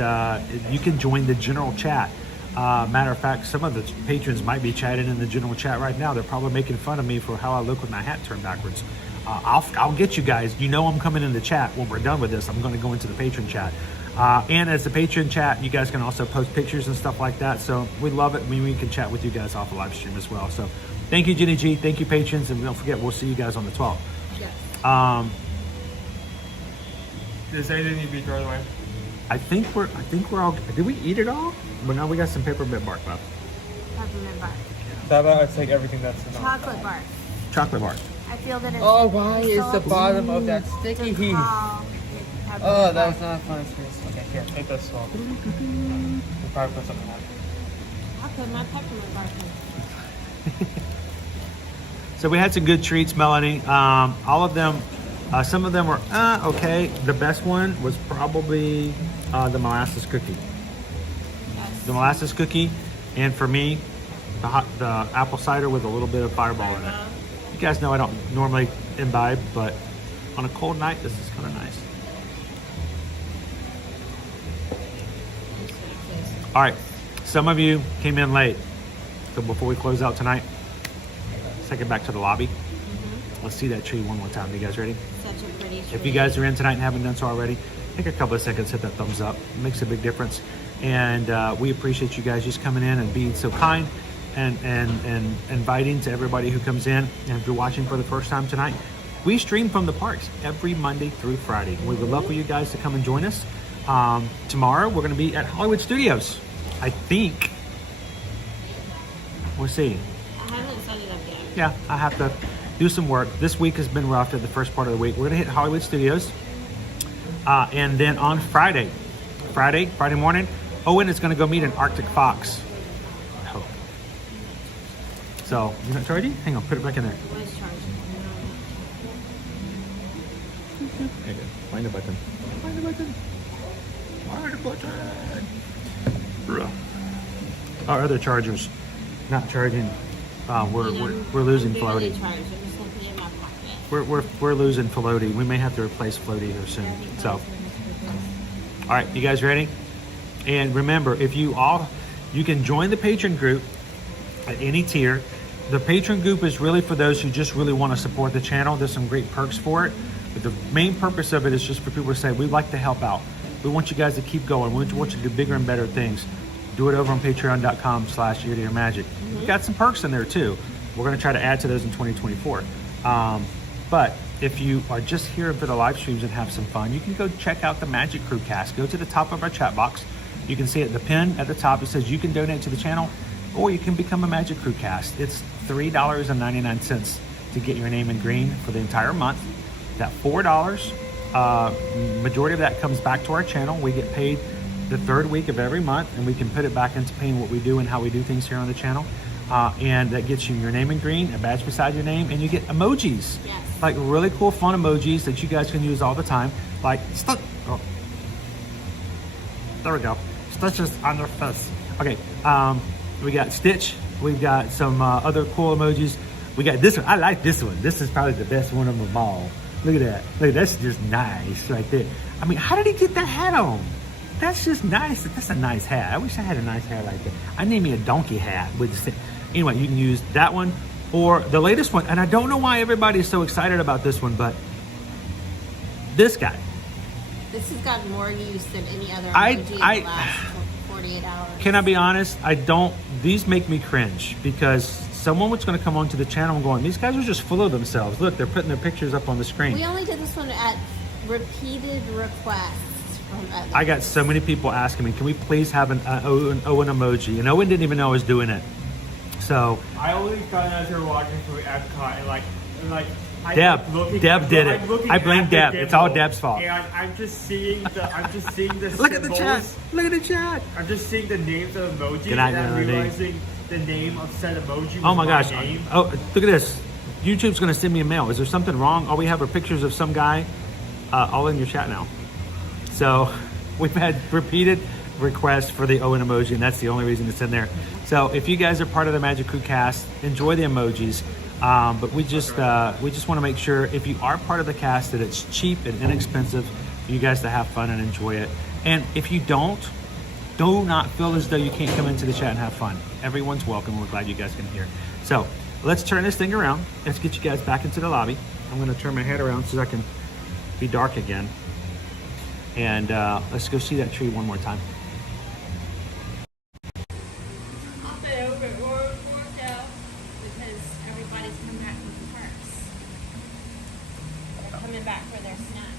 you can join the general chat. Matter of fact, some of the patrons might be chatting in the general chat right now. They're probably making fun of me for how I look with my hat turned backwards. I'll get you guys. You know I'm coming in the chat when we're done with this. I'm going to go into the patron chat. And as the patron chat, you guys can also post pictures and stuff like that. So we love it when we can chat with you guys off the live stream as well. So thank you, Jenny G. Thank you, patrons. And don't forget, we'll see you guys on the 12th. Yes. Does anything need to be thrown away? I think we're all. Did we eat it all? But now we got some peppermint bark left. Peppermint bark. So how about I take everything that's in the Chocolate bark. Chocolate bark. I feel that it's Oh, why is the so bottom of that sticky heat? calm. Oh, that was not fun. Okay, here, take this one. We'll probably put something in that. I'll put my peppermint bark in. So we had some good treats, Melanie. All of them, some of them were okay. The best one was probably the molasses cookie. The molasses cookie, and for me, the apple cider with a little bit of Fireball in it. You guys know I don't normally imbibe, but on a cold night, this is kind of nice. All right, some of you came in late, so before we close out tonight, let's take it back to the lobby. Let's see that tree one more time. You guys ready? Such a pretty tree. If you guys are in tonight and haven't done so already, take a couple of seconds, hit that thumbs up. It makes a big difference. And we appreciate you guys just coming in and being so kind and inviting to everybody who comes in. And if you're watching for the first time tonight, we stream from the parks every Monday through Friday. We would love for you guys to come and join us. Tomorrow, we're going to be at Hollywood Studios. I think. We'll see. I haven't set it up yet. Yeah, I have to do some work. This week has been rough at the first part of the week. We're going to hit Hollywood Studios. And then on Friday morning, Owen is going to go meet an Arctic fox. I hope. So, you not charging? Hang on, put it back in there. What is charging? There you go. Find the button. Find the button. Find the button. Our other chargers not charging. We're losing floaty. We're losing floaty. We may have to replace floaty here soon. So, all right, you guys ready? And remember, if you can join the patron group at any tier. The patron group is really for those who just really want to support the channel. There's some great perks for it, but the main purpose of it is just for people to say, we'd like to help out. We want you guys to keep going. We want you to do bigger and better things. Do it over on patreon.com/eartoearmagic. We've got some perks in there too. We're going to try to add to those in 2024. But if you are just here for the live streams and have some fun, you can go check out the Magic Crew cast. Go to the top of our chat box. You can see at the pin at the top, it says you can donate to the channel or you can become a Magic Crew cast. It's $3.99 to get your name in green for the entire month. That $4, majority of that comes back to our channel. We get paid the third week of every month, and we can put it back into paying what we do and how we do things here on the channel. And that gets you your name in green, a badge beside your name, and you get emojis. Yes. Like really cool, fun emojis that you guys can use all the time. Like, oh. There we go. Stitches on their face. Okay, we got Stitch. We've got some other cool emojis. We got this one. I like this one. This is probably the best one of them all. Look at that. Look, that's just nice right there. I mean, how did he get that hat on? That's just nice. That's a nice hat. I wish I had a nice hat like that. I need me a donkey hat with the same. Anyway, you can use that one or the latest one. And I don't know why everybody is so excited about this one, but this guy. This has gotten more use than any other emoji in the last 48 hours. Can I be honest? These make me cringe because someone was going to come onto the channel and going, these guys are just full of themselves. Look, they're putting their pictures up on the screen. We only did this one at repeated requests. I got so many people asking me, can we please have an Owen emoji? And Owen didn't even know I was doing it. So I only found out they were walking through Epcot and like Deb did it. I blame Deb. It's all Deb's fault. And I'm just seeing the Look at the chat. Look at the chat. I'm just seeing the names of emojis Good night, and I'm Melody. realizing the name of said emoji. Oh my was gosh. name. Oh, look at this. YouTube's going to send me a mail. Is there something wrong? All we have are pictures of some guy all in your chat now. So we've had repeated requests for the Owen emoji, and that's the only reason it's in there. So if you guys are part of the Magic Crew cast, enjoy the emojis. But we just want to make sure if you are part of the cast that it's cheap and inexpensive for you guys to have fun and enjoy it. And if you don't, Do not feel as though you can't come into the chat and have fun. Everyone's welcome. We're glad you guys can hear. So let's turn this thing around. Let's get you guys back into the lobby. I'm going to turn my head around so I can be dark again. And let's go see that tree one more time. Hop it over at Royal Hotel because everybody's coming back from the parks. They're coming back for their snacks.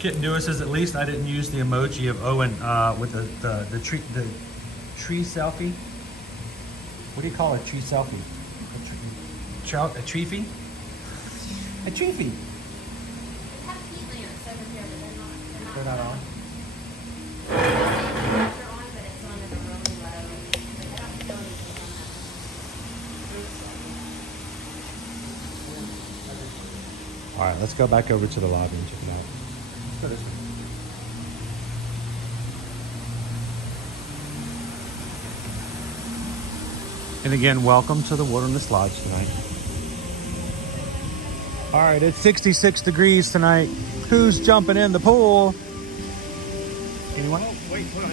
Kitten Dewar says, at least I didn't use the emoji of Owen with the tree selfie. What do you call a tree selfie? A treefie? A treefie. They have heat lamps over here, but They're not on. they're on, but it's on at a really low. Like, I don't feel anything on that. All right, let's go back over to the lobby and check it out. Let's go this way. And again, welcome to the Wilderness Lodge tonight. All right, it's 66 degrees tonight. Who's jumping in the pool? Anyone? Oh, wait, hold on.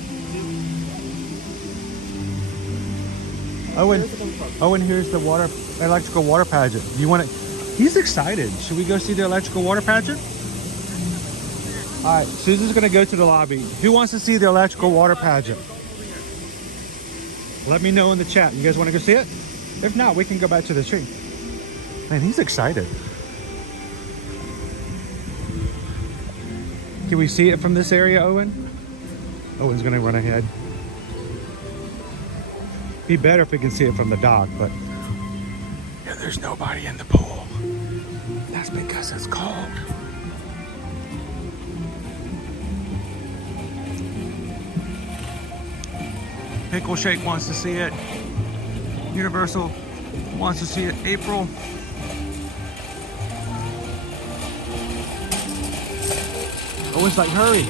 Owen, here's the electrical water pageant. Do you want to? He's excited. Should we go see the electrical water pageant? All right, Susan's gonna go to the lobby. Who wants to see the electrical water pageant? Let me know in the chat. You guys want to go see it? If not, we can go back to the tree. Man, he's excited. Can we see it from this area, Owen? Owen's gonna run ahead. Be better if we can see it from the dock, but yeah, there's nobody in the pool. That's because it's cold. Pickle Shake wants to see it. Universal wants to see it. April. Owen's like, hurry.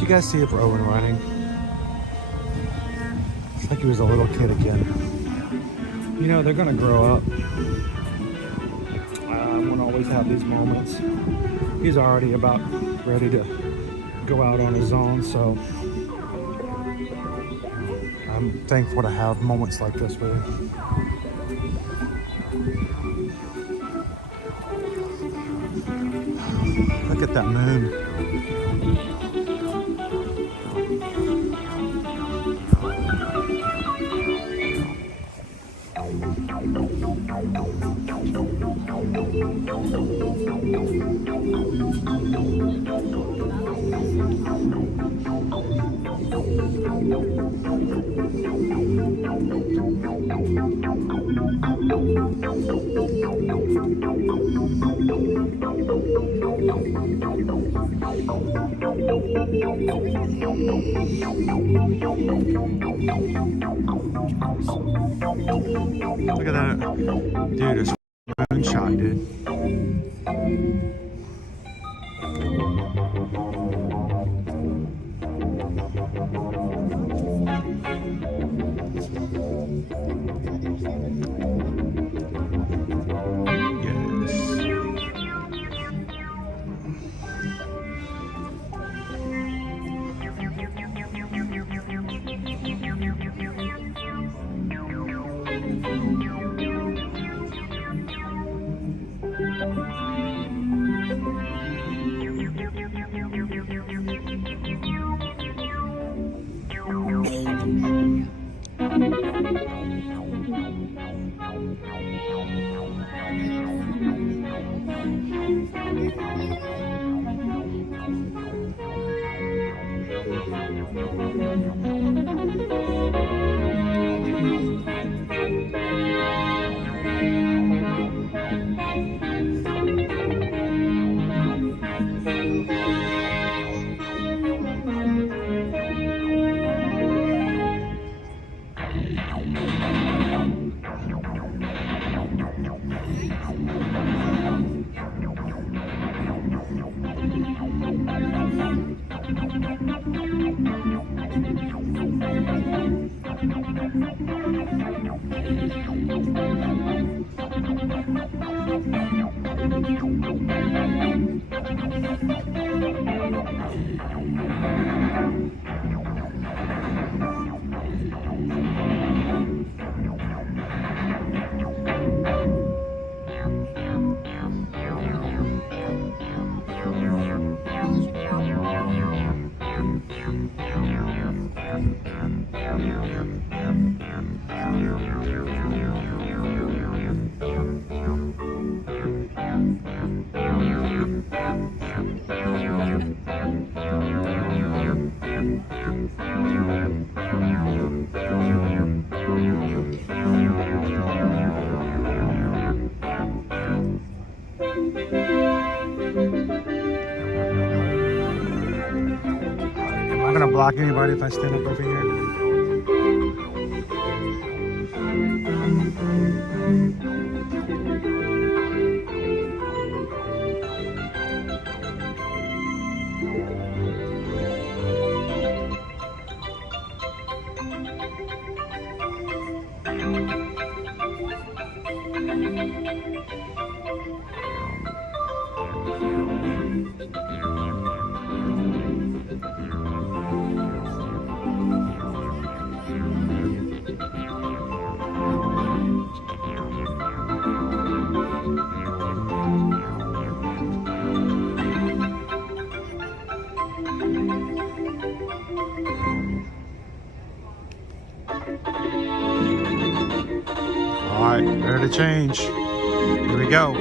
You guys see it for Owen running? It's like he was a little kid again. You know, they're gonna grow up. I won't always have these moments. He's already about ready to go out on his own, so I'm thankful to have moments like this with him. Look at that moon. Look at that. Dude, it's moonshot, dude. Am I gonna block anybody if I stand up over here? All right, ready to change. Here we go.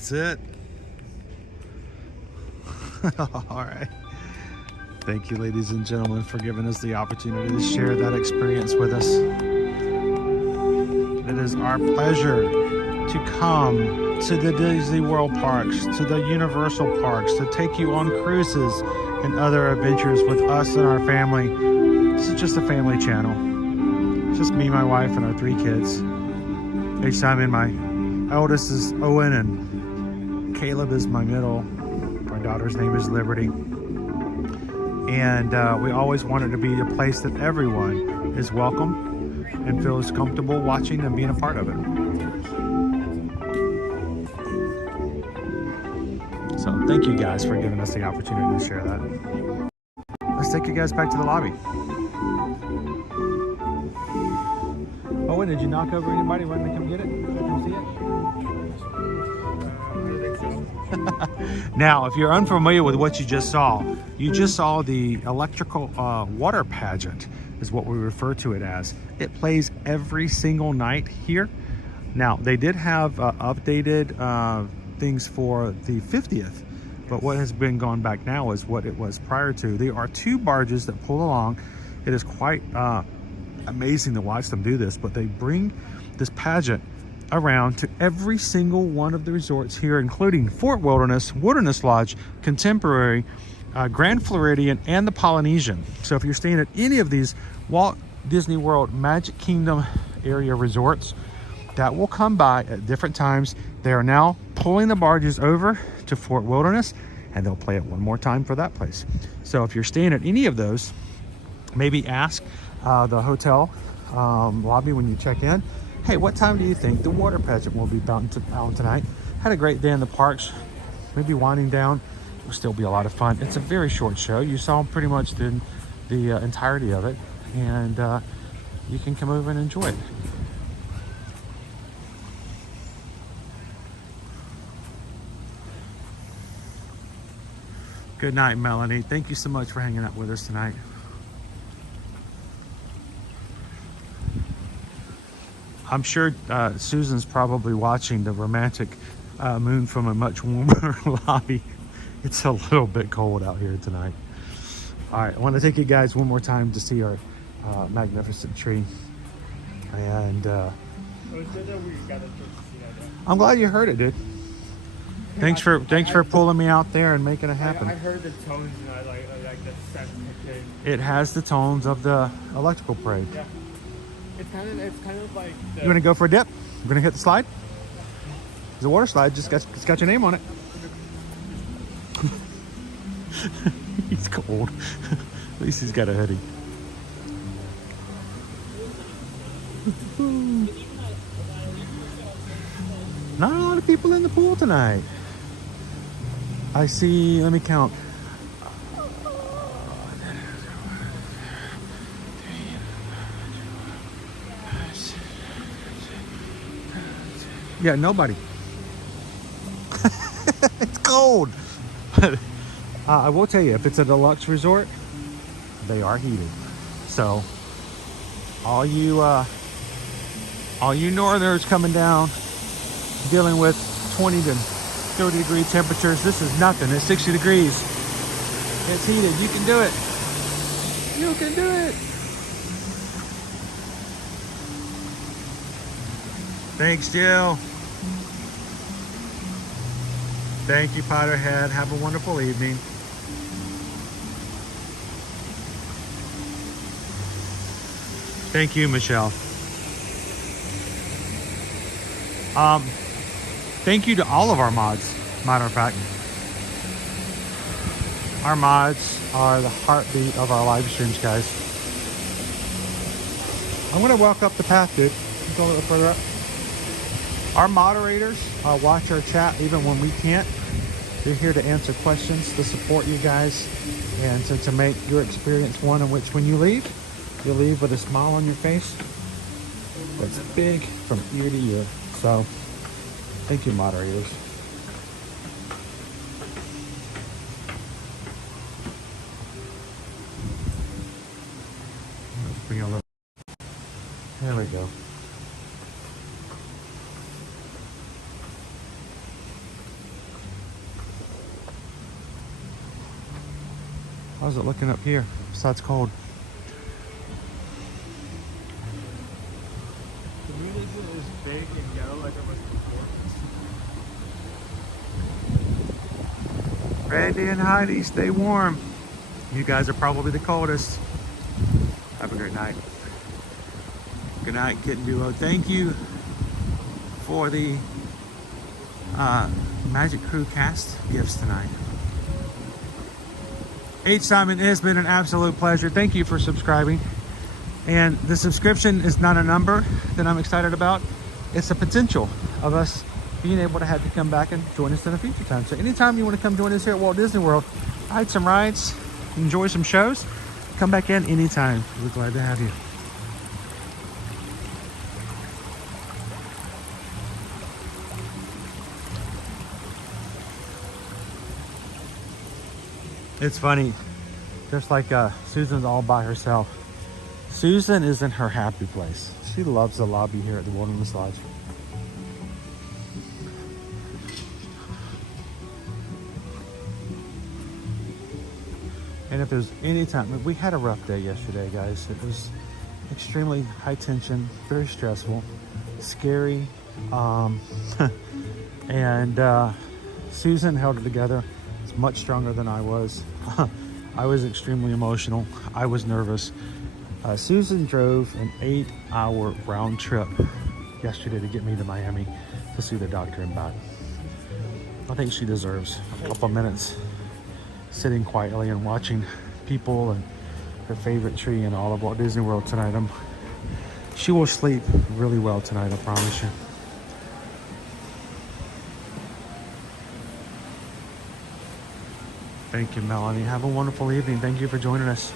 That's it. All right. Thank you, ladies and gentlemen, for giving us the opportunity to share that experience with us. It is our pleasure to come to the Disney World parks, to the Universal parks, to take you on cruises and other adventures with us and our family. This is just a family channel. It's just me, my wife, and our 3 kids. Each time in my eldest is Owen and Caleb is my middle. My daughter's name is Liberty. And we always want it to be a place that everyone is welcome and feels comfortable watching and being a part of it. So thank you guys for giving us the opportunity to share that. Let's take you guys back to the lobby. Oh, did you knock over anybody wanting to come get it? Come see it? Now, if you're unfamiliar with what you just saw the electrical water pageant, is what we refer to it as. It plays every single night here. Now, they did have updated things for the 50th, but what has been gone back now is what it was prior to. There are 2 barges that pull along. It is quite amazing to watch them do this, but they bring this pageant around to every single one of the resorts here, including Fort Wilderness, Wilderness Lodge, Contemporary, Grand Floridian, and the Polynesian. So if you're staying at any of these Walt Disney World Magic Kingdom area resorts, that will come by at different times. They are now pulling the barges over to Fort Wilderness, and they'll play it one more time for that place. So if you're staying at any of those, maybe ask the hotel lobby when you check in. Hey, what time do you think the water pageant will be on tonight? Had a great day in the parks. Maybe winding down. Will still be a lot of fun. It's a very short show. You saw pretty much the entirety of it, and you can come over and enjoy it. Good night, Melanie. Thank you so much for hanging out with us tonight. I'm sure Susan's probably watching the romantic moon from a much warmer lobby. It's a little bit cold out here tonight. All right, I want to take you guys one more time to see our magnificent tree. And I'm glad you heard it, dude. Thanks for pulling me out there and making it happen. I heard the tones and I like the sense of it. It has the tones of the electrical parade. Yeah. It's kind of like You want to go for a dip? We're gonna hit the slide. There's a water slide. It's got your name on it. He's cold. At least he's got a hoodie. Not a lot of people in the pool tonight. I see, let me count. Yeah, nobody. It's cold. I will tell you, if it's a deluxe resort, they are heated. So all you northerners coming down, dealing with 20 to 30 degree temperatures, this is nothing. It's 60 degrees. It's heated. You can do it. You can do it. Thanks, Jill. Thank you, Potterhead. Have a wonderful evening. Thank you, Michelle. Thank you to all of our mods, matter of fact. Our mods are the heartbeat of our live streams, guys. I'm gonna walk up the path, dude. Go a little further up. Our moderators watch our chat even when we can't. They're here to answer questions, to support you guys, and to make your experience one in which when you leave with a smile on your face that's big from ear to ear. So, thank you, moderators. Let's bring a little. There we go. How's it looking up here? Besides cold. The moon isn't as big and yellow like it was before. Randy and Heidi, stay warm. You guys are probably the coldest. Have a great night. Good night, Kitten Duo. Thank you for the Magic Crew cast gifts tonight. H. Simon, it has been an absolute pleasure. Thank you for subscribing. And the subscription is not a number that I'm excited about. It's a potential of us being able to have to come back and join us in a future time. So anytime you want to come join us here at Walt Disney World, ride some rides, enjoy some shows, come back in anytime. We're glad to have you. It's funny, just like Susan's all by herself. Susan is in her happy place. She loves the lobby here at the Wilderness Lodge. And if there's any time, we had a rough day yesterday, guys. It was extremely high tension, very stressful, scary. And Susan held it together. It's much stronger than I was. I was extremely emotional. I was nervous. Susan drove an 8-hour round trip yesterday to get me to Miami to see the doctor and back. I think she deserves a couple of minutes sitting quietly and watching people and her favorite tree in all of Walt Disney World tonight. She will sleep really well tonight, I promise you. Thank you, Melanie. Have a wonderful evening. Thank you for joining us.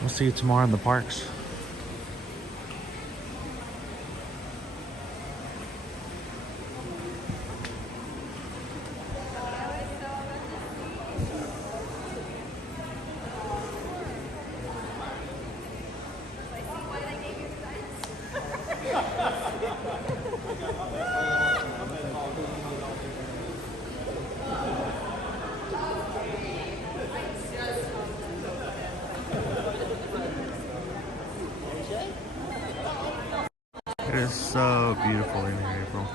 We'll see you tomorrow in the parks. It is so beautiful in here, April.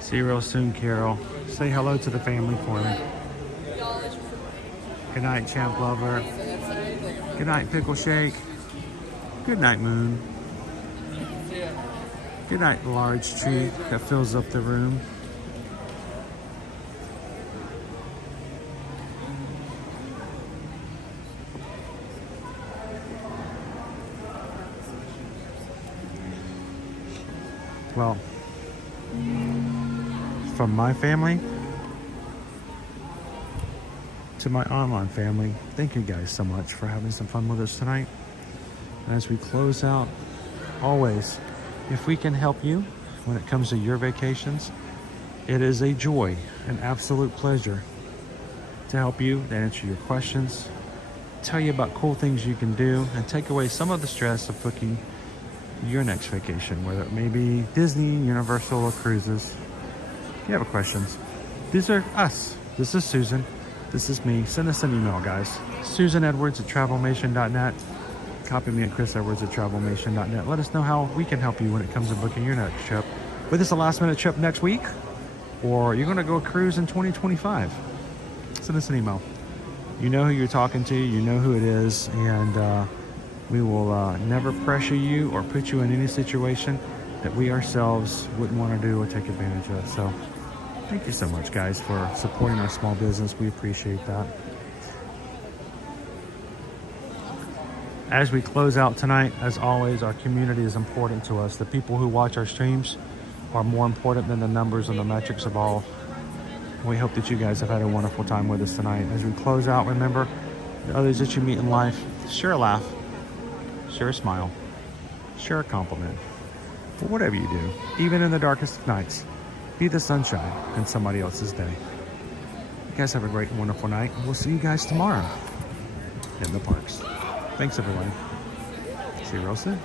See you real soon, Carol. Say hello to the family for me. Good night, Champ Lover. Good night, Pickle Shake. Good night, Moon. Good night, Large Tree that fills up the room. Well, from my family to my online family, thank you guys so much for having some fun with us tonight. And as we close out, always, if we can help you when it comes to your vacations, it is a joy, an absolute pleasure to help you, to answer your questions, tell you about cool things you can do, and take away some of the stress of booking your next vacation, whether it may be Disney, Universal, or cruises. If you have questions, these are us. This is Susan. This is me. Send us an email, guys. susanedwards@travelmation.net. Copy me at chrisedwards@travelmation.net. Let us know how we can help you when it comes to booking your next trip. Whether it's a last-minute trip next week, or you're going to go cruise in 2025. Send us an email. You know who you're talking to. You know who it is. And we will never pressure you or put you in any situation that we ourselves wouldn't want to do or take advantage of. So thank you so much, guys, for supporting our small business. We appreciate that. As we close out tonight, as always, our community is important to us. The people who watch our streams are more important than the numbers and the metrics of all. We hope that you guys have had a wonderful time with us tonight. As we close out, remember, the others that you meet in life, share a laugh, share a smile, share a compliment. For whatever you do, even in the darkest of nights, be the sunshine in somebody else's day. You guys have a great and wonderful night. We'll see you guys tomorrow in the parks. Thanks, everyone. See you real soon.